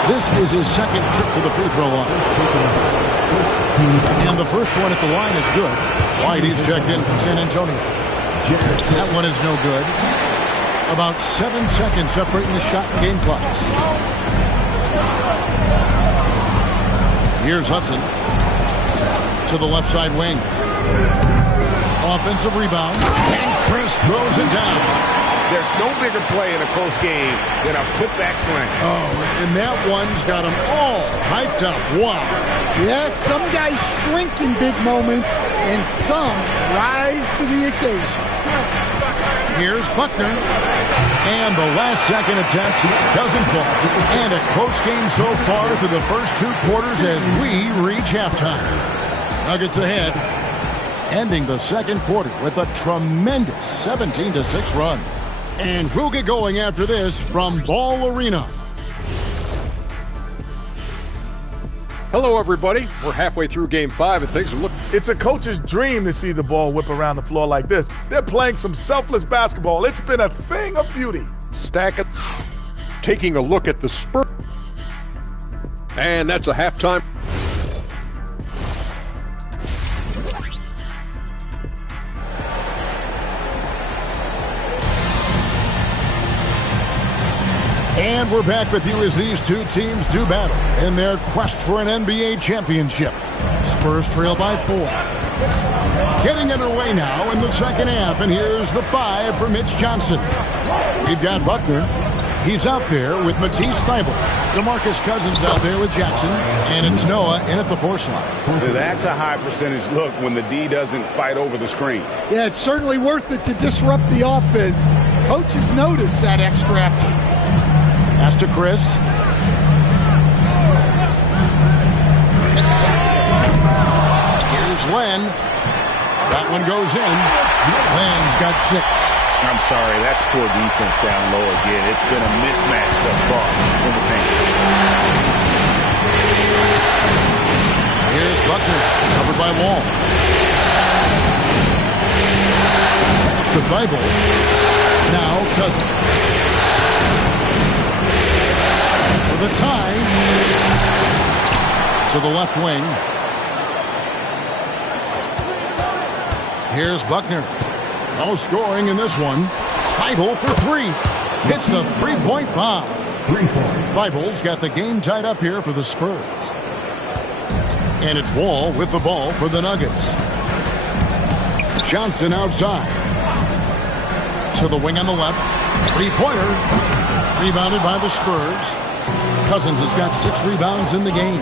This is his second trip to the free throw line. And the first one at the line is good. Whitey's checked in for San Antonio. That one is no good. About 7 seconds separating the shot and game clocks. Here's Hudson to the left side wing. Offensive rebound. And Chris throws it down. There's no bigger play in a close game than a putback slam. Oh, and that one's got them all hyped up. Wow. Yes, some guys shrink in big moments, and some rise to the occasion. Here's Buckner. And the last second attempt doesn't fall. And a close game so far through the first 2 quarters as we reach halftime. Nuggets ahead, ending the second quarter with a tremendous 17-6 run. And we'll get going after this from Ball Arena. Hello, everybody. We're halfway through Game 5, and things are looking... It's a coach's dream to see the ball whip around the floor like this. They're playing some selfless basketball. It's been a thing of beauty. Stack it. Taking a look at the Spurs. And that's a halftime. And we're back with you as these two teams do battle in their quest for an NBA championship. Spurs trail by 4. Getting underway now in the second half, and here's the 5 for Mitch Johnson. We've got Buckner. He's out there with Matisse Thybulle. DeMarcus Cousins out there with Jackson. And it's Noah in at the 4 slot. That's a high percentage look when the D doesn't fight over the screen. Yeah, it's certainly worth it to disrupt the offense. Coaches notice that extra effort. Pass to Chris. Here's Len. That one goes in. Len's got 6. I'm sorry, that's poor defense down low again. It's been a mismatch thus far in the paint. Here's Buckner, covered by Wall. To Thybulle. Now Cousins. the tie. To the left wing. Here's Buckner. No scoring in this one. Thibault for three. Hits the three-point bomb. 3 points. Thibault's got the game tied up here for the Spurs. And it's Wall with the ball for the Nuggets. Johnson outside. To the wing on the left. Three-pointer. Rebounded by the Spurs. Cousins has got 6 rebounds in the game.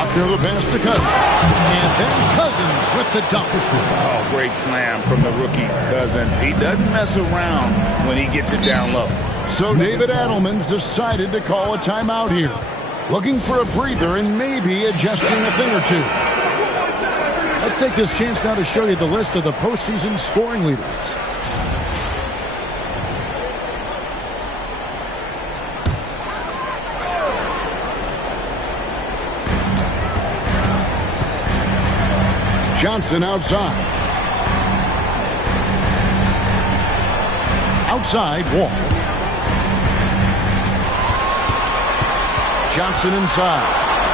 Up near the pass to Cousins. And then Cousins with the dunk. Oh, great slam from the rookie Cousins. He doesn't mess around when he gets it down low. So David Adelman's decided to call a timeout here. Looking for a breather and maybe adjusting a thing or two. Let's take this chance now to show you the list of the postseason scoring leaders. Johnson outside. Outside, Wall. Johnson inside.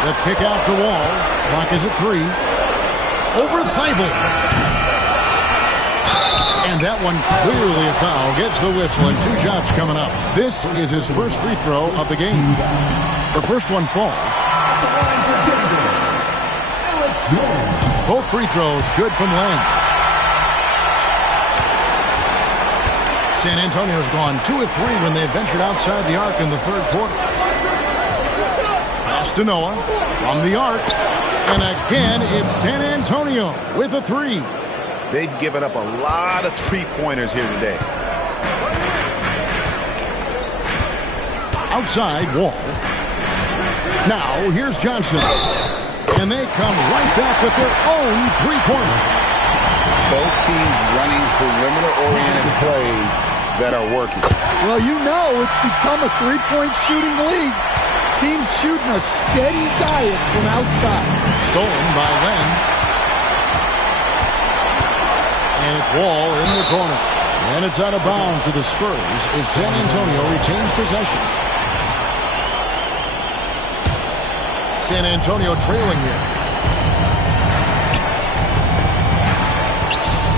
The kick out to Wall. Clock is at 3. Over Thibault. And that one clearly a foul. Gets the whistle and 2 shots coming up. This is his first free throw of the game. The first one falls. Both free throws good from Len. San Antonio's gone 2 of 3 when they ventured outside the arc in the third quarter. Pass to Noah from the arc. And again, it's San Antonio with a 3. They've given up a lot of three-pointers here today. Outside, Wall. Now, here's Johnson. And they come right back with their own three-pointer. Both teams running perimeter-oriented plays that are working. Well, you know it's become a three-point shooting league. Teams shooting a steady diet from outside. Stolen by Len. And it's Wall in the corner. And it's out of bounds to the Spurs as San Antonio retains possession. San Antonio trailing here.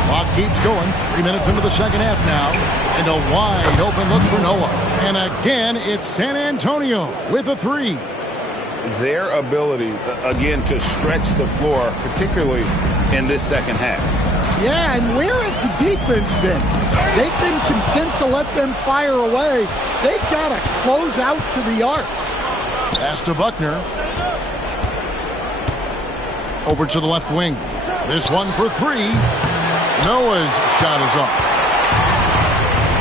Clock keeps going. 3 minutes into the second half now. And a wide open look for Noah. And again, it's San Antonio with a 3. Their ability, again, to stretch the floor, particularly in this second half. Yeah, and where has the defense been? They've been content to let them fire away. They've got to close out to the arc. Pass to Buckner. Over to the left wing. This one for 3. Noah's shot is off.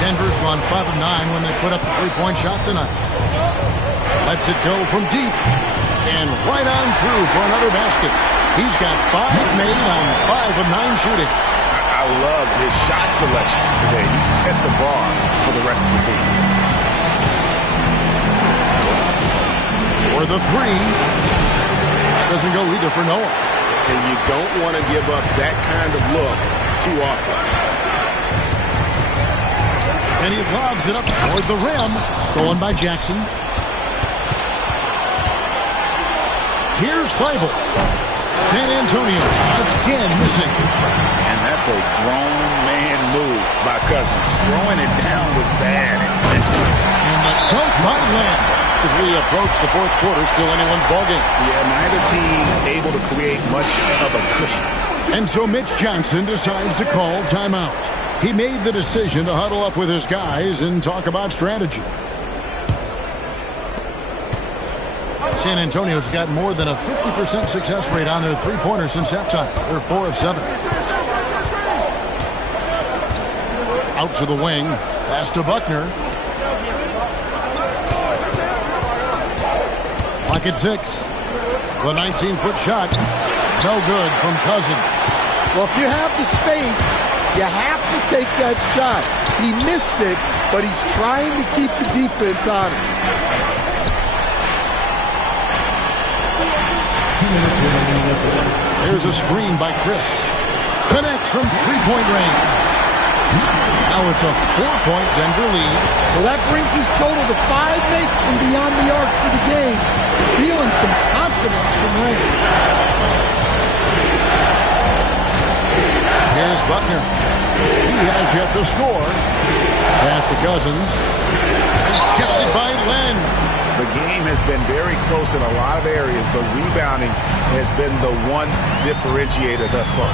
Denver's gone 5 of 9 when they put up the three-point shot tonight. Lets it go from deep. And right on through for another basket. He's got 5 made on 5 of 9 shooting. I love his shot selection today. He set the bar for the rest of the team. For the 3. That doesn't go either for Noah. And you don't want to give up that kind of look too often. And he lobs it up toward the rim. Stolen by Jackson. Here's Thibault. San Antonio again missing. And that's a grown man move by Cousins. Throwing it down with bad intention. And the dunk by Len. As we approach the fourth quarter, still anyone's ballgame. Yeah, neither team able to create much of a cushion. And so Mitch Johnson decides to call timeout. He made the decision to huddle up with his guys and talk about strategy. San Antonio's got more than a 50% success rate on their three-pointers since halftime. They're 4 of 7. Out to the wing. Pass to Buckner. Clock at 6. The 19-foot shot. No good from Cousins. Well, if you have the space, you have to take that shot. He missed it, but he's trying to keep the defense honest. 2 minutes remaining in the fourth. There's a screen by Chris. Connects from three-point range. Now it's a 4-point Denver lead. Well, that brings his total to 5 makes from beyond the arc for the game. Feeling some confidence from Ray. Here's Buckner. He has yet to score. Pass to Cousins. Kept it by Len. The game has been very close in a lot of areas, but rebounding has been the one differentiator thus far.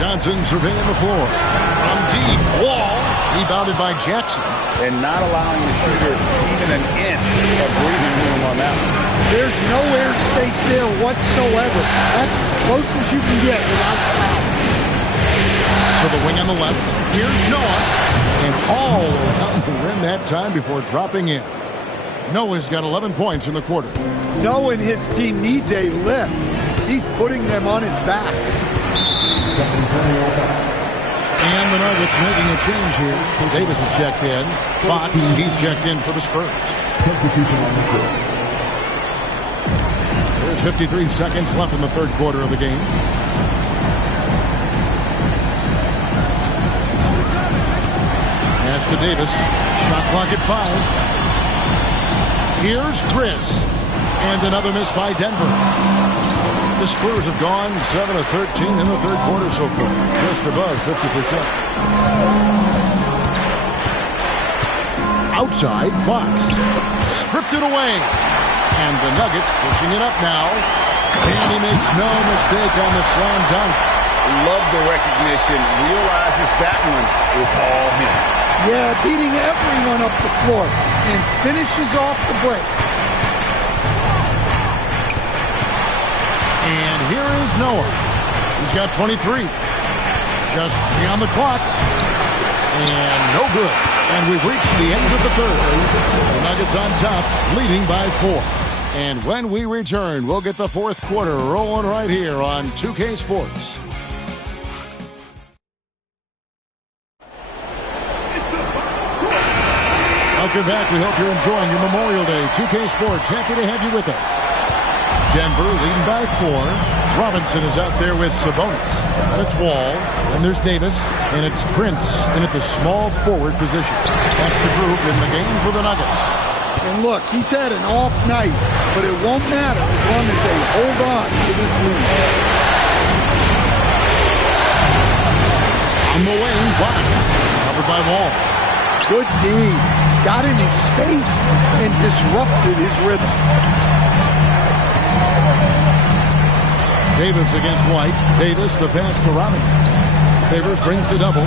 Johnson surveying the floor. From deep. Wall. Rebounded by Jackson. And not allowing the shooter even an inch of breathing room on that one. There's no air space there whatsoever. That's as close as you can get without foul. To the wing on the left. Here's Noah. And all around the rim that time before dropping in. Noah's got 11 points in the quarter. Noah and his team needs a lift. He's putting them on his back. And the Nuggets making a change here. Davis is checked in. Fox, he's checked in for the Spurs. There's 53 seconds left in the third quarter of the game. Pass to Davis. Shot clock at 5. Here's Chris. And another miss by Denver. The Spurs have gone 7 of 13 in the third quarter so far. Just above 50%. Outside, Fox. Stripped it away. And the Nuggets pushing it up now. And he makes no mistake on the slam dunk. Love the recognition. Realizes that one is all him. Yeah, beating everyone up the floor. And finishes off the break. And here is Noah. He's got 23. Just 3 on the clock. And no good. And we've reached the end of the third. The Nuggets on top, leading by 4. And when we return, we'll get the fourth quarter rolling right here on 2K Sports. Welcome back. We hope you're enjoying your Memorial Day. 2K Sports, happy to have you with us. Denver leading by 4. Robinson is out there with Sabonis. And it's Wall. And there's Davis. And it's Prince in at the small forward position. That's the group in the game for the Nuggets. And look, he's had an off night, but it won't matter as long as they hold on to this lead. On the wing, Fox. Covered by Wall. Good D. Got in his space and disrupted his rhythm. Davis against White. Davis, the pass to Robinson. Favors brings the double.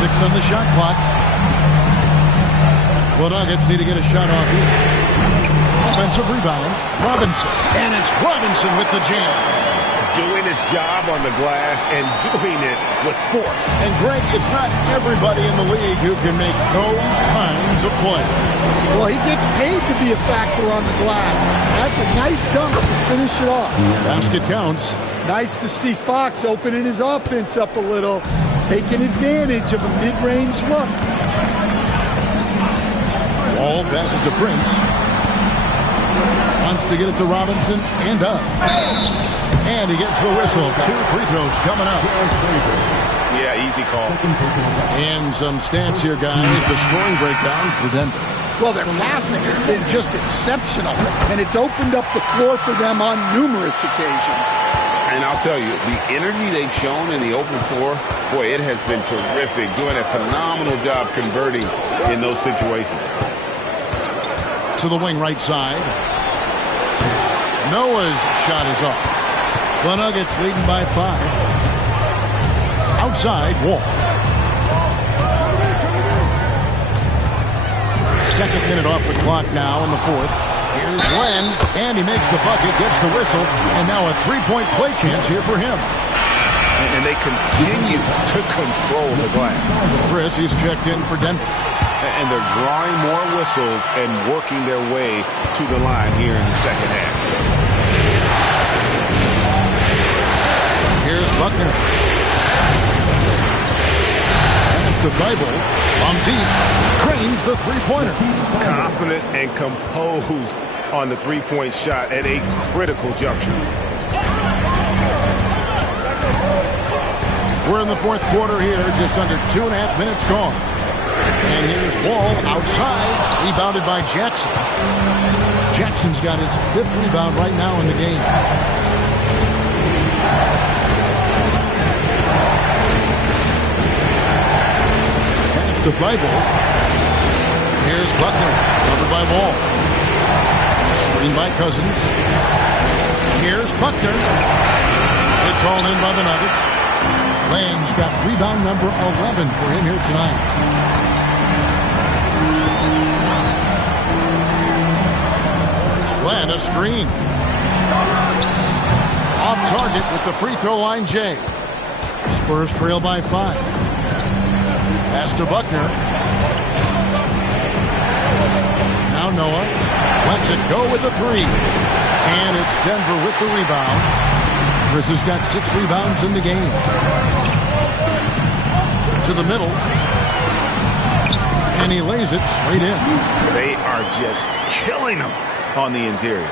6 on the shot clock. The Nuggets need to get a shot off here. Offensive rebound. Robinson. And it's Robinson with the jam. Doing his job on the glass and doing it with force. And Greg, it's not everybody in the league who can make those kinds of plays. Well, he gets paid to be a factor on the glass. That's a nice dunk to finish it off. Basket counts. Nice to see Fox opening his offense up a little, taking advantage of a mid-range look. Wall passes to Prince. Wants to get it to Robinson and up. And he gets the whistle. 2 free throws coming up. Yeah, easy call. And some stats here, guys. The scoring breakdown for Denver. Well, their passing has been just exceptional, and it's opened up the floor for them on numerous occasions. And I'll tell you, the energy they've shown in the open floor, boy, it has been terrific. Doing a phenomenal job converting in those situations. To the wing right side. Noah's shot is off. The Nuggets leading by 5. Outside, Wall. Second minute off the clock now in the fourth. Here's Len, and he makes the bucket, gets the whistle, and now a 3-point play chance here for him. And they continue to control the glass. Chris, he's checked in for Denver. And they're drawing more whistles and working their way to the line here in the second half. Here's Buckner. Pass to Thibault. On deep. Cranes the three-pointer. Confident and composed on the three-point shot at a critical juncture. We're in the fourth quarter here, just under 2.5 minutes gone. And here's Wall outside, rebounded by Jackson. Jackson's got his 5th rebound right now in the game. Pass to Thibault. Here's Buckner, covered by Wall. Screen by Cousins. Here's Buckner. It's all in by the Nuggets. Lamb's got rebound number 11 for him here tonight. Glenn, a screen. Off target with the free throw line, Jay. Spurs trail by 5. Pass to Buckner. Now Noah lets it go with a 3. And it's Denver with the rebound. Chris has got 6 rebounds in the game. To the middle. And he lays it straight in. They are just killing them on the interior.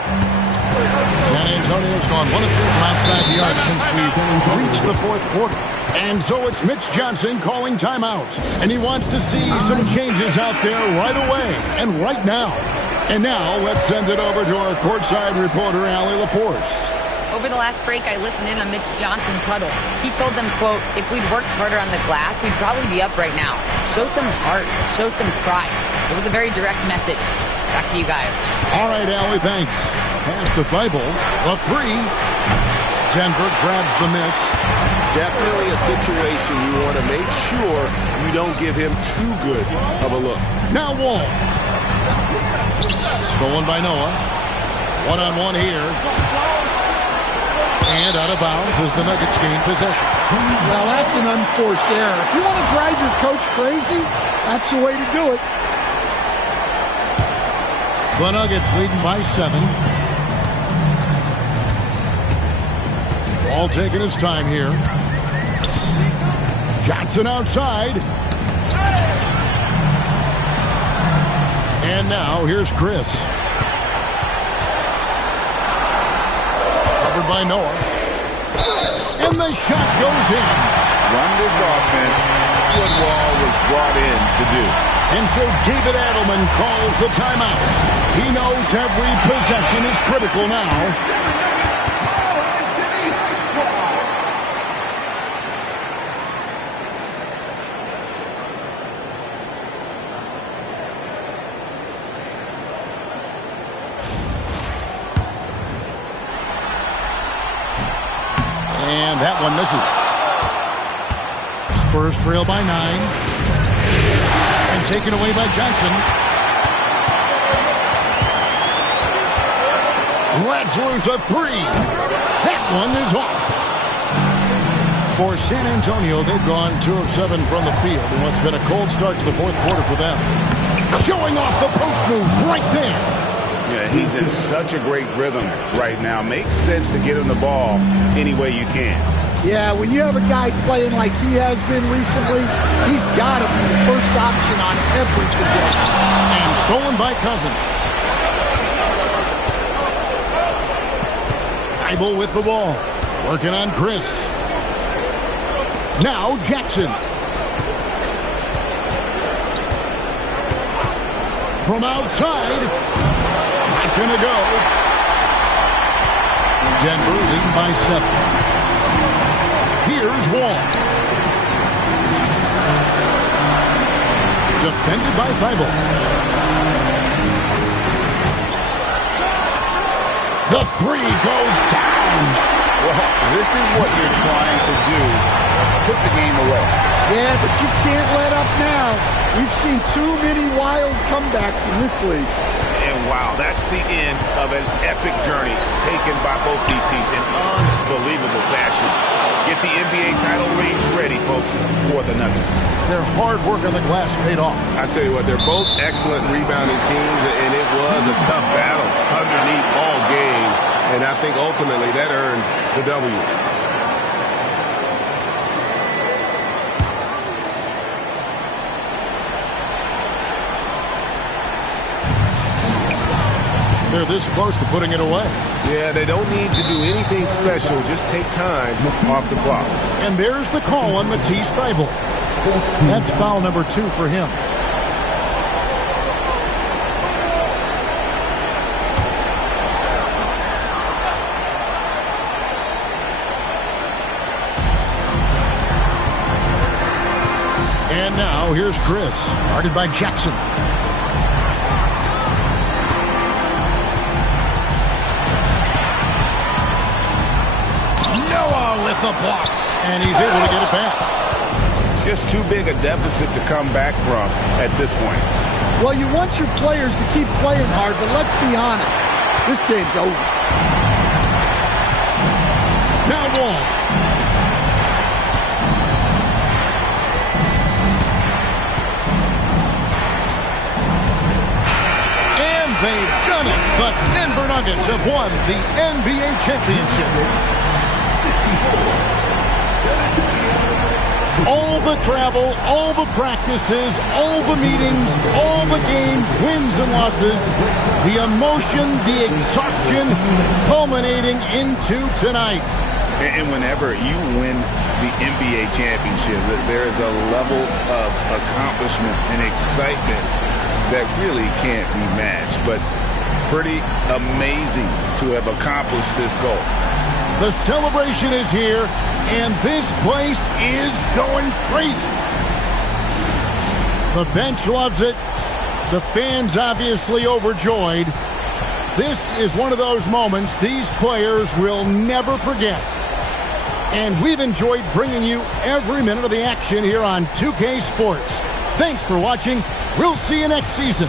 San Antonio's gone 1 of 3 from outside the arc since we've reached the fourth quarter. And so it's Mitch Johnson calling timeout. And he wants to see some changes out there right away and right now. And now let's send it over to our courtside reporter, Allie LaForce. Over the last break, I listened in on Mitch Johnson's huddle. He told them, quote, if we'd worked harder on the glass, we'd probably be up right now. Show some heart. Show some pride. It was a very direct message. Back to you guys. All right, Allie, thanks. Pass to Thibault. A 3. Denver grabs the miss. Definitely a situation you want to make sure you don't give him too good of a look. Now Wall. Stolen by Noah. One-on-one here. And out of bounds as the Nuggets gain possession. Well, that's an unforced error. If you want to drive your coach crazy, that's the way to do it. The Nuggets leading by 7. All taking his time here. Johnson outside. And now here's Chris. Covered by Noah. And the shot goes in. Run this offense, what Wall was brought in to do. And so David Adelman calls the timeout. He knows every possession is critical now. And that one misses. Spurs trail by 9. And taken away by Johnson. Let's lose a 3. That one is off. For San Antonio, they've gone 2 of 7 from the field in what's been a cold start to the fourth quarter for them. Showing off the post move right there. Yeah, he's in such a great rhythm right now. Makes sense to get him the ball any way you can. Yeah, when you have a guy playing like he has been recently, he's got to be the first option on every possession. And stolen by Cousins. Thibault with the ball. Working on Chris. Now Jackson. From outside. Gonna go. Denver leading by 7. Here's Wall. Defended by Thibault. The 3 goes down. Well, this is what you're trying to do. Put the game away. Yeah, but you can't let up now. We've seen too many wild comebacks in this league. And wow, that's the end of an epic journey taken by both these teams in unbelievable fashion. Get the NBA title rings ready, folks, for the Nuggets. Their hard work on the glass paid off. I tell you what, they're both excellent rebounding teams, and it was a tough battle underneath all game. And I think ultimately that earned the W. They're this close to putting it away. Yeah, they don't need to do anything special. Just take time off the clock. And there's the call on Matisse Thybulle. That's foul number 2 for him. And now here's Chris, guarded by Jackson. Noah with the block, and he's able to get it back. Just too big a deficit to come back from at this point. Well, you want your players to keep playing hard, but let's be honest. This game's over. Now Wall. And they've done it. The Denver Nuggets have won the NBA championship. All the travel, all the practices, all the meetings, all the games, wins and losses, the emotion, the exhaustion, culminating into tonight. And whenever you win the NBA championship, there is a level of accomplishment and excitement that really can't be matched. But pretty amazing to have accomplished this goal. The celebration is here, and this place is going crazy. The bench loves it. The fans obviously overjoyed. This is one of those moments these players will never forget. And we've enjoyed bringing you every minute of the action here on 2K Sports. Thanks for watching. We'll see you next season.